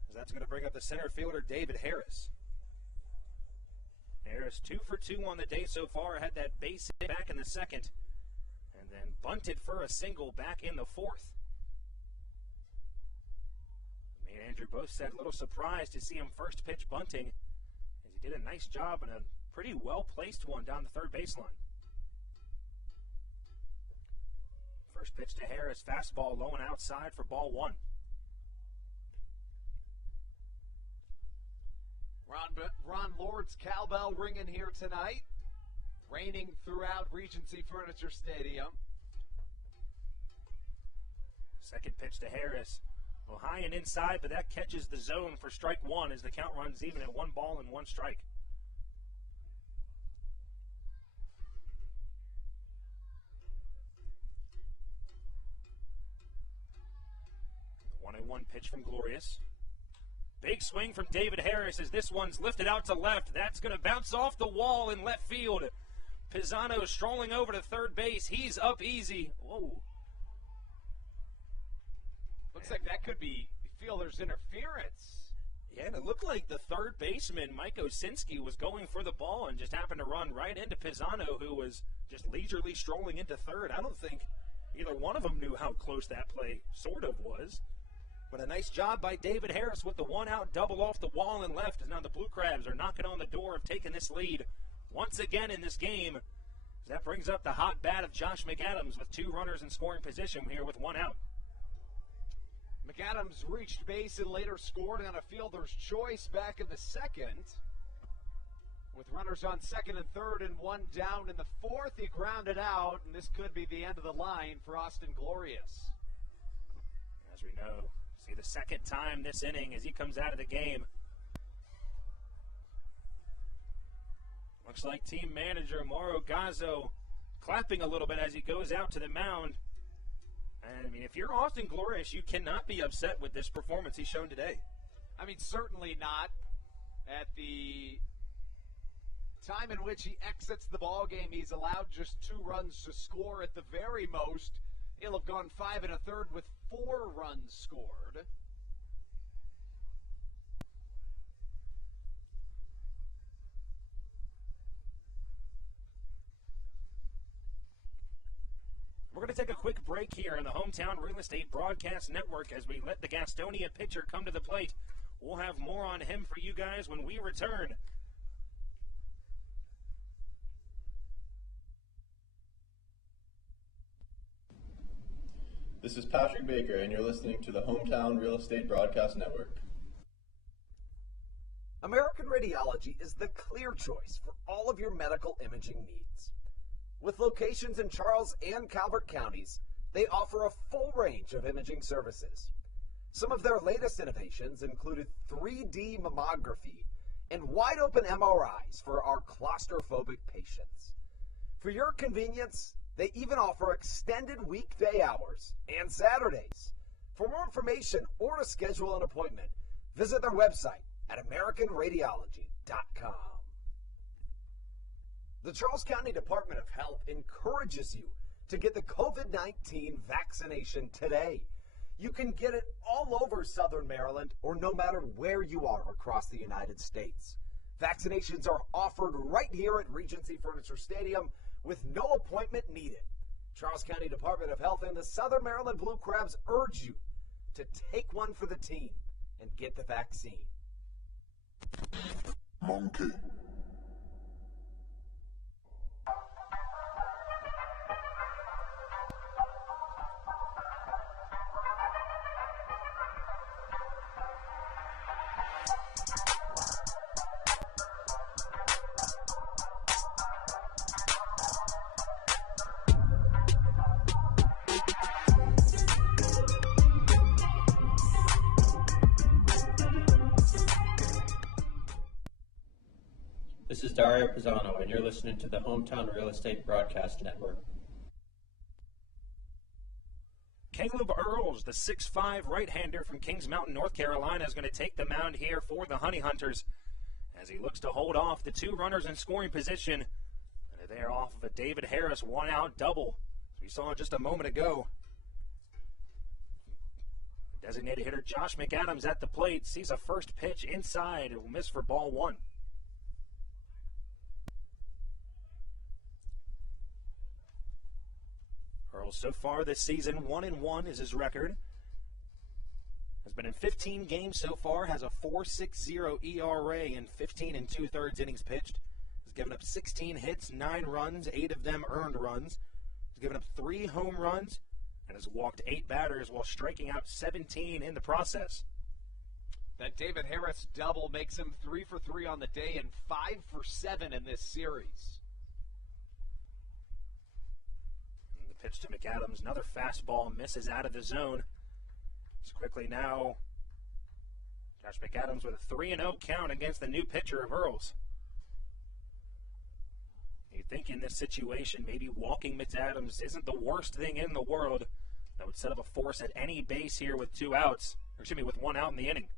as that's going to bring up the center fielder, David Harris. Harris 2 for 2 on the day so far. Had that base hit back in the second, and then bunted for a single back in the fourth. Me and Andrew both said a little surprised to see him first pitch bunting, as he did a nice job and a pretty well-placed one down the third baseline. First pitch to Harris, fastball low and outside for ball one. Ron Lord's cowbell ringing here tonight, raining throughout Regency Furniture Stadium. Second pitch to Harris. Well, high and inside, but that catches the zone for strike one as the count runs even at 1 ball and 1 strike. The 1-1 pitch from Glorious. Big swing from David Harris as this one's lifted out to left. That's going to bounce off the wall in left field. Pisano strolling over to third base. He's up easy. Whoa. Looks like that could be fielder's interference. Yeah, and it looked like the third baseman, Mike Osinski, was going for the ball and just happened to run right into Pisano, who was just leisurely strolling into third. I don't think either one of them knew how close that play sort of was. But a nice job by David Harris with the one-out double off the wall and left, as now the Blue Crabs are knocking on the door of taking this lead once again in this game. As that brings up the hot bat of Josh McAdams with 2 runners in scoring position here with 1 out. McAdams reached base and later scored on a fielder's choice back in the second. With runners on second and third and 1 down in the fourth, he grounded out, and this could be the end of the line for Austin Glorious. As we know, see the second time this inning as he comes out of the game. Looks like team manager Mauro Gazzo clapping a little bit as he goes out to the mound. And, I mean, if you're Austin Glorious, you cannot be upset with this performance he's shown today. I mean, certainly not at the time in which he exits the ball game. He's allowed just 2 runs to score at the very most. He'll have gone 5 1/3 with 4 runs scored. We're going to take a quick break here in the Hometown Real Estate Broadcast Network as we let the Gastonia pitcher come to the plate. We'll have more on him for you guys when we return. This is Patrick Baker, and you're listening to the Hometown Real Estate Broadcast Network. American Radiology is the clear choice for all of your medical imaging needs. With locations in Charles and Calvert counties, they offer a full range of imaging services. Some of their latest innovations included 3D mammography and wide-open MRIs for our claustrophobic patients. For your convenience, they even offer extended weekday hours and Saturdays. For more information or to schedule an appointment, visit their website at AmericanRadiology.com. The Charles County Department of Health encourages you to get the COVID-19 vaccination today. You can get it all over Southern Maryland or no matter where you are across the United States. Vaccinations are offered right here at Regency Furniture Stadium with no appointment needed. Charles County Department of Health and the Southern Maryland Blue Crabs urge you to take one for the team and get the vaccine. Monkey. This is Dario Pisano, and you're listening to the Hometown Real Estate Broadcast Network. Caleb Earls, the 6'5" right-hander from Kings Mountain, North Carolina, is going to take the mound here for the Honey Hunters as he looks to hold off the 2 runners in scoring position. And they're off of a David Harris 1-out double, as we saw just a moment ago. Designated hitter Josh McAdams at the plate sees a first pitch inside. It will miss for ball 1. Earls so far this season, 1-1 is his record. Has been in 15 games so far, has a 4.60 ERA in 15 2/3 innings pitched. Has given up 16 hits, 9 runs, 8 of them earned runs. Has given up 3 home runs and has walked 8 batters while striking out 17 in the process. That David Harris double makes him 3 for 3 on the day and 5 for 7 in this series. Pitch to McAdams, another fastball misses out of the zone. Just quickly now, Josh McAdams with a 3-0 count against the new pitcher of Earls. You'd think in this situation, maybe walking McAdams isn't the worst thing in the world. That would set up a force at any base here with 2 outs, or excuse me, with 1 out in the inning.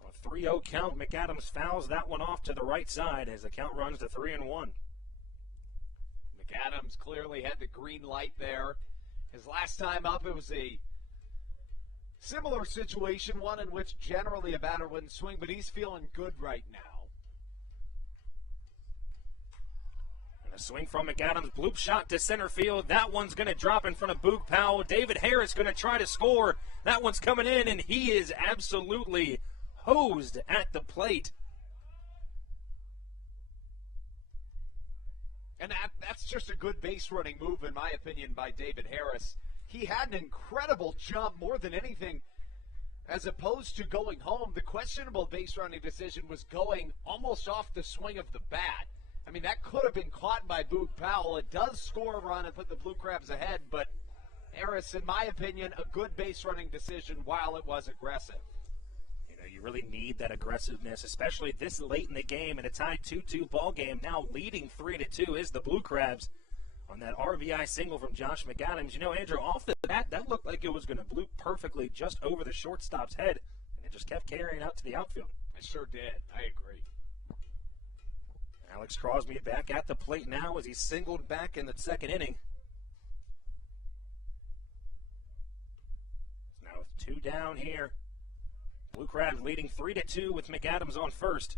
On a 3-0 count, McAdams fouls that one off to the right side as the count runs to 3-1. McAdams clearly had the green light there. His last time up, it was a similar situation, one in which generally a batter wouldn't swing, but he's feeling good right now. And a swing from McAdams, bloop shot to center field. That one's going to drop in front of Boog Powell. David Harris going to try to score. That one's coming in, and he is absolutely hosed at the plate. And that's just a good base running move, in my opinion, by David Harris. He had an incredible jump more than anything. As opposed to going home, the questionable base running decision was going almost off the swing of the bat. I mean, that could have been caught by Boog Powell. It does score a run and put the Blue Crabs ahead, but Harris, in my opinion, a good base running decision while it was aggressive. You really need that aggressiveness, especially this late in the game in a tied 2-2 ball game. Now leading 3-2 is the Blue Crabs. on that RBI single from Josh McAdams. You know, Andrew, off the bat, that looked like it was going to bloop perfectly just over the shortstop's head, and it just kept carrying out to the outfield. It sure did. I agree. Alex Crosby back at the plate now as he singled back in the second inning. Now with 2 down here. Blue Crabs leading 3-2 with McAdams on first.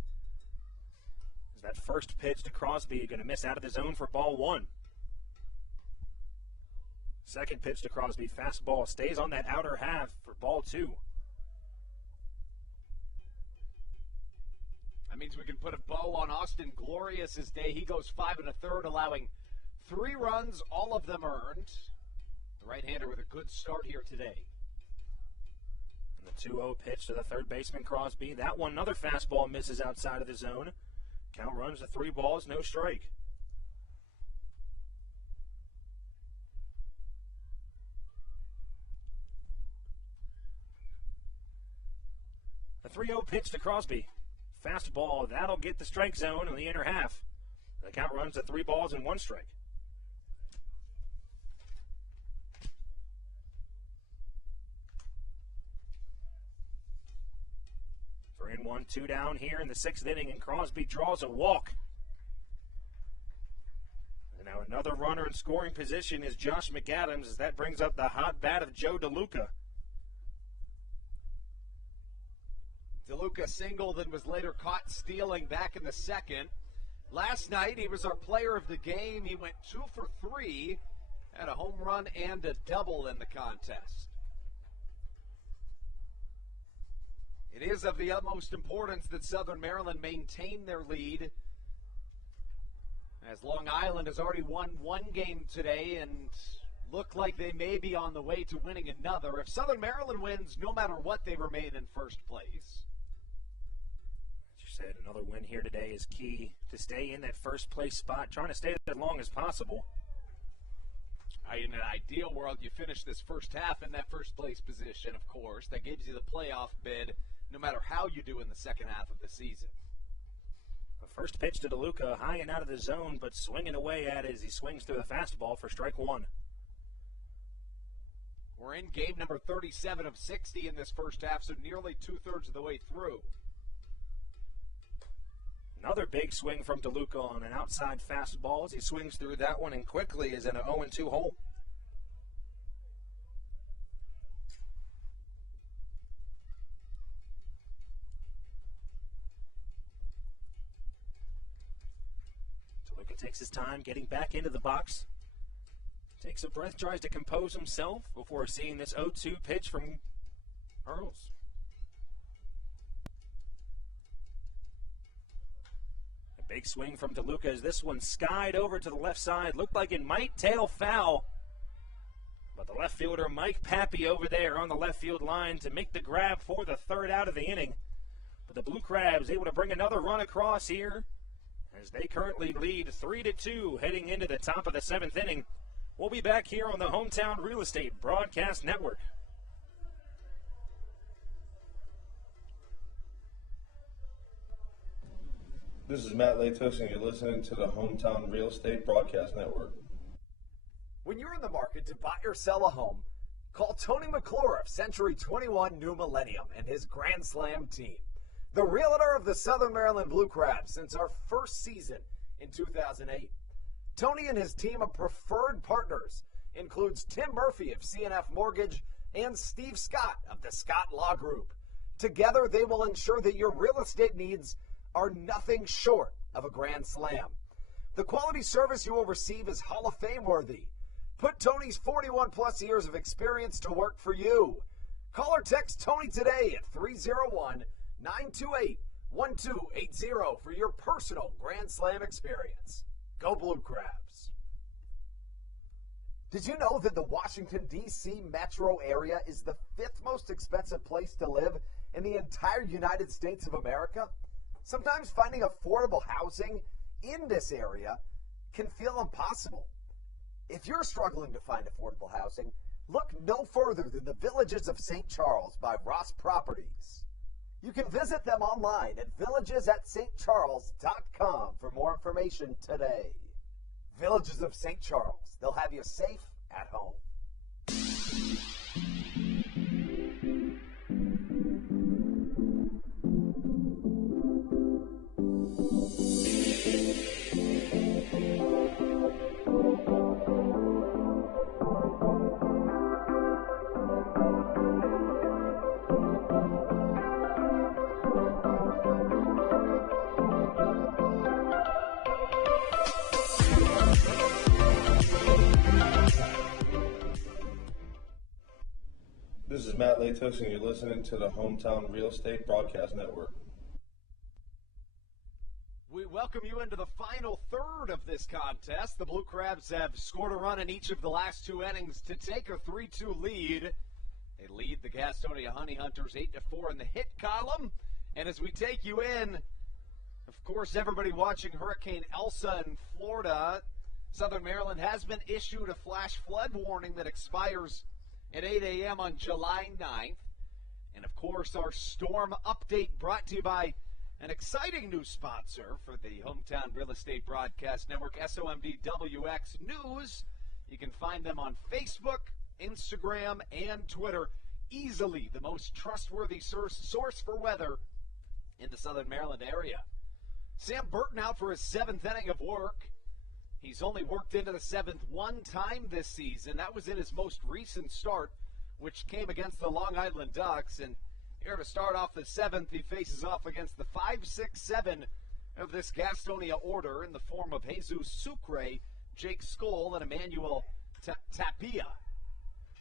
As that first pitch to Crosby going to miss out of the zone for ball 1. Second pitch to Crosby, fastball, stays on that outer half for ball 2. That means we can put a bow on Austin Glorious's day. He goes 5 1/3, allowing 3 runs, all of them earned. The right-hander with a good start here today. And the 2-0 pitch to the third baseman, Crosby. That one, another fastball misses outside of the zone. Count runs to 3 balls, no strike. The 3-0 pitch to Crosby. Fastball, that'll get the strike zone in the inner half. The count runs to 3 balls and 1 strike. Three and 1, 2 down here in the 6th inning, and Crosby draws a walk. And now another runner in scoring position is Josh McAdams, as that brings up the hot bat of Joe DeLuca. DeLuca singled and was later caught stealing back in the second. Last night, he was our player of the game. He went 2 for 3, had a home run and a double in the contest. It is of the utmost importance that Southern Maryland maintain their lead, as Long Island has already won 1 game today and look like they may be on the way to winning another. If Southern Maryland wins, no matter what, they remain in first place. Said another win here today is key to stay in that first place spot, trying to stay there as long as possible. In an ideal world, you finish this first half in that first place position, of course. That gives you the playoff bid no matter how you do in the second half of the season. The first pitch to DeLuca, high and out of the zone, but swinging away at it as he swings through the fastball for strike 1. We're in game number 37 of 60 in this first half, so nearly 2/3 of the way through. Another big swing from DeLuca on an outside fastball as he swings through that one and quickly is in an 0-2 hole. DeLuca takes his time getting back into the box. Takes a breath, tries to compose himself before seeing this 0-2 pitch from Earls. Big swing from DeLuca as this one skied over to the left side. Looked like it might tail foul. But the left fielder, Mike Pappy, over there on the left field line to make the grab for the 3rd out of the inning. But the Blue Crabs able to bring another run across here as they currently lead 3-2 heading into the top of the 7th inning. We'll be back here on the Hometown Real Estate Broadcast Network. This is Matt Latos, and you're listening to the Hometown Real Estate Broadcast Network. When you're in the market to buy or sell a home, call Tony McClure of Century 21 New Millennium and his Grand Slam team. The realtor of the Southern Maryland Blue Crabs since our first season in 2008. Tony and his team of preferred partners includes Tim Murphy of CNF Mortgage and Steve Scott of the Scott Law Group. Together, they will ensure that your real estate needs are nothing short of a grand slam. The quality service you will receive is Hall of Fame worthy. Put Tony's 41-plus years of experience to work for you. Call or text Tony today at 301-928-1280 for your personal Grand Slam experience. Go Blue Crabs. Did you know that the Washington, D.C. metro area is the 5th most expensive place to live in the entire United States of America? Sometimes finding affordable housing in this area can feel impossible. If you're struggling to find affordable housing, look no further than the Villages of St. Charles by Ross Properties. You can visit them online at villagesatstcharles.com for more information today. Villages of St. Charles. They'll have you safe at home. This is Matt Latos, and you're listening to the Hometown Real Estate Broadcast Network. We welcome you into the final third of this contest. The Blue Crabs have scored a run in each of the last two innings to take a 3-2 lead. They lead the Gastonia Honey Hunters 8-4 in the hit column. And as we take you in, of course, everybody watching Hurricane Elsa in Florida, Southern Maryland has been issued a flash flood warning that expires at 8 a.m. on July 9th. And, of course, our storm update brought to you by an exciting new sponsor for the Hometown Real Estate Broadcast Network, SOMDWX News. You can find them on Facebook, Instagram, and Twitter. Easily the most trustworthy source for weather in the Southern Maryland area. Sam Burton out for his 7th inning of work. He's only worked into the 7th one time this season. That was in his most recent start, which came against the Long Island Ducks. And here to start off the 7th, he faces off against the 5-6-7 of this Gastonia order in the form of Jesus Sucre, Jake Skoll, and Emmanuel Tapia.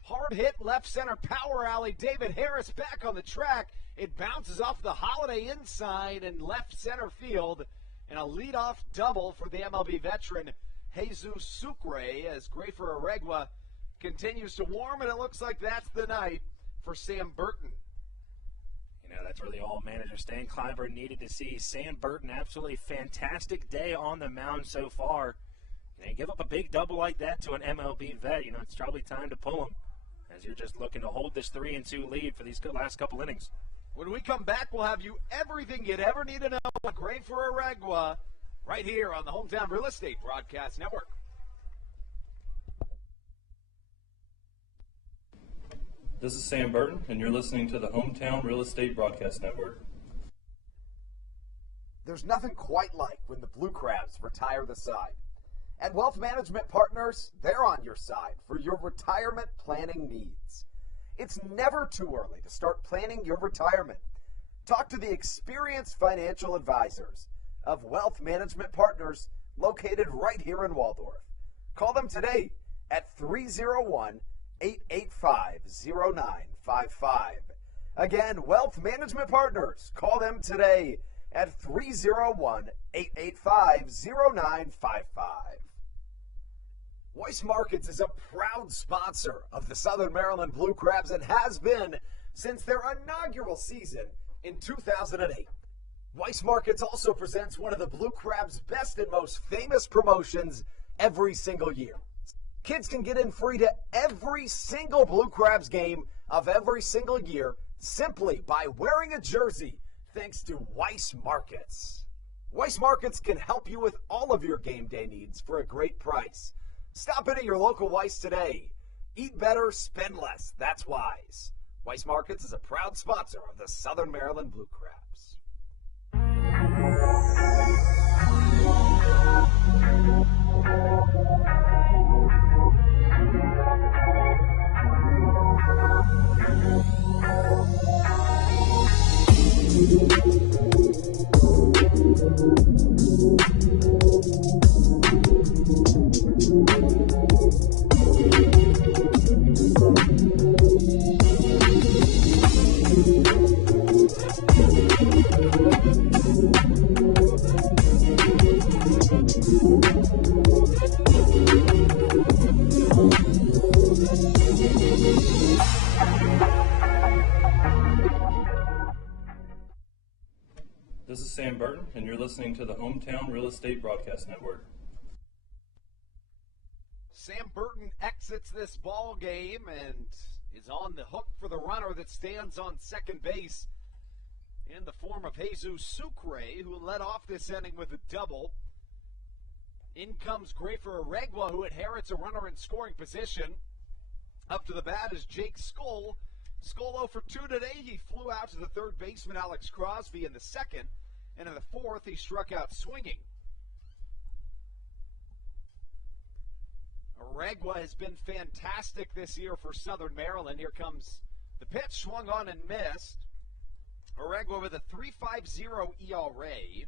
Hard hit left center power alley. David Harris back on the track. It bounces off the Holiday inside and left center field. And a leadoff double for the MLB veteran, Jesus Sucre, as Grafer Aregua continues to warm, and it looks like that's the night for Sam Burton. You know, that's really all manager Stan Clyburn needed to see. Sam Burton, absolutely fantastic day on the mound so far. And give up a big double like that to an MLB vet, you know, it's probably time to pull him, as you're just looking to hold this 3-2 lead for these last couple innings. When we come back, we'll have you everything you'd ever need to know on Grafer Aregua right here on the Hometown Real Estate Broadcast Network. This is Sam Burton, and you're listening to the Hometown Real Estate Broadcast Network. There's nothing quite like when the Blue Crabs retire the side. At Wealth Management Partners, they're on your side for your retirement planning needs. It's never too early to start planning your retirement. Talk to the experienced financial advisors of Wealth Management Partners located right here in Waldorf. Call them today at 301-885-0955. Again, Wealth Management Partners. Call them today at 301-885-0955. Weiss Markets is a proud sponsor of the Southern Maryland Blue Crabs and has been since their inaugural season in 2008. Weiss Markets also presents one of the Blue Crabs' best and most famous promotions every single year. Kids can get in free to every single Blue Crabs game of every single year simply by wearing a jersey thanks to Weiss Markets. Weiss Markets can help you with all of your game day needs for a great price. Stop in at your local Weiss today. Eat better, spend less. That's wise. Weiss Markets is a proud sponsor of the Southern Maryland Blue Crabs. This is Sam Burton, and you're listening to the Hometown Real Estate Broadcast Network. Sam Burton exits this ball game and is on the hook for the runner that stands on second base in the form of Jesus Sucre, who led off this inning with a double. In comes Grafer Aregua, who inherits a runner in scoring position. Up to the bat is Jake Skoll. Skoll 0 for 2 today. He flew out to the third baseman, Alex Crosby, in the second. And in the fourth, he struck out swinging. Aregua has been fantastic this year for Southern Maryland. Here comes the pitch, swung on and missed. Aregua with a 3.50 ERA.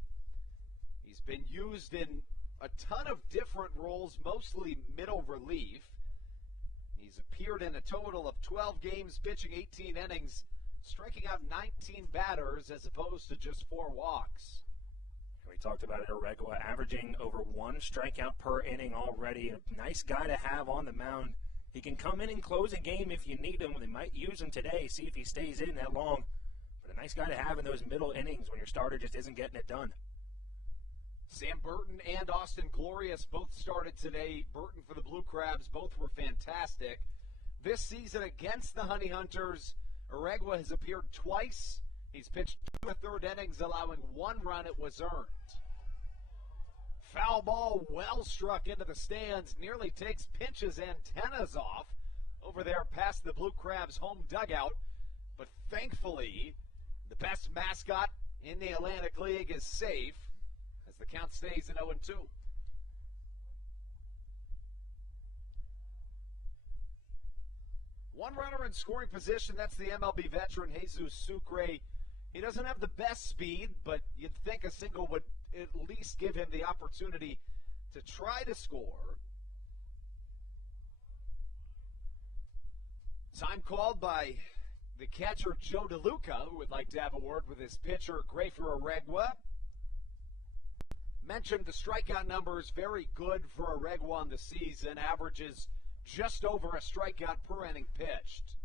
He's been used in a ton of different roles, mostly middle relief. He's appeared in a total of 12 games, pitching 18 innings, striking out 19 batters as opposed to just 4 walks. We talked about it, Aregua averaging over 1 strikeout per inning already. A nice guy to have on the mound. He can come in and close a game if you need him. They might use him today, see if he stays in that long. But a nice guy to have in those middle innings when your starter just isn't getting it done. Sam Burton and Austin Glorious both started today. Burton for the Blue Crabs, both were fantastic. This season against the Honey Hunters, Aregua has appeared twice. He's pitched 2 1/3 innings, allowing 1 run. It was earned. Foul ball well struck into the stands, nearly takes Pinch's antennas off over there past the Blue Crabs' home dugout. But thankfully, the best mascot in the Atlantic League is safe as the count stays at 0-2. One runner in scoring position, that's the MLB veteran Jesus Sucre. He doesn't have the best speed, but you'd think a single would at least give him the opportunity to try to score. Time called by the catcher Joe DeLuca, who would like to have a word with his pitcher Grafer Aregua. Mentioned the strikeout numbers, very good for Aregua on the season, averages just over a strikeout per inning pitched.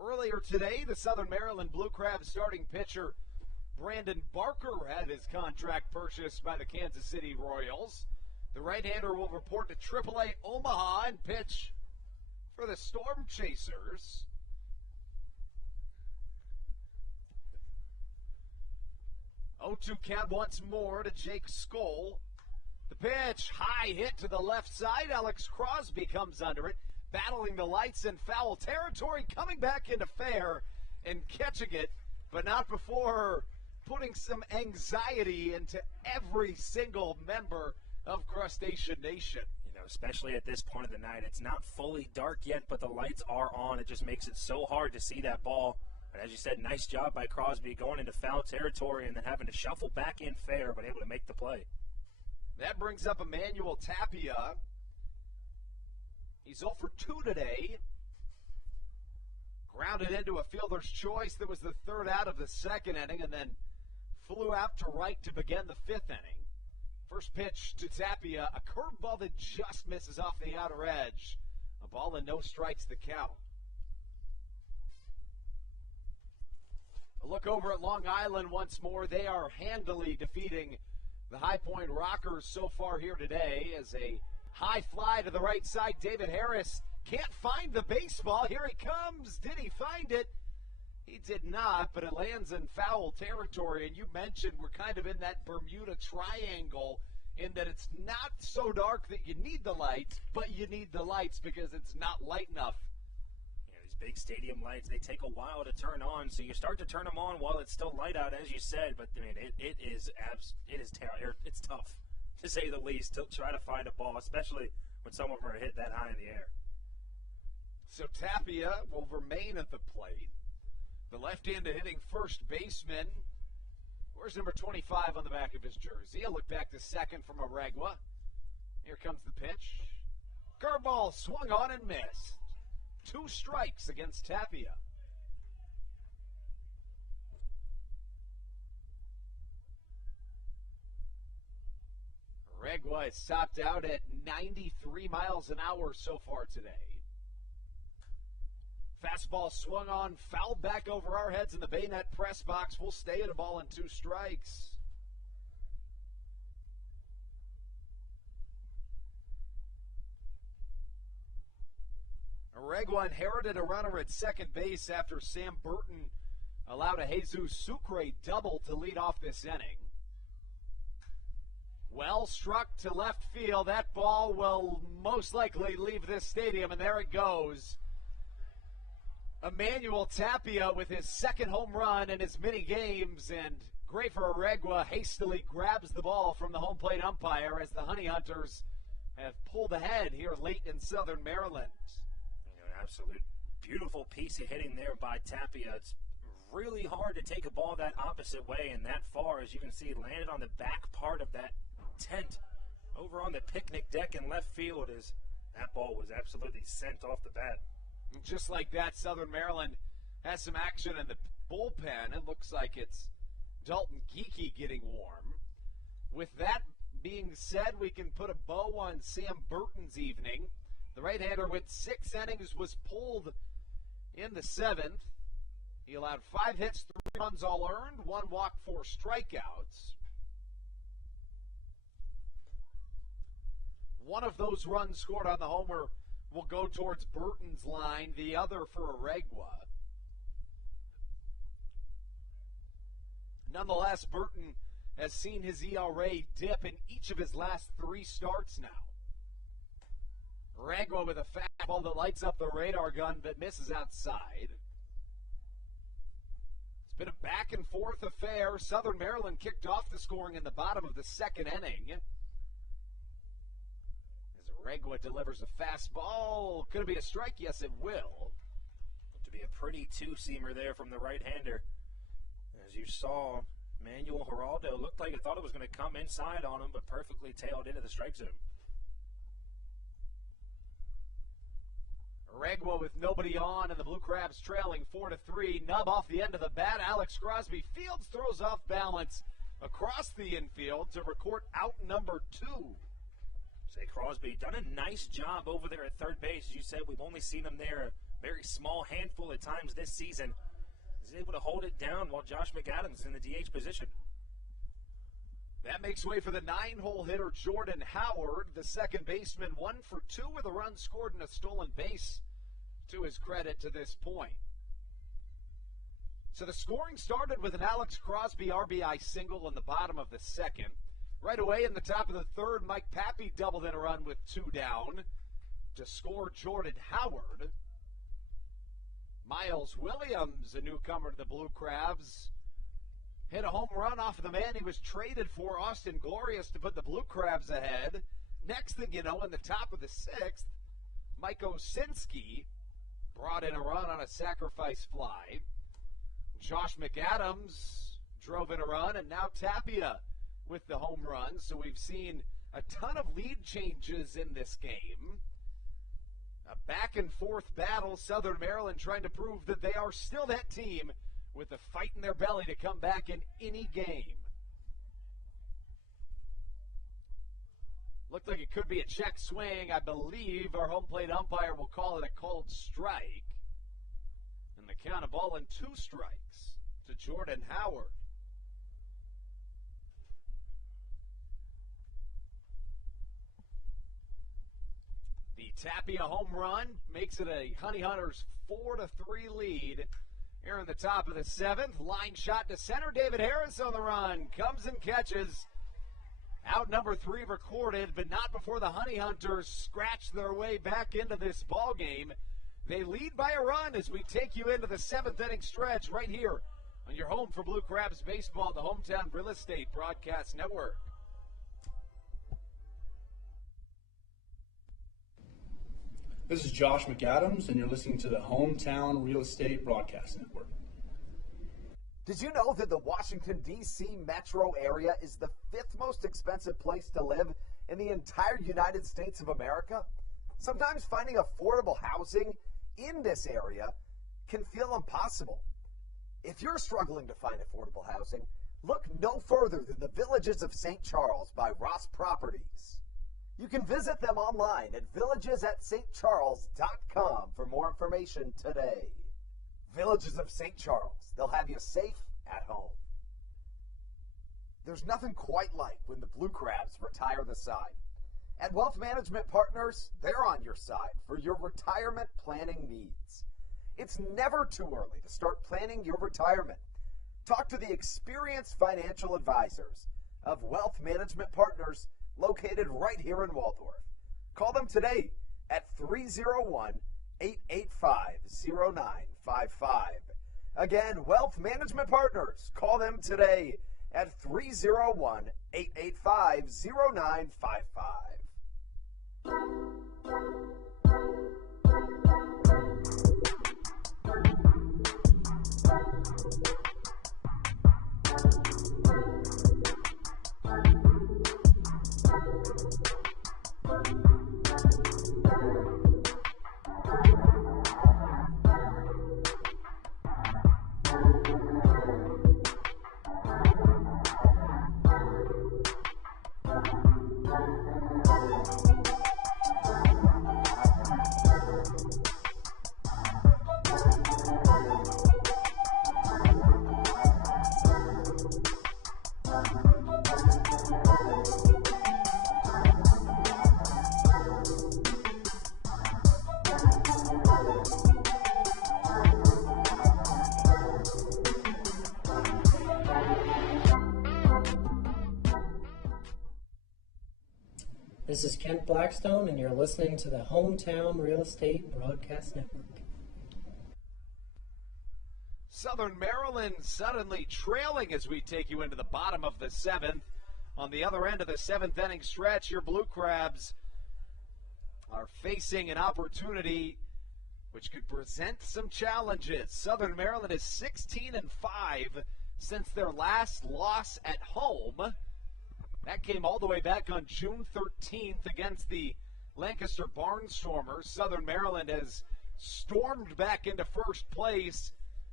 Earlier today, the Southern Maryland Blue Crabs starting pitcher Brandon Barker had his contract purchased by the Kansas City Royals. The right-hander will report to AAA Omaha and pitch for the Storm Chasers. Oh, 0-2 count once more to Jake Skoll. The pitch, high hit to the left side. Alex Crosby comes under it, battling the lights in foul territory, coming back into fair and catching it, but not before putting some anxiety into every single member of Crustacean Nation. You know, especially at this point of the night, it's not fully dark yet, but the lights are on. It just makes it so hard to see that ball. But as you said, nice job by Crosby going into foul territory and then having to shuffle back in fair, but able to make the play. That brings up Emmanuel Tapia. He's 0 for 2 today. Grounded into a fielder's choice. That was the third out of the second inning, and then flew out to right to begin the 5th inning. First pitch to Tapia, a curveball that just misses off the outer edge. A ball and no strikes the count. A look over at Long Island once more. They are handily defeating the High Point Rockers so far here today as a high fly to the right side. David Harris can't find the baseball. Here he comes. Did he find it? He did not, but it lands in foul territory. And you mentioned we're kind of in that Bermuda Triangle in that it's not so dark that you need the lights, but you need the lights because it's not light enough. Big stadium lights, they take a while to turn on, so you start to turn them on while it's still light out, as you said, but I mean, it's tough, to say the least, to try to find a ball, especially when some of them are hit that high in the air. So Tapia will remain at the plate. The left-handed hitting first baseman. Where's number 25 on the back of his jersey? A look back to second from Aregua. Here comes the pitch. Curveball swung on and missed. 2 strikes against Tapia. Aregua is topped out at 93 miles an hour so far today. Fastball swung on, fouled back over our heads in the Bayonet press box. We'll stay at a ball and 2 strikes. Aregua inherited a runner at second base after Sam Burton allowed a Jesus Sucre double to lead off this inning. Well struck to left field. That ball will most likely leave this stadium, and there it goes. Emmanuel Tapia with his second home run in as many games, and Grafer Aregua hastily grabs the ball from the home plate umpire as the Honey Hunters have pulled ahead here late in Southern Maryland. An absolute beautiful piece of hitting there by Tapia. It's really hard to take a ball that opposite way and that far. As you can see, landed on the back part of that tent over on the picnic deck in left field as that ball was absolutely sent off the bat. And just like that, Southern Maryland has some action in the bullpen. It looks like it's Dalton Geeky getting warm. With that being said, we can put a bow on Sam Burton's evening. The right-hander with 6 innings was pulled in the 7th. He allowed 5 hits, 3 runs all earned, 1 walk, 4 strikeouts. One of those runs scored on the homer will go towards Burton's line, the other for Aregua. Nonetheless, Burton has seen his ERA dip in each of his last 3 starts now. Aregua with a fastball that lights up the radar gun but misses outside. It's been a back-and-forth affair. Southern Maryland kicked off the scoring in the bottom of the 2nd inning. As Aregua delivers a fastball. Could it be a strike? Yes, it will. To be a pretty two-seamer there from the right-hander. As you saw, Manuel Geraldo looked like he thought it was going to come inside on him, but perfectly tailed into the strike zone. Aregua with nobody on, and the Blue Crabs trailing 4-3. Nub off the end of the bat. Alex Crosby fields, throws off balance across the infield to record out number 2. Say Crosby done a nice job over there at third base. As you said, we've only seen him there a very small handful of times this season. He's able to hold it down while Josh McAdams is in the DH position. That makes way for the 9-hole hitter Jordan Howard, the second baseman, 1 for 2 with a run scored and a stolen base to his credit to this point. So the scoring started with an Alex Crosby RBI single in the bottom of the 2nd. Right away in the top of the 3rd, Mike Pappy doubled in a run with 2 down to score Jordan Howard. Miles Williams, a newcomer to the Blue Crabs, hit a home run off of the man he was traded for, Austin Glorious, to put the Blue Crabs ahead. Next thing you know, in the top of the 6th, Mike Osinski brought in a run on a sacrifice fly. Josh McAdams drove in a run, and now Tapia with the home run. So we've seen a ton of lead changes in this game. A back-and-forth battle, Southern Maryland trying to prove that they are still that team with the fight in their belly to come back in any game. Looked like it could be a check swing. I believe our home plate umpire will call it a called strike. And the count of ball and 2 strikes to Jordan Howard. The Tapia home run makes it a Honey Hunters 4-3 lead. Here in the top of the 7th, line shot to center. David Harris on the run, comes and catches. Out number 3 recorded, but not before the Honey Hunters scratch their way back into this ball game. They lead by a run as we take you into the 7th inning stretch right here on your home for Blue Crabs baseball, the Hometown Real Estate Broadcast Network. This is Josh McAdams, and you're listening to the Hometown Real Estate Broadcast Network. Did you know that the Washington, D.C. metro area is the 5th most expensive place to live in the entire United States of America? Sometimes finding affordable housing in this area can feel impossible. If you're struggling to find affordable housing, look no further than the Villages of St. Charles by Ross Properties. You can visit them online at villagesatstcharles.com for more information today. Villages of St. Charles. They'll have you safe at home. There's nothing quite like when the Blue Crabs retire the side. At Wealth Management Partners, they're on your side for your retirement planning needs. It's never too early to start planning your retirement. Talk to the experienced financial advisors of Wealth Management Partners located right here in Waldorf. Call them today at 301-885-0955. Again, Wealth Management Partners. Call them today at 301-885-0955. This is Kent Blackstone, and you're listening to the Hometown Real Estate Broadcast Network. Southern Maryland suddenly trailing as we take you into the bottom of the seventh. On the other end of the seventh inning stretch, your Blue Crabs are facing an opportunity which could present some challenges. Southern Maryland is 16-5 since their last loss at home. That came all the way back on June 13th against the Lancaster Barnstormers. Southern Maryland has stormed back into first place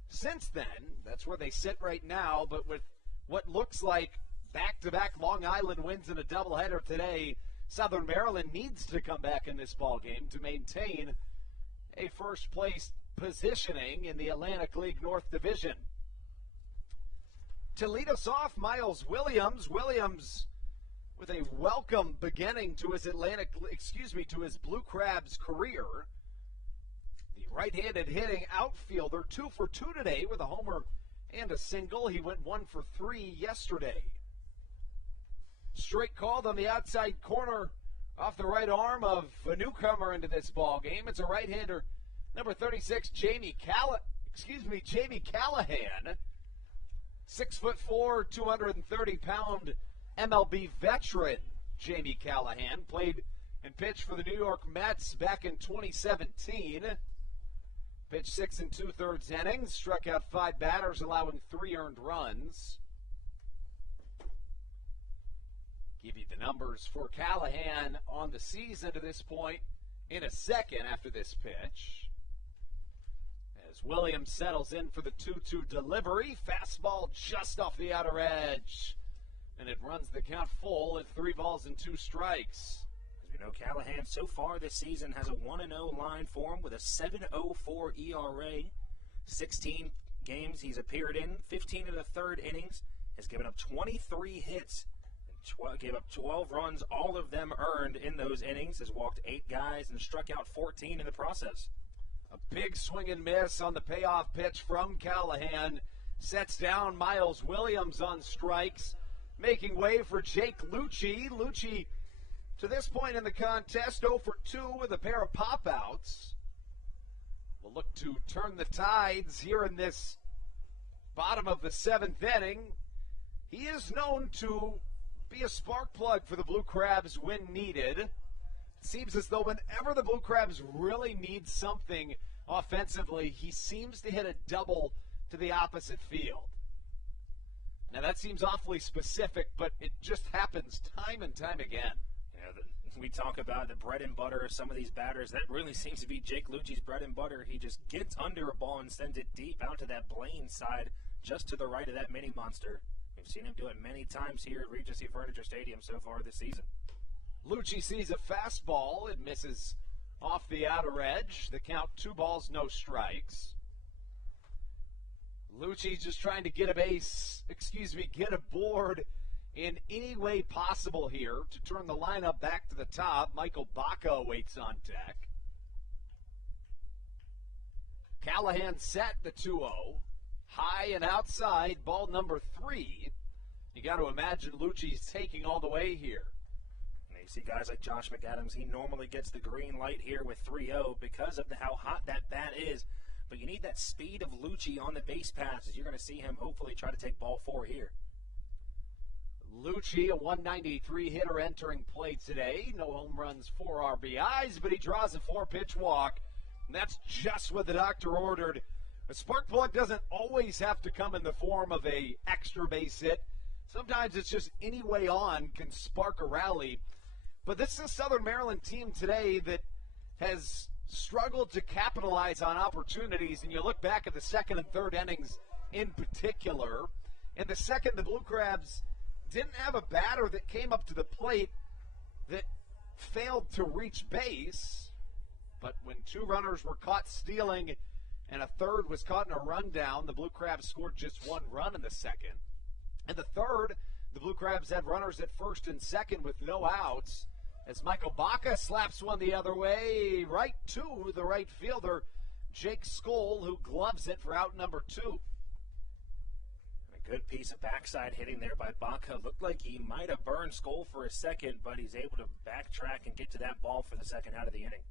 since then. That's where they sit right now, but with what looks like back-to-back Long Island wins in a doubleheader today, Southern Maryland needs to come back in this ballgame to maintain a first-place positioning in the Atlantic League North Division. To lead us off, Miles Williams. Williams with a welcome beginning to his to his Blue Crabs career. The right-handed hitting outfielder, 2 for 2 today with a homer and a single. He went 1 for 3 yesterday. Straight called on the outside corner off the right arm of a newcomer into this ball game. It's a right-hander, number 36, Jamie Callahan. 6'4", 230-pound MLB veteran Jamie Callahan played and pitched for the New York Mets back in 2017. Pitched 6 2/3 innings, struck out 5 batters, allowing 3 earned runs. Give you the numbers for Callahan on the season to this point in a second after this pitch. As Williams settles in for the 2-2 delivery, fastball just off the outer edge. And it runs the count full at 3 balls and 2 strikes. As we know, Callahan so far this season has a 1-0 line for him with a 7.04 ERA. 16 games he's appeared in, 15 of the third innings, has given up 23 hits, and gave up 12 runs, all of them earned in those innings, has walked 8 guys and struck out 14 in the process. A big swing and miss on the payoff pitch from Callahan. Sets down Miles Williams on strikes, making way for Jake Lucci. Lucci, to this point in the contest, 0 for 2 with a pair of pop-outs. Will look to turn the tides here in this bottom of the 7th inning. He is known to be a spark plug for the Blue Crabs when needed. It seems as though whenever the Blue Crabs really need something offensively, he seems to hit a double to the opposite field. Now, that seems awfully specific, but it just happens time and time again. Yeah, we talk about the bread and butter of some of these batters. That really seems to be Jake Lucci's bread and butter. He just gets under a ball and sends it deep out to that Blaine side, just to the right of that mini monster. We've seen him do it many times here at Regency Furniture Stadium so far this season. Lucci sees a fastball. It misses off the outer edge. The count 2 balls, no strikes. Lucci's just trying to get a board in any way possible here to turn the lineup back to the top. Michael Baca waits on deck. Callahan set the 2-0. High and outside, ball number 3. You got to imagine Lucci's taking all the way here. And you see guys like Josh McAdams, he normally gets the green light here with 3-0 because of how hot that bat is. But you need that speed of Lucci on the base passes. You're going to see him hopefully try to take ball 4 here. Lucci, a 193 hitter entering play today. No home runs, 4 RBIs, but he draws a 4-pitch walk. And that's just what the doctor ordered. A spark plug doesn't always have to come in the form of a extra base hit. Sometimes it's just any way on can spark a rally. But this is a Southern Maryland team today that has struggled to capitalize on opportunities. And you look back at the second and third innings in particular. In the second, the Blue Crabs didn't have a batter that came up to the plate that failed to reach base. But when 2 runners were caught stealing and a third was caught in a rundown, the Blue Crabs scored just 1 run in the second. In the third, the Blue Crabs had runners at first and second with no outs as Michael Baca slaps one the other way right to the right fielder, Jake Skoll, who gloves it for out number 2. A good piece of backside hitting there by Baca. Looked like he might have burned Skoll for a second, but he's able to backtrack and get to that ball for the second out of the inning.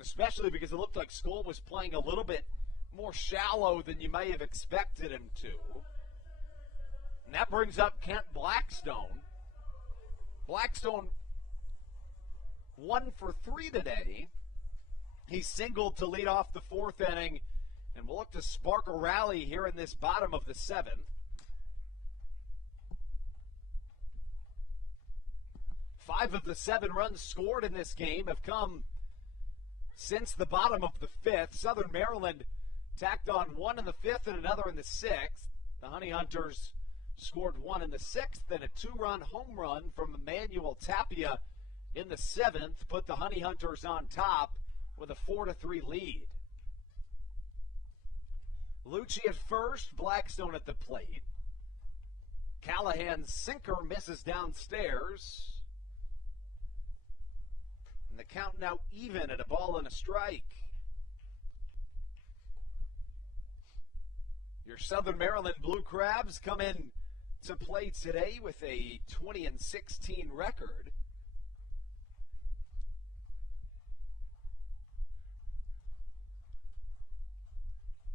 Especially because it looked like Skoll was playing a little bit more shallow than you may have expected him to. And that brings up Kent Blackstone. Blackstone 1 for 3 today. He singled to lead off the 4th inning, and we'll look to spark a rally here in this bottom of the 7th. 5 of the 7 runs scored in this game have come since the bottom of the 5th. Southern Maryland tacked on 1 in the 5th and another in the 6th. The Honey Hunters scored 1 in the 6th and a 2-run home run from Emmanuel Tapia in the 7th put the Honey Hunters on top with a 4-3 lead. Lucci at first, Blackstone at the plate. Callahan's sinker misses downstairs. And the count now even at a ball and a strike. Your Southern Maryland Blue Crabs come in to play today with a 20-16 record.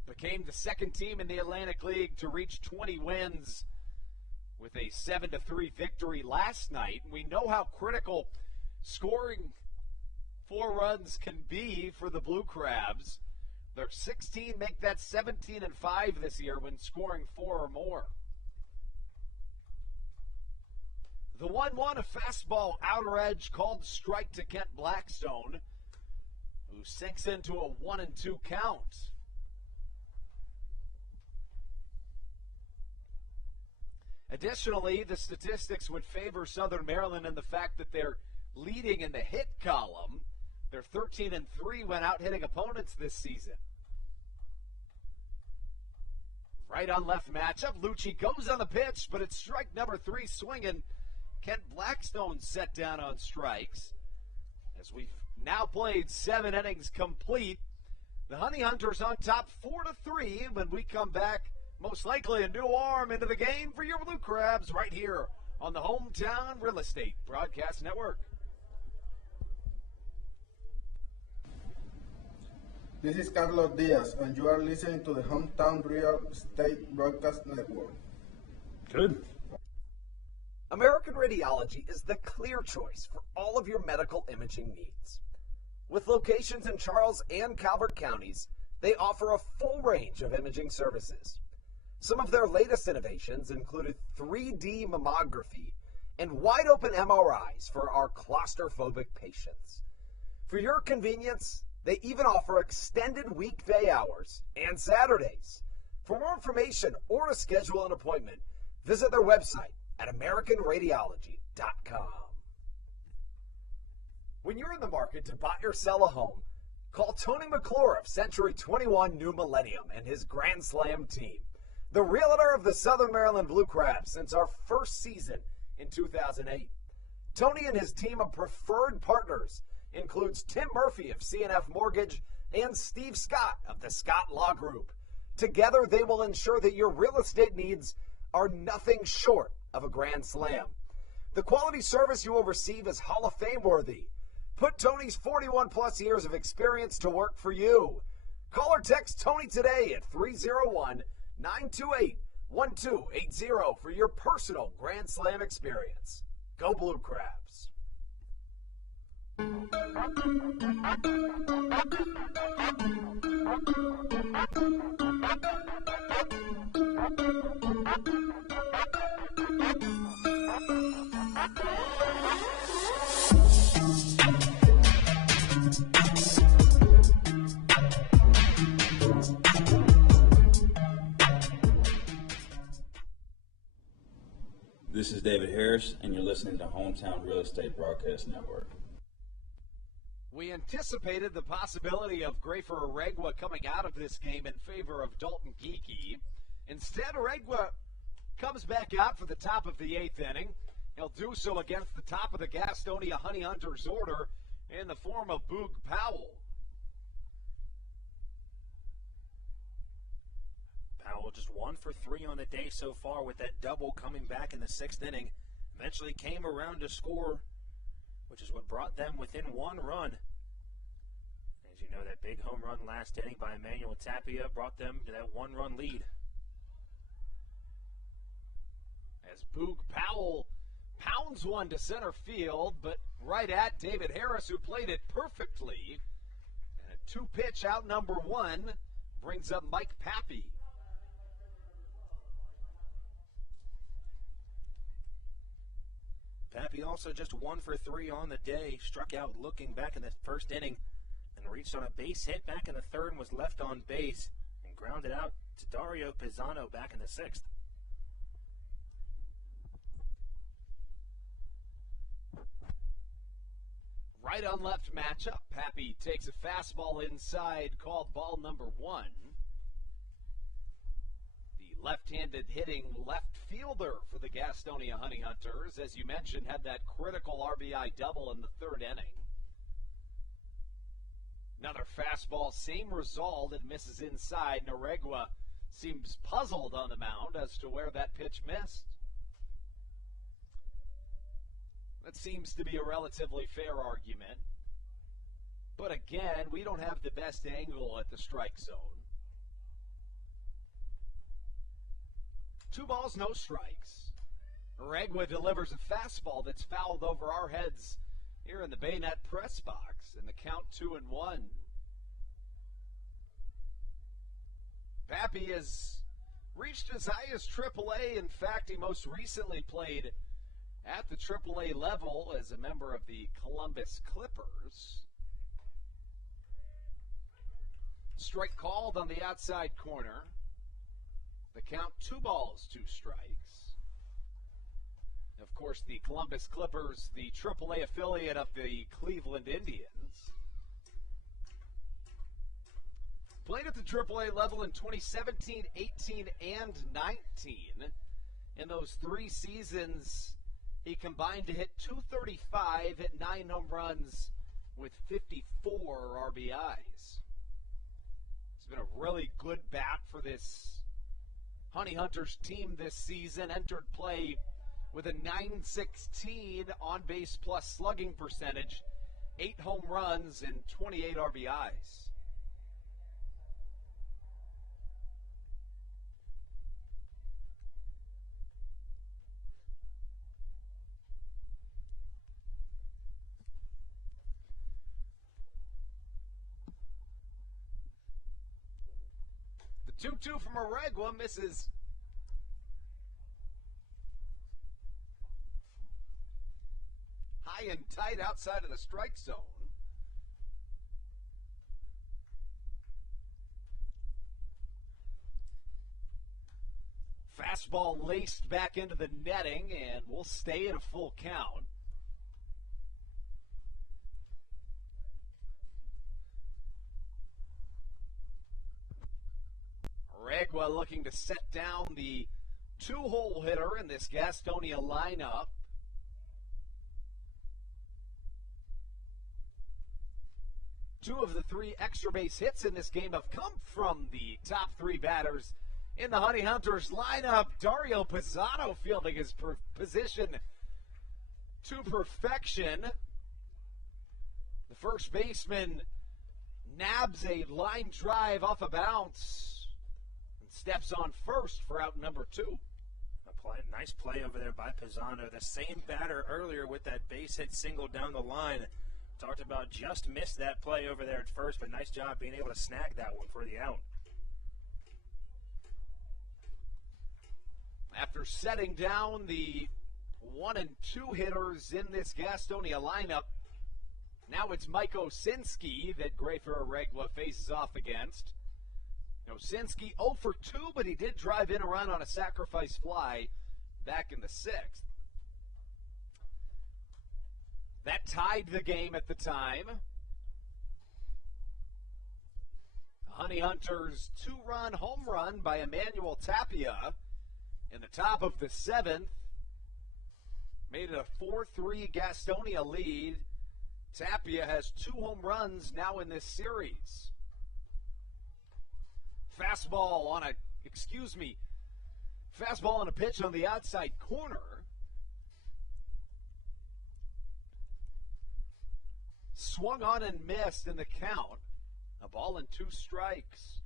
Became the second team in the Atlantic League to reach 20 wins with a 7-3 victory last night. We know how critical scoring 4 runs can be for the Blue Crabs. Their 16 make that 17-5 this year when scoring 4 or more. The 1-1, a fastball outer edge called strike to Kent Blackstone, who sinks into a 1-2 count. Additionally, the statistics would favor Southern Maryland in the fact that they're leading in the hit column. They're 13-3 when out hitting opponents this season. Right on left matchup. Lucci goes on the pitch, but it's strike number 3 swinging. Kent Blackstone set down on strikes. As we've now played 7 innings complete, the Honey Hunters on top 4-3 when we come back. Most likely a new arm into the game for your Blue Crabs right here on the Hometown Real Estate Broadcast Network. This is Carlos Diaz, and you are listening to the Hometown Real Estate Broadcast Network. Good. American Radiology is the clear choice for all of your medical imaging needs. With locations in Charles and Calvert counties, they offer a full range of imaging services. Some of their latest innovations included 3D mammography and wide-open MRIs for our claustrophobic patients. For your convenience, they even offer extended weekday hours and Saturdays. For more information or to schedule an appointment, visit their website at AmericanRadiology.com. When you're in the market to buy or sell a home, call Tony McClure of Century 21 New Millennium and his Grand Slam team, the realtor of the Southern Maryland Blue Crabs since our first season in 2008. Tony and his team of preferred partners includes Tim Murphy of CNF Mortgage and Steve Scott of the Scott Law Group. Together, they will ensure that your real estate needs are nothing short of a grand slam. The quality service you will receive is Hall of Fame worthy. Put Tony's 41-plus years of experience to work for you. Call or text Tony today at 301-928-1280 for your personal Grand Slam experience. Go Blue Crabs. This is David Harris, and you're listening to Hometown Real Estate Broadcast Network. We anticipated the possibility of Grafer Oregwa coming out of this game in favor of Dalton Geeky. Instead, Oregwa comes back out for the top of the 8th inning. He'll do so against the top of the Gastonia Honey Hunters order in the form of Boog Powell. Powell just 1 for 3 on the day so far with that double coming back in the 6th inning. Eventually came around to score, which is what brought them within 1 run. As you know, that big home run last inning by Emmanuel Tapia brought them to that 1-run lead. As Boog Powell pounds one to center field, but right at David Harris, who played it perfectly. And a 2-pitch out number 1 brings up Mike Pappy. Pappy also just 1 for 3 on the day, struck out looking back in the 1st inning, and reached on a base hit back in the 3rd and was left on base, and grounded out to Dario Pisano back in the 6th. Right on left matchup. Pappy takes a fastball inside, called ball number 1. The left-handed hitting left fielder for the Gastonia Honey Hunters, as you mentioned, had that critical RBI double in the 3rd inning. Another fastball, same result. It misses inside. Oregwa seems puzzled on the mound as to where that pitch missed. That seems to be a relatively fair argument. But again, we don't have the best angle at the strike zone. 2 balls, no strikes. Oregwa delivers a fastball that's fouled over our heads here in the Bayonet press box, and the count 2-1. Pappy has reached as high as AAA. In fact, he most recently played at the AAA level as a member of the Columbus Clippers. Strike called on the outside corner. The count 2 balls, 2 strikes. Of course, the Columbus Clippers, the AAA affiliate of the Cleveland Indians. Played at the AAA level in 2017, 18, and 19. In those 3 seasons, he combined to hit .235, hit 9 home runs with 54 RBIs. It's been a really good bat for this Honey Hunters team this season. Entered play with a .916 on-base plus slugging percentage, 8 home runs, and 28 RBIs. The 2-2 from Oregwa misses. High and tight outside of the strike zone. Fastball laced back into the netting, and we'll stay at a full count. Oregwa looking to set down the 2-hole hitter in this Gastonia lineup. 2 of the 3 extra base hits in this game have come from the top 3 batters in the Honey Hunters lineup. Dario Pisano fielding his position to perfection. The first baseman nabs a line drive off a bounce and steps on first for out number 2. Nice play over there by Pisano. The same batter earlier with that base hit single down the line. Talked about just missed that play over there at first, but nice job being able to snag that one for the out. After setting down the 1 and 2 hitters in this Gastonia lineup, now it's Mike Osinski that Grayfer Regla faces off against. Osinski 0 for 2, but he did drive in a run on a sacrifice fly back in the 6th. That tied the game at the time. The Honey Hunters 2-run home run by Emmanuel Tapia in the top of the 7th made it a 4-3 Gastonia lead. Tapia has 2 home runs now in this series. Fastball on a pitch on the outside corner. Swung on and missed in the count. A ball and 2 strikes.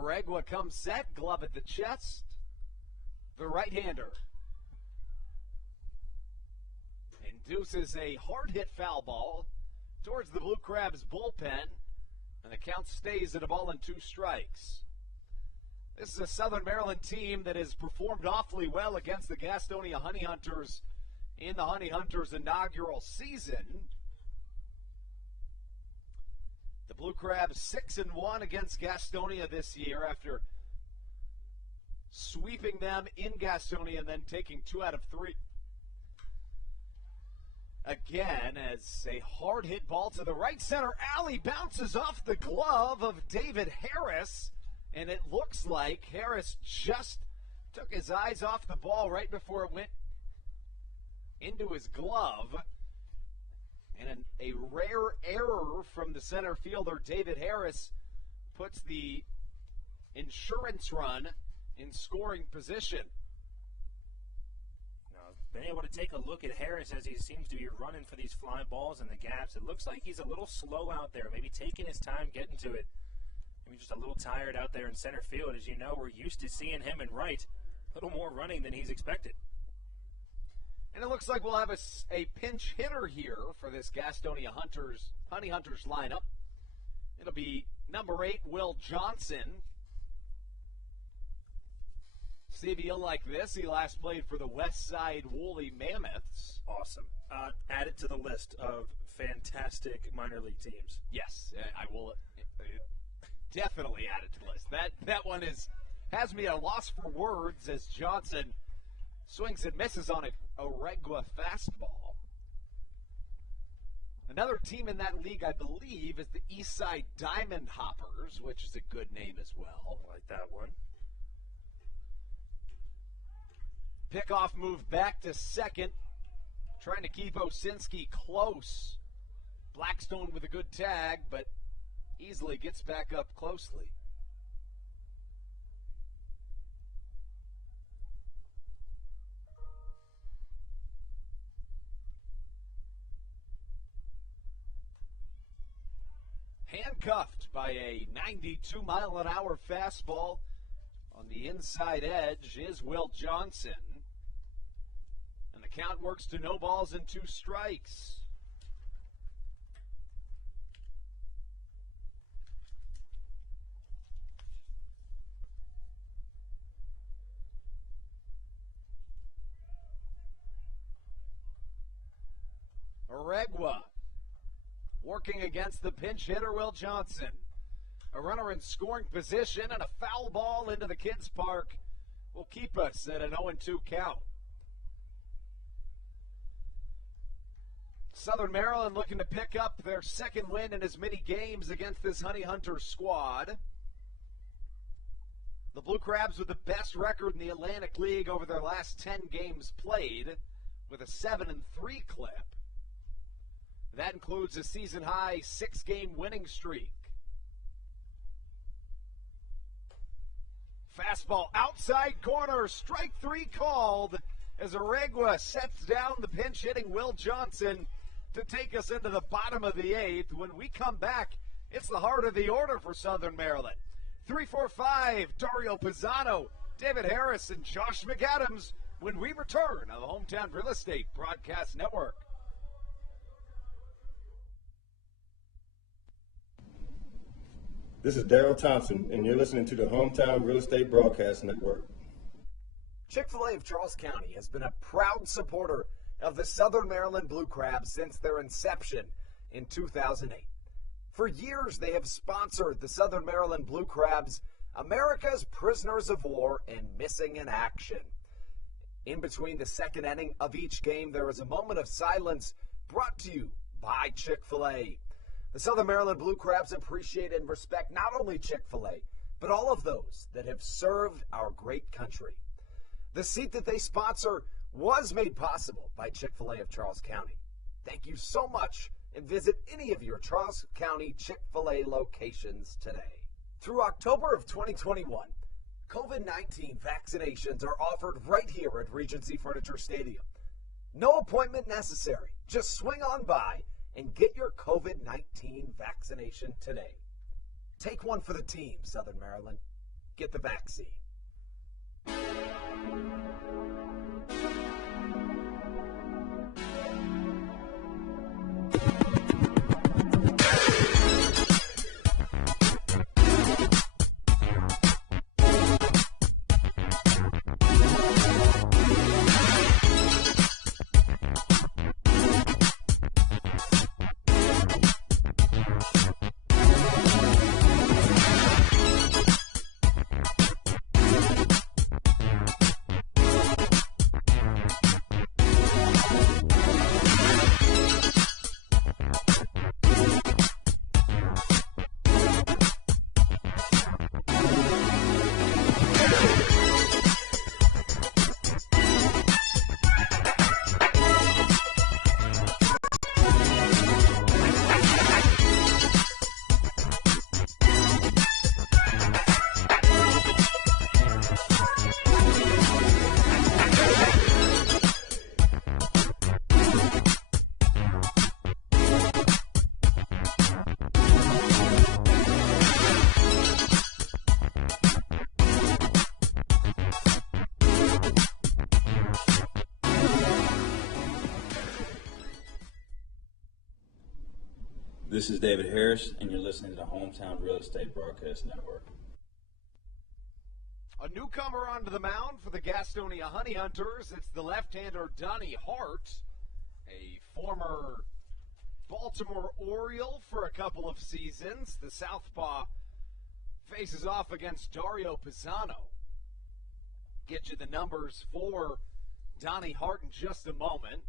Regla comes set, glove at the chest. The right-hander induces a hard-hit foul ball towards the Blue Crabs bullpen, and the count stays at a ball and 2 strikes. This is a Southern Maryland team that has performed awfully well against the Gastonia Honey Hunters in the Honey Hunters inaugural season. The Blue Crabs 6-1 against Gastonia this year after sweeping them in Gastonia and then taking 2 out of 3. Again, as a hard hit ball to the right center alley bounces off the glove of David Harris, and it looks like Harris just took his eyes off the ball right before it went into his glove. And a rare error from the center fielder, David Harris, puts the insurance run in scoring position. Been able to take a look at Harris as he seems to be running for these fly balls in the gaps. It looks like he's a little slow out there, maybe taking his time getting to it. Maybe just a little tired out there in center field. As you know, we're used to seeing him in right. A little more running than he's expected. And it looks like we'll have a pinch hitter here for this Gastonia Honey Hunters lineup. It'll be number 8, Will Johnson. See if you'll like this. He last played for the West Side Woolly Mammoths. Awesome. Add it to the list of fantastic minor league teams. Yes, I will definitely add it to the list. That one has me at a loss for words as Johnson swings and misses on a Regla fastball. Another team in that league, I believe, is the Eastside Diamond Hoppers, which is a good name as well. I like that one. Pickoff move back to second, trying to keep Osinski close. Blackstone with a good tag, but easily gets back up closely. Handcuffed by a 92-mile-an-hour fastball on the inside edge is Will Johnson. And the count works to no balls and 2 strikes. Regla working against the pinch hitter, Will Johnson. A runner in scoring position and a foul ball into the kids' park will keep us at an 0-2 count. Southern Maryland looking to pick up their second win in as many games against this Honey Hunter squad. The Blue Crabs with the best record in the Atlantic League over their last 10 games played, with a 7-3 clip. That includes a season-high 6-game winning streak. Fastball outside corner, strike 3 called as Aregua sets down the pinch-hitting Will Johnson to take us into the bottom of the 8th. When we come back, it's the heart of the order for Southern Maryland. 3-4-5, Dario Pisano, David Harris, and Josh McAdams when we return on the Hometown Real Estate Broadcast Network. This is Daryl Thompson, and you're listening to the Hometown Real Estate Broadcast Network. Chick-fil-A of Charles County has been a proud supporter of the Southern Maryland Blue Crabs since their inception in 2008. For years, they have sponsored the Southern Maryland Blue Crabs, America's prisoners of war and missing in action. In between the second inning of each game, there is a moment of silence brought to you by Chick-fil-A. The Southern Maryland Blue Crabs appreciate and respect not only Chick-fil-A, but all of those that have served our great country. The seat that they sponsor was made possible by Chick-fil-A of Charles County. Thank you so much, and visit any of your Charles County Chick-fil-A locations today. Through October of 2021, COVID-19 vaccinations are offered right here at Regency Furniture Stadium. No appointment necessary. Just swing on by and get your COVID-19 vaccination today. Take one for the team, Southern Maryland. Get the vaccine. This is David Harris, and you're listening to the Hometown Real Estate Broadcast Network. A newcomer onto the mound for the Gastonia Honey Hunters. It's the left-hander Donnie Hart, a former Baltimore Oriole for a couple of seasons. The southpaw faces off against Dario Pisano. Get you the numbers for Donnie Hart in just a moment.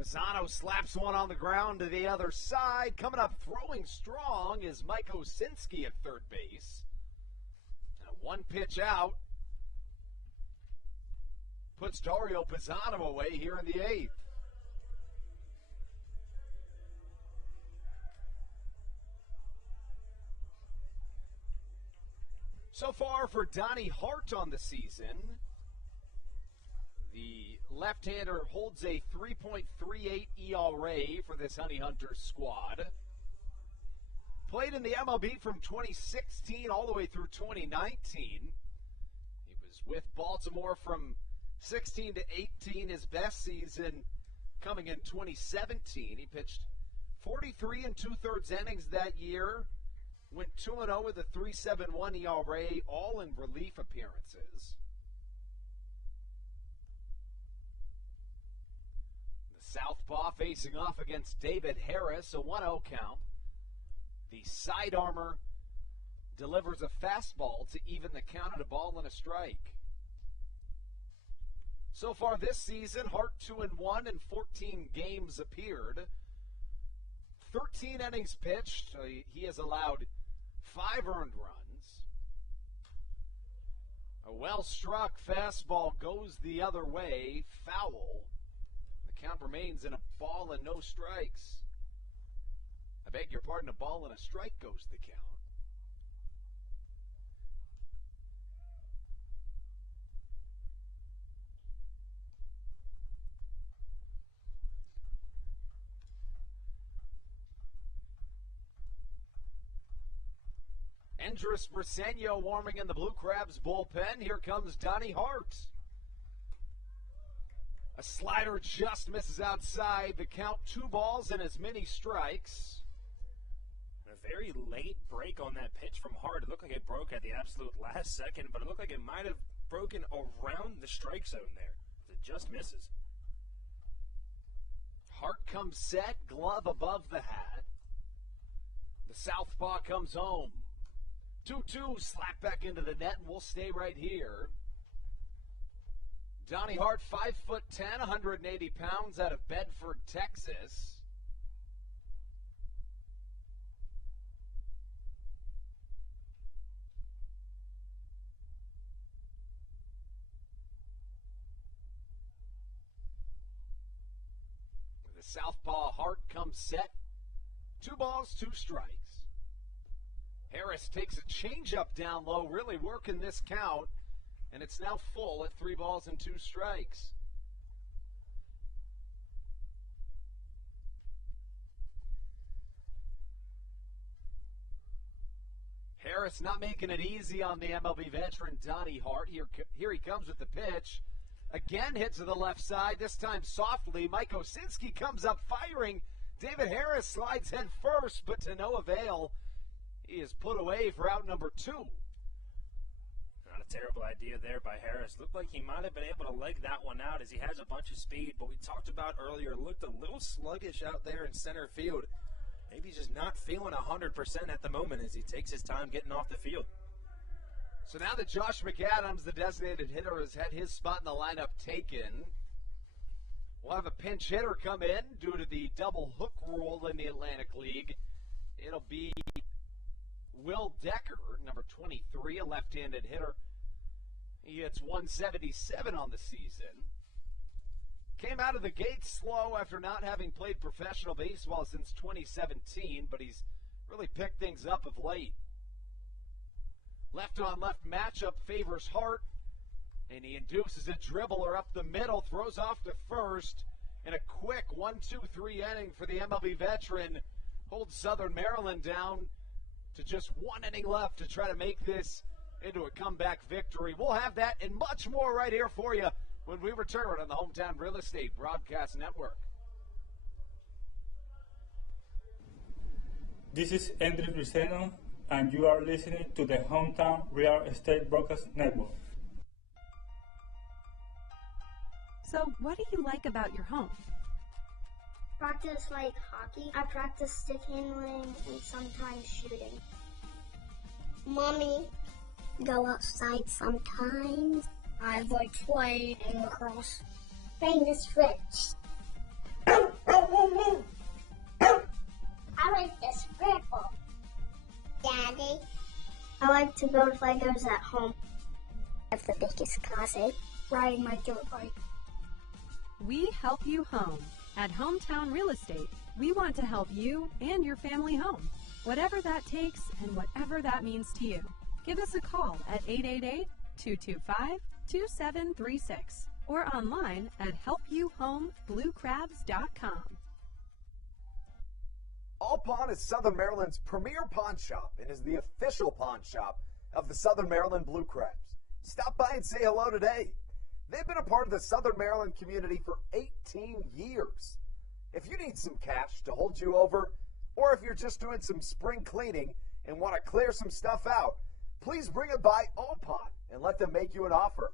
Pisano slaps one on the ground to the other side. Coming up throwing strong is Mike Osinski at third base. And a one pitch out puts Dario Pisano away here in the 8th. So far for Donnie Hart on the season, the left-hander holds a 3.38 ERA for this Honey Hunters squad. Played in the MLB from 2016 all the way through 2019. He was with Baltimore from 16 to 18, his best season coming in 2017. He pitched 43 and 2/3 innings that year, went 2-0 with a 3.71 ERA, all in relief appearances. Southpaw facing off against David Harris, a 1-0 count. The side armor delivers a fastball to even the count at a ball and a strike. So far this season, Hart 2-1 and 14 games appeared. 13 innings pitched. He has allowed 5 earned runs. A well-struck fastball goes the other way, foul. The count remains in a ball and no strikes. I beg your pardon, a ball and a strike goes the count. Andrus Briseño warming in the Blue Crabs bullpen. Here comes Donnie Hart. A slider just misses outside. The count, 2 balls and as many strikes. A very late break on that pitch from Hart. It looked like it broke at the absolute last second, but it looked like it might have broken around the strike zone there. It just misses. Hart comes set, glove above the hat. The southpaw comes home. 2-2, slap back into the net, and we'll stay right here. Donnie Hart, 5'10", 180 pounds, out of Bedford, Texas. The southpaw Hart comes set. 2 balls, 2 strikes. Harris takes a changeup down low, really working this count, and it's now full at 3 balls and 2 strikes. Harris not making it easy on the MLB veteran Donnie Hart. Here he comes with the pitch. Again hit to the left side, this time softly. Mike Osinski comes up firing. David Harris slides head first, but to no avail. He is put away for out number 2. Not a terrible idea there by Harris. Looked like he might have been able to leg that one out as he has a bunch of speed, but we talked about earlier, looked a little sluggish out there in center field. Maybe he's just not feeling 100% at the moment as he takes his time getting off the field. So now that Josh McAdams, the designated hitter, has had his spot in the lineup taken, we'll have a pinch hitter come in due to the double hook rule in the Atlantic League. It'll be Will Decker, number 23, a left-handed hitter. He hits 177 on the season. Came out of the gate slow after not having played professional baseball since 2017, but he's really picked things up of late. Left-on-left matchup favors Hart, and he induces a dribbler up the middle, throws off to first, and a quick 1-2-3 inning for the MLB veteran holds Southern Maryland down to just 1 inning left to try to make this into a comeback victory. We'll have that and much more right here for you when we return on the Hometown Real Estate Broadcast Network. This is Andrus Briseño, and you are listening to the Hometown Real Estate Broadcast Network. So, what do you like about your home? Practice like hockey. I practice stick handling and sometimes shooting. Mommy. Go outside sometimes. I like playing in lacrosse. Famous Fritz. I like the scribble. Daddy. I like to build Legos at home. I have the biggest closet. Riding my dirt bike. We help you home. At Hometown Real Estate, we want to help you and your family home, whatever that takes and whatever that means to you. Give us a call at 888-225-2736 or online at helpyouhomebluecrabs.com. All Pawn is Southern Maryland's premier pawn shop and is the official pawn shop of the Southern Maryland Blue Crabs. Stop by and say hello today. They've been a part of the Southern Maryland community for 18 years. If you need some cash to hold you over, or if you're just doing some spring cleaning and want to clear some stuff out, please bring it by All Pawn and let them make you an offer.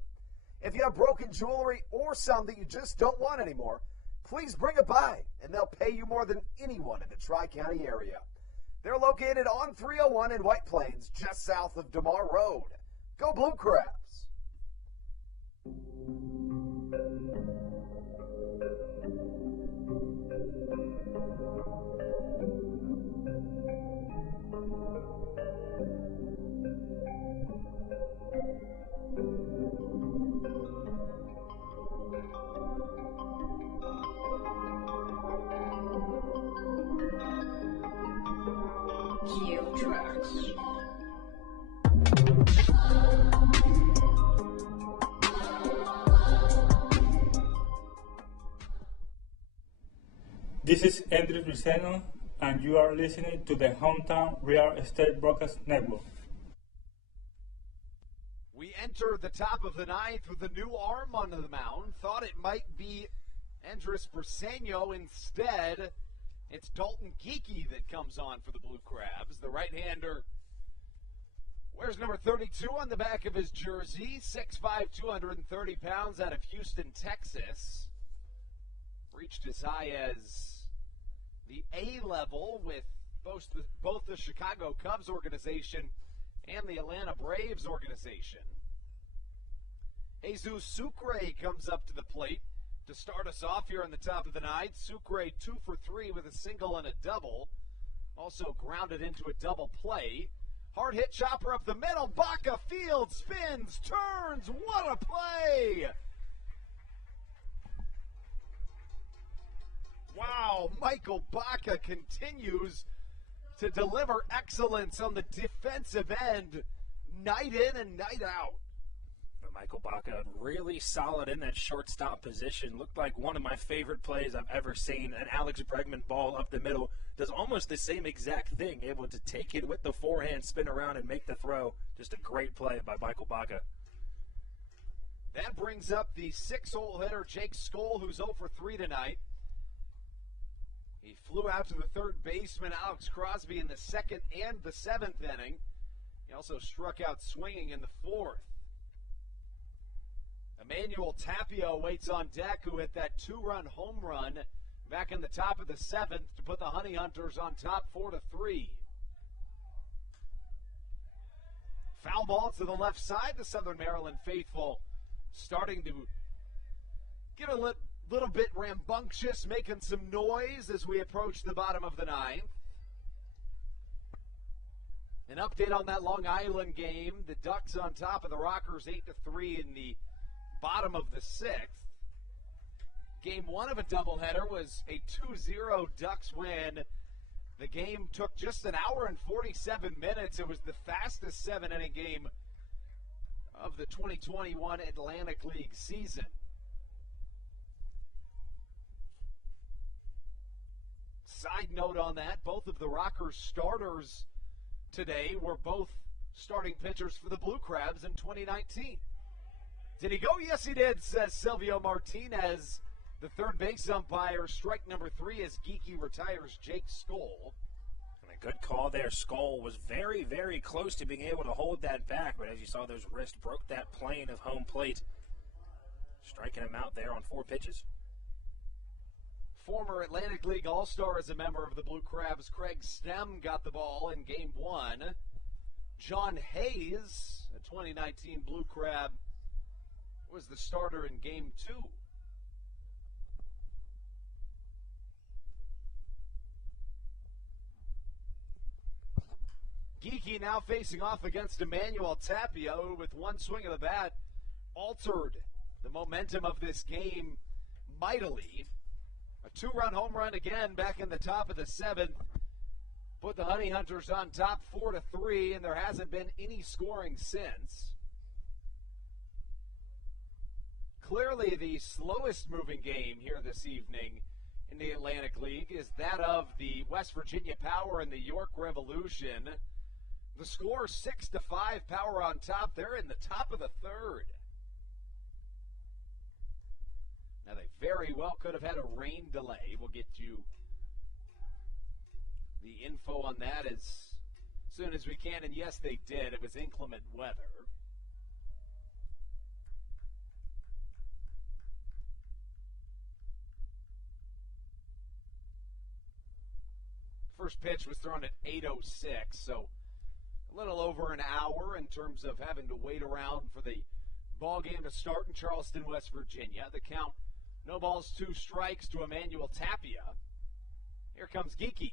If you have broken jewelry or some that you just don't want anymore, please bring it by and they'll pay you more than anyone in the Tri-County area. They're located on 301 in White Plains, just south of DeMar Road. Go Blue Crabs! tracks. This is Andrew Luceno, and you are listening to the Hometown Real Estate Broadcast Network. We enter the top of the ninth with a new arm on the mound. Thought it might be Andres Briseño. Instead, it's Dalton Geeky that comes on for the Blue Crabs. The right-hander wears number 32 on the back of his jersey. 6'5", 230 pounds, out of Houston, Texas. Reached as high as the A level with both the Chicago Cubs organization and the Atlanta Braves organization. Jesus Sucre comes up to the plate to start us off here in the top of the ninth. Sucre 2 for 3 with a single and a double. Also grounded into a double play. Hard hit chopper up the middle. Baca field spins, turns. What a play! Wow, Michael Baca continues to deliver excellence on the defensive end, night in and night out. But Michael Baca really solid in that shortstop position. Looked like one of my favorite plays I've ever seen. An Alex Bregman ball up the middle does almost the same exact thing, able to take it with the forehand, spin around, and make the throw. Just a great play by Michael Baca. That brings up the 6-hole hitter, Jake Skoll, who's 0 for 3 tonight. He flew out to the third baseman, Alex Crosby, in the second and the seventh inning. He also struck out swinging in the fourth. Emmanuel Tapia waits on deck, who hit that 2-run home run back in the top of the seventh to put the Honey Hunters on top 4-3. Foul ball to the left side. The Southern Maryland faithful starting to get a little bit rambunctious, making some noise as we approach the bottom of the ninth. An update on that Long Island game. The Ducks on top of the Rockers 8-3 in the bottom of the sixth. Game one of a doubleheader was a 2-0 Ducks win. The game took just an hour and 47 minutes. It was the fastest 7-inning game of the 2021 Atlantic League season. Side note on that, both of the Rockers starters today were both starting pitchers for the Blue Crabs in 2019. Did he go? Yes, he did, says Silvio Martinez. The third base umpire, strike number 3 as Geeky retires Jake Skoll. And a good call there. Skoll was very, very close to being able to hold that back, but as you saw, those wrists broke that plane of home plate. Striking him out there on 4 pitches. Former Atlantic League All-Star as a member of the Blue Crabs, Craig Stem got the ball in Game 1. John Hayes, a 2019 Blue Crab, was the starter in Game 2. Geeky now facing off against Emmanuel Tapia, who with one swing of the bat altered the momentum of this game mightily. A 2-run home run again back in the top of the seventh. Put the Honey Hunters on top 4-3, and there hasn't been any scoring since. Clearly the slowest moving game here this evening in the Atlantic League is that of the West Virginia Power and the York Revolution. The score 6-5, Power on top. They're in the top of the third. Now, they very well could have had a rain delay. We'll get you the info on that as soon as we can. And yes, they did. It was inclement weather. First pitch was thrown at 8:06, so a little over an hour in terms of having to wait around for the ball game to start in Charleston, West Virginia. The count, no balls, 2 strikes to Emmanuel Tapia. Here comes Geeky.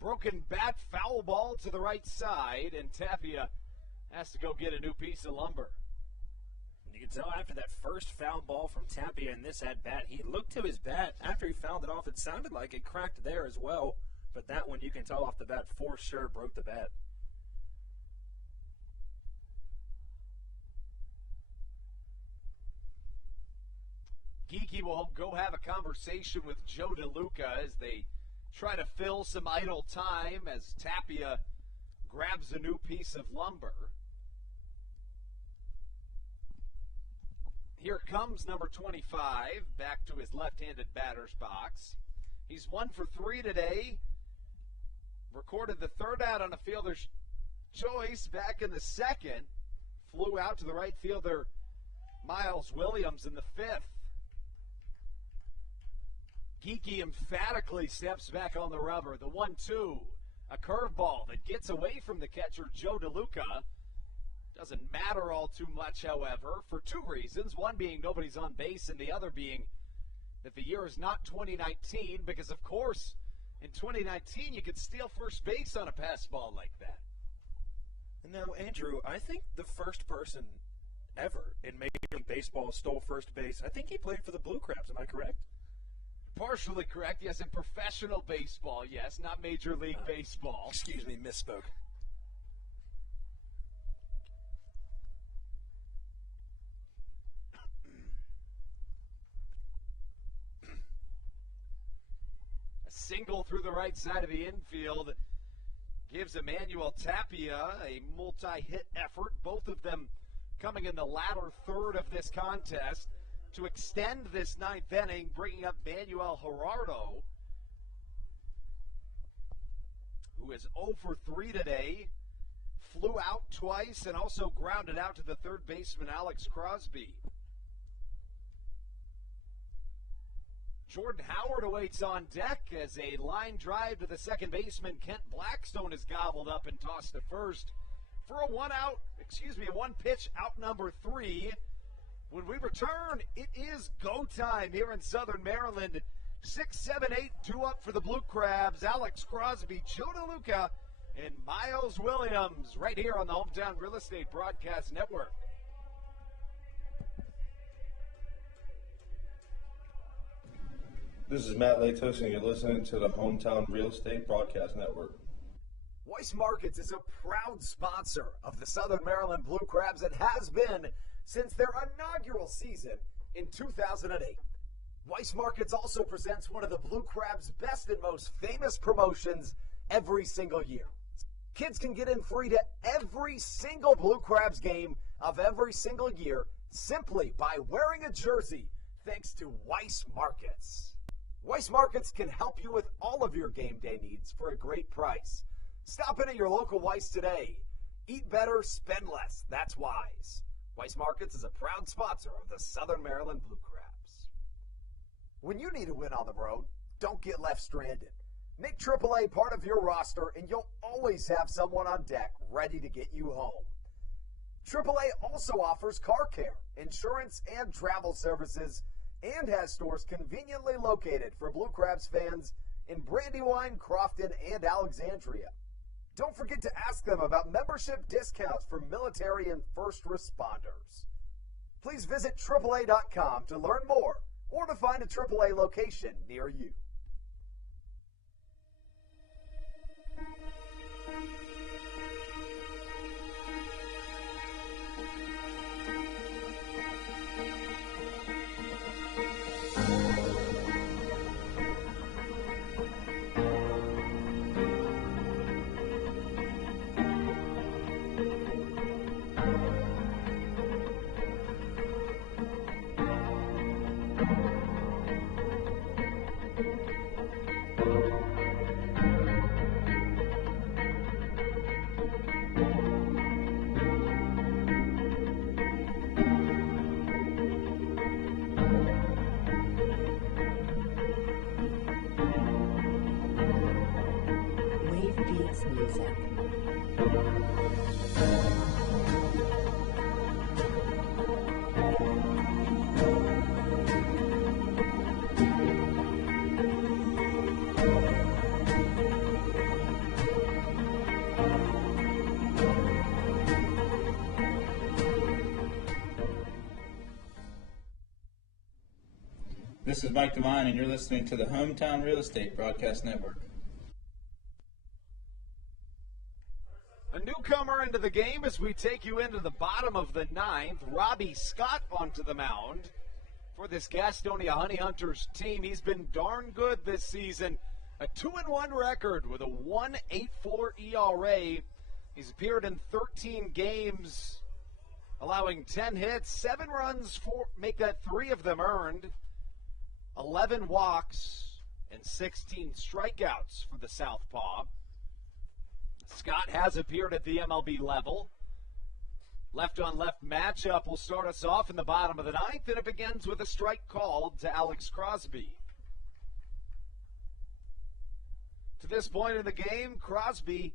Broken bat, foul ball to the right side, and Tapia has to go get a new piece of lumber. You can tell after that first foul ball from Tapia in this at-bat, he looked to his bat after he fouled it off. It sounded like it cracked there as well. but that one you can tell off the bat for sure broke the bat. Geeky will go have a conversation with Joe DeLuca as they try to fill some idle time as Tapia grabs a new piece of lumber. Here comes number 25 back to his left-handed batter's box. He's 1 for 3 today. Recorded the third out on a fielder's choice back in the second. Flew out to the right fielder, Miles Williams, in the fifth. Geeky emphatically steps back on the rubber. The 1-2, a curveball that gets away from the catcher, Joe DeLuca. Doesn't matter all too much, however, for two reasons. One being nobody's on base, and the other being that the year is not 2019, because, of course, in 2019 you could steal first base on a pass ball like that. Now, Andrew, I think the first person ever in Major League Baseball stole first base, I think he played for the Blue Crabs. Am I correct? Partially correct, yes, in professional baseball, yes, not Major League Baseball. Excuse me, misspoke. A single through the right side of the infield gives Emmanuel Tapia a multi-hit effort, both of them coming in the latter third of this contest, to extend this ninth inning, bringing up Manuel Gerardo, who is 0 for 3 today, flew out twice and also grounded out to the third baseman, Alex Crosby. Jordan Howard awaits on deck as a line drive to the second baseman, Kent Blackstone, is gobbled up and tossed to first for a one pitch out number 3. When we return, it is go time here in Southern Maryland. 6, 7, 8, 2 up for the Blue Crabs. Alex Crosby, Joe DeLuca, and Miles Williams right here on the Hometown Real Estate Broadcast Network. This is Matt Latos, and you're listening to the Hometown Real Estate Broadcast Network. Weiss Markets is a proud sponsor of the Southern Maryland Blue Crabs and has been since their inaugural season in 2008. Weiss Markets also presents one of the Blue Crabs' best and most famous promotions every single year. Kids can get in free to every single Blue Crabs game of every single year simply by wearing a jersey, thanks to Weiss Markets. Weiss Markets can help you with all of your game day needs for a great price. Stop in at your local Weiss today. Eat better, spend less. That's wise. Weiss Markets is a proud sponsor of the Southern Maryland Blue Crabs. When you need a win on the road, don't get left stranded. Make AAA part of your roster, and you'll always have someone on deck ready to get you home. AAA also offers car care, insurance, and travel services, and has stores conveniently located for Blue Crabs fans in Brandywine, Crofton, and Alexandria. Don't forget to ask them about membership discounts for military and first responders. Please visit AAA.com to learn more or to find a AAA location near you. This is Mike Devine, and you're listening to the Hometown Real Estate Broadcast Network. here into the game as we take you into the bottom of the ninth. Robbie Scott onto the mound for this Gastonia Honey Hunters team. He's been darn good this season. A 2-1 record with a 1.84 ERA. He's appeared in 13 games, allowing 10 hits, 7 runs, make that 3 of them earned, 11 walks, and 16 strikeouts for the Southpaw. Scott has appeared at the MLB level. Left-on-left matchup will start us off in the bottom of the ninth, and it begins with a strike called to Alex Crosby. To this point in the game, Crosby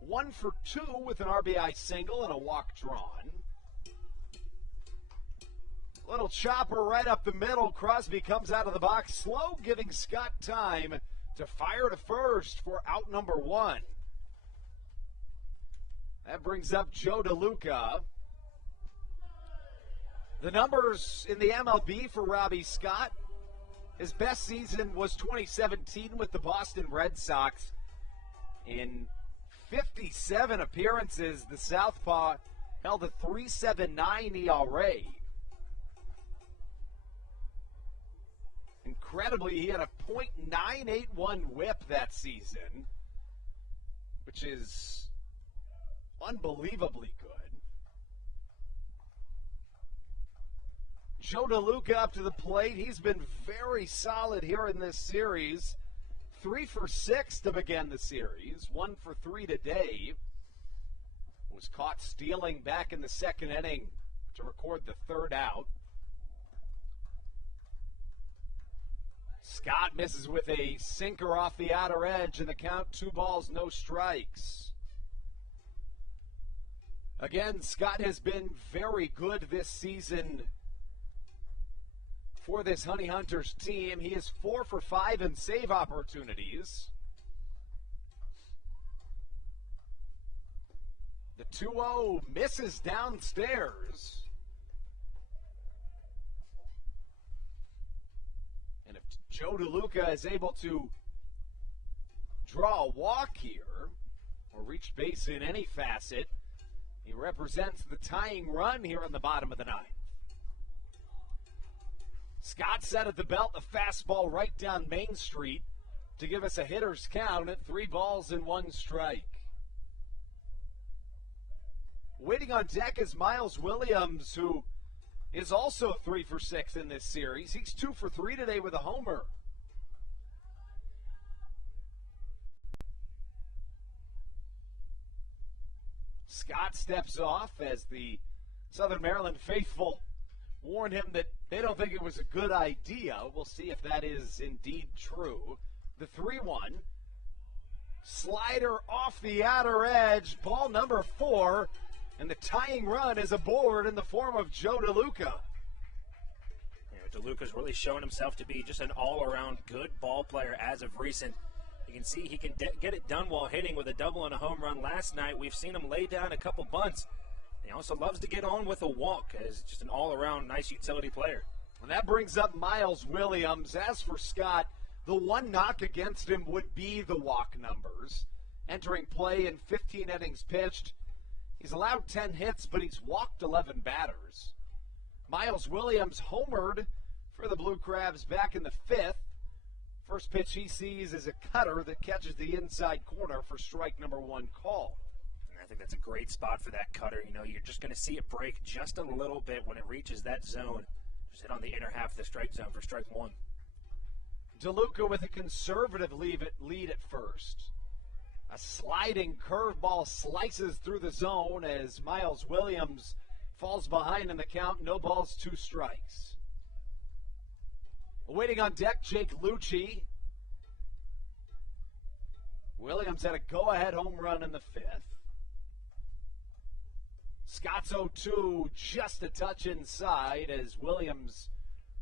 1 for 2 with an RBI single and a walk drawn. Little chopper right up the middle. Crosby comes out of the box slow, giving Scott time to fire to first for out number 1. That brings up Joe DeLuca. The numbers in the MLB for Robbie Scott. His best season was 2017 with the Boston Red Sox. In 57 appearances, the Southpaw held a 3.79 ERA. Incredibly, he had a .981 whip that season, which is unbelievably good. Joe DeLuca up to the plate. He's been very solid here in this series. 3 for 6 to begin the series. 1 for 3 today. Was caught stealing back in the second inning to record the third out. Scott misses with a sinker off the outer edge, and the count 2 balls, no strikes. Again, Scott has been very good this season for this Honey Hunters team. He is 4 for 5 in save opportunities. The 2-0 misses downstairs. And if Joe DeLuca is able to draw a walk here or reach base in any facet, he represents the tying run here in the bottom of the ninth. Scott set at the belt, a fastball right down Main Street to give us a hitter's count at 3 balls and 1 strike. Waiting on deck is Miles Williams, who is also 3 for 6 in this series. He's 2 for 3 today with a homer. Scott steps off as the Southern Maryland faithful warn him that they don't think it was a good idea. We'll see if that is indeed true. The 3-1. Slider off the outer edge. Ball number 4. And the tying run is aboard in the form of Joe DeLuca. DeLuca's really shown himself to be just an all-around good ball player as of recent. You can see he can get it done while hitting with a double and a home run last night. We've seen him lay down a couple bunts. He also loves to get on with a walk as just an all-around nice utility player. And that brings up Miles Williams. As for Scott, the one knock against him would be the walk numbers. Entering play in 15 innings pitched, he's allowed 10 hits, but he's walked 11 batters. Miles Williams homered for the Blue Crabs back in the 5th. First pitch he sees is a cutter that catches the inside corner for strike number 1 call. And I think that's a great spot for that cutter. You know, you're just going to see it break just a little bit when it reaches that zone. Just hit on the inner half of the strike zone for strike 1. DeLuca with a conservative lead at first. A sliding curveball slices through the zone as Miles Williams falls behind in the count. No balls, 2 strikes. Waiting on deck, Jake Lucci. Williams had a go-ahead home run in the 5th. Scott's 0-2, just a touch inside as Williams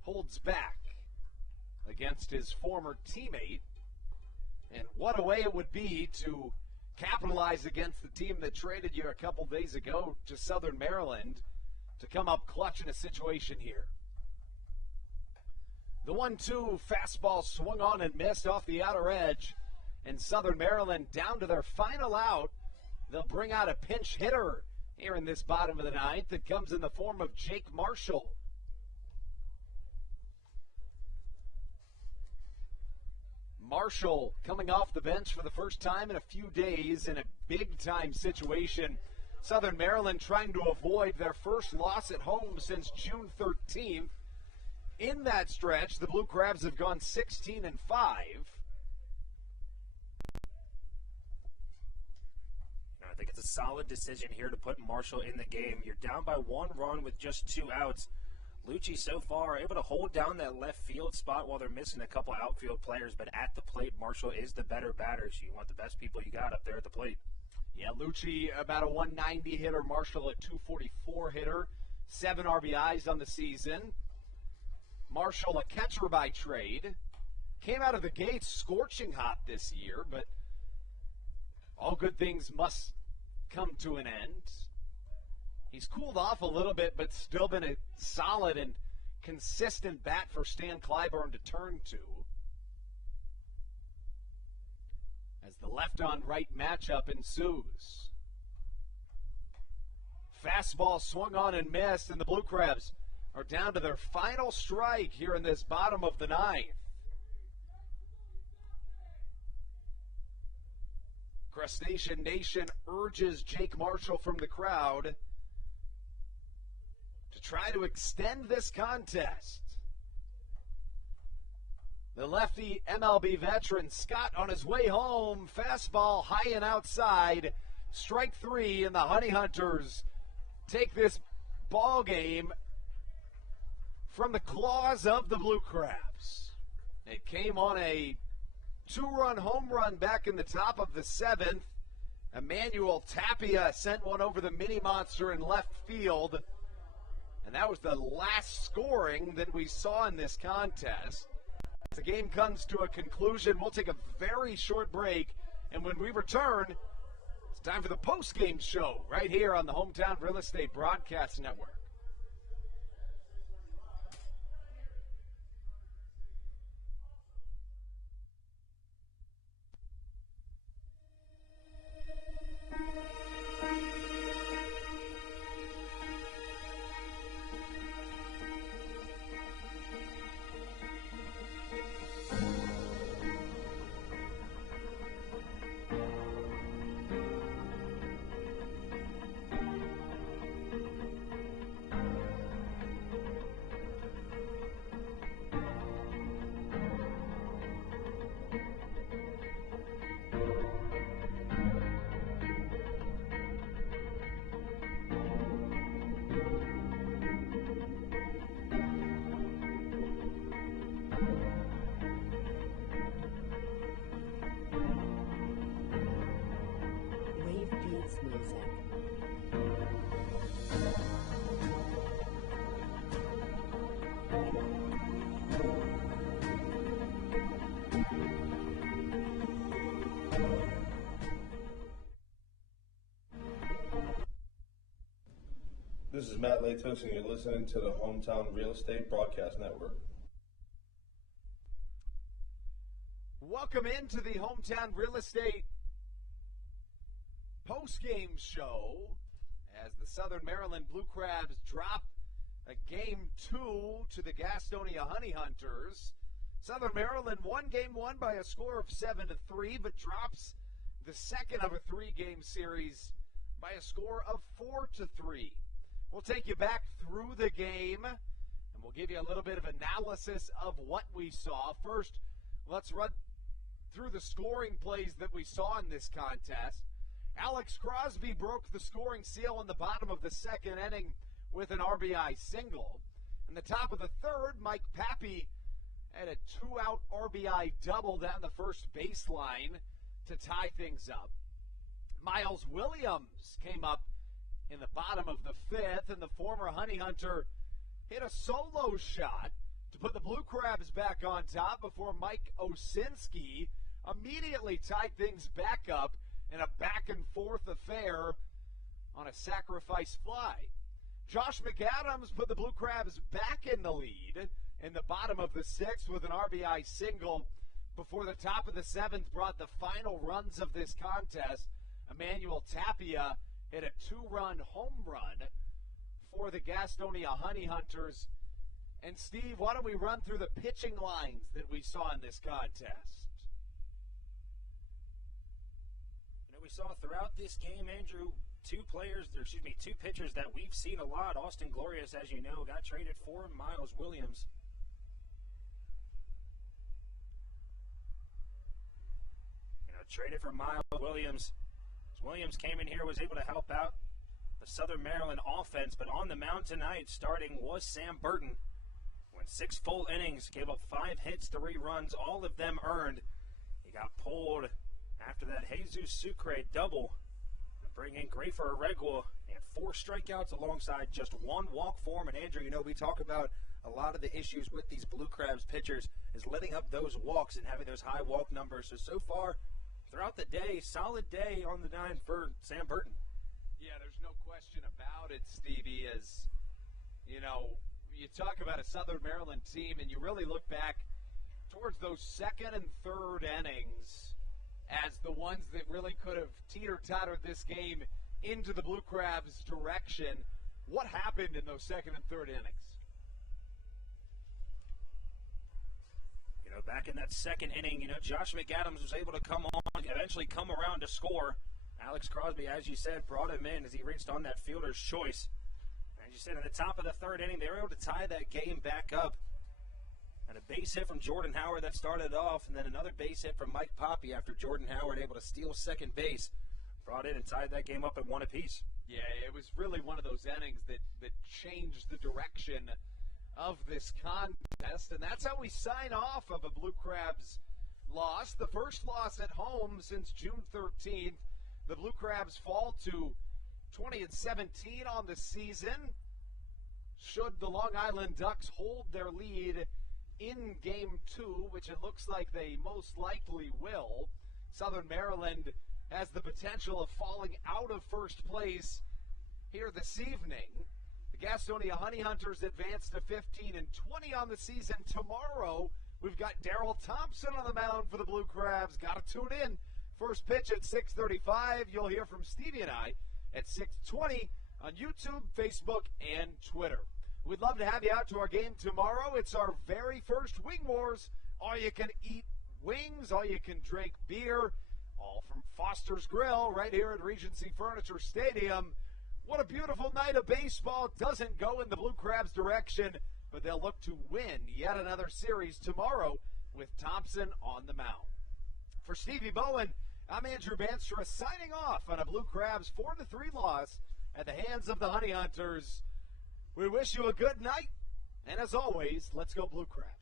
holds back against his former teammate. And what a way it would be to capitalize against the team that traded you a couple days ago to Southern Maryland to come up clutch in a situation here. The 1-2 fastball swung on and missed off the outer edge, and Southern Maryland down to their final out they'll bring out a pinch hitter here in this bottom of the ninth. It comes in the form of Jake Marshall. Marshall coming off the bench for the first time in a few days in a big-time situation. Southern Maryland trying to avoid their first loss at home since June 13th. In that stretch, the Blue Crabs have gone 16-5. I think it's a solid decision here to put Marshall in the game. You're down by 1 run with just 2 outs. Lucci so far able to hold down that left field spot while they're missing a couple outfield players, but at the plate, Marshall is the better batter, so you want the best people you got up there at the plate. Yeah, Lucci about a 190 hitter, Marshall a 244 hitter, 7 RBIs on the season. Marshall a catcher by trade, came out of the gates scorching hot this year, but all good things must come to an end. He's cooled off a little bit, but still been a solid and consistent bat for Stan Clyburn to turn to. As the left-on-right matchup ensues. Fastball swung on and missed, and the Blue Crabs are down to their final strike here in this bottom of the ninth. Crustacean Nation urges Jake Marshall from the crowd to try to extend this contest. The lefty MLB veteran Scott on his way home. Fastball high and outside. Strike 3, and the Honey Hunters take this ball game from the claws of the Blue Crabs. It came on a 2-run home run back in the top of the 7th. Emmanuel Tapia sent one over the mini monster in left field. And that was the last scoring that we saw in this contest. As the game comes to a conclusion, we'll take a very short break. And when we return, it's time for the post-game show right here on the Hometown Real Estate Broadcast Network. This is Matt Latos, and you're listening to the Hometown Real Estate Broadcast Network. Welcome into the Hometown Real Estate post-game show as the Southern Maryland Blue Crabs drop a Game 2 to the Gastonia Honey Hunters. Southern Maryland won Game 1 by a score of 7-3, but drops the second of a 3-game series by a score of 4-3. We'll take you back through the game, and we'll give you a little bit of analysis of what we saw. First, let's run through the scoring plays that we saw in this contest. Alex Crosby broke the scoring seal in the bottom of the second inning with an RBI single. In the top of the third, Mike Pappy had a 2-out RBI double down the first baseline to tie things up. Miles Williams came up in the bottom of the fifth, and the former Honey Hunter hit a solo shot to put the Blue Crabs back on top before Mike Osinski immediately tied things back up in a back-and-forth affair on a sacrifice fly. Josh McAdams put the Blue Crabs back in the lead in the bottom of the sixth with an RBI single before the top of the seventh brought the final runs of this contest. Emmanuel Tapia hit a 2-run home run for the Gastonia Honey Hunters. And Steve, why don't we run through the pitching lines that we saw in this contest? You know, we saw throughout this game, Andrew, two pitchers that we've seen a lot. Austin Glorious, as you know, got traded for Miles Williams. Traded for Miles Williams. Williams came in here, was able to help out the Southern Maryland offense, but on the mound tonight, starting was Sam Burton. Went 6 full innings, gave up 5 hits, 3 runs, all of them earned. He got pulled after that Jesus Sucre double. Bring in Grafer Aregua. He had 4 strikeouts alongside just 1 walk for him. And Andrew, you know, we talk about a lot of the issues with these Blue Crabs pitchers is letting up those walks and having those high walk numbers. So far, throughout the day, solid day on the 9 for Sam Burton. Yeah, there's no question about it, Stevie, as, you know, you talk about a Southern Maryland team and you really look back towards those 2nd and 3rd innings as the ones that really could have teeter-tottered this game into the Blue Crabs' direction. What happened in those 2nd and 3rd innings? You know, back in that 2nd inning, you know, Josh McAdams was able to come on, eventually come around to score. Alex Crosby, as you said, brought him in as he reached on that fielder's choice. As you said, at the top of the 3rd inning, they were able to tie that game back up. And a base hit from Jordan Howard that started off, and then another base hit from Mike Poppy after Jordan Howard able to steal second base. Brought in and tied that game up at 1 apiece. Yeah, it was really one of those innings that changed the direction of this contest, and that's how we sign off of a Blue Crabs loss. The first loss at home since June 13th. The Blue Crabs fall to 20-17 on the season. Should the Long Island Ducks hold their lead in Game 2, which it looks like they most likely will, Southern Maryland has the potential of falling out of first place here this evening. The Gastonia Honey Hunters advance to 15-20 on the season. Tomorrow, we've got Daryl Thompson on the mound for the Blue Crabs. Got to tune in. First pitch at 6:35. You'll hear from Stevie and I at 6:20 on YouTube, Facebook, and Twitter. We'd love to have you out to our game tomorrow. It's our very first Wing Wars. All you can eat wings, all you can drink beer, all from Foster's Grill right here at Regency Furniture Stadium. What a beautiful night of baseball. Doesn't go in the Blue Crabs' direction, but they'll look to win yet another series tomorrow with Thompson on the mound. For Stevie Bowen, I'm Andrew Banstra signing off on a Blue Crabs 4-3 loss at the hands of the Honey Hunters. We wish you a good night, and as always, let's go Blue Crabs.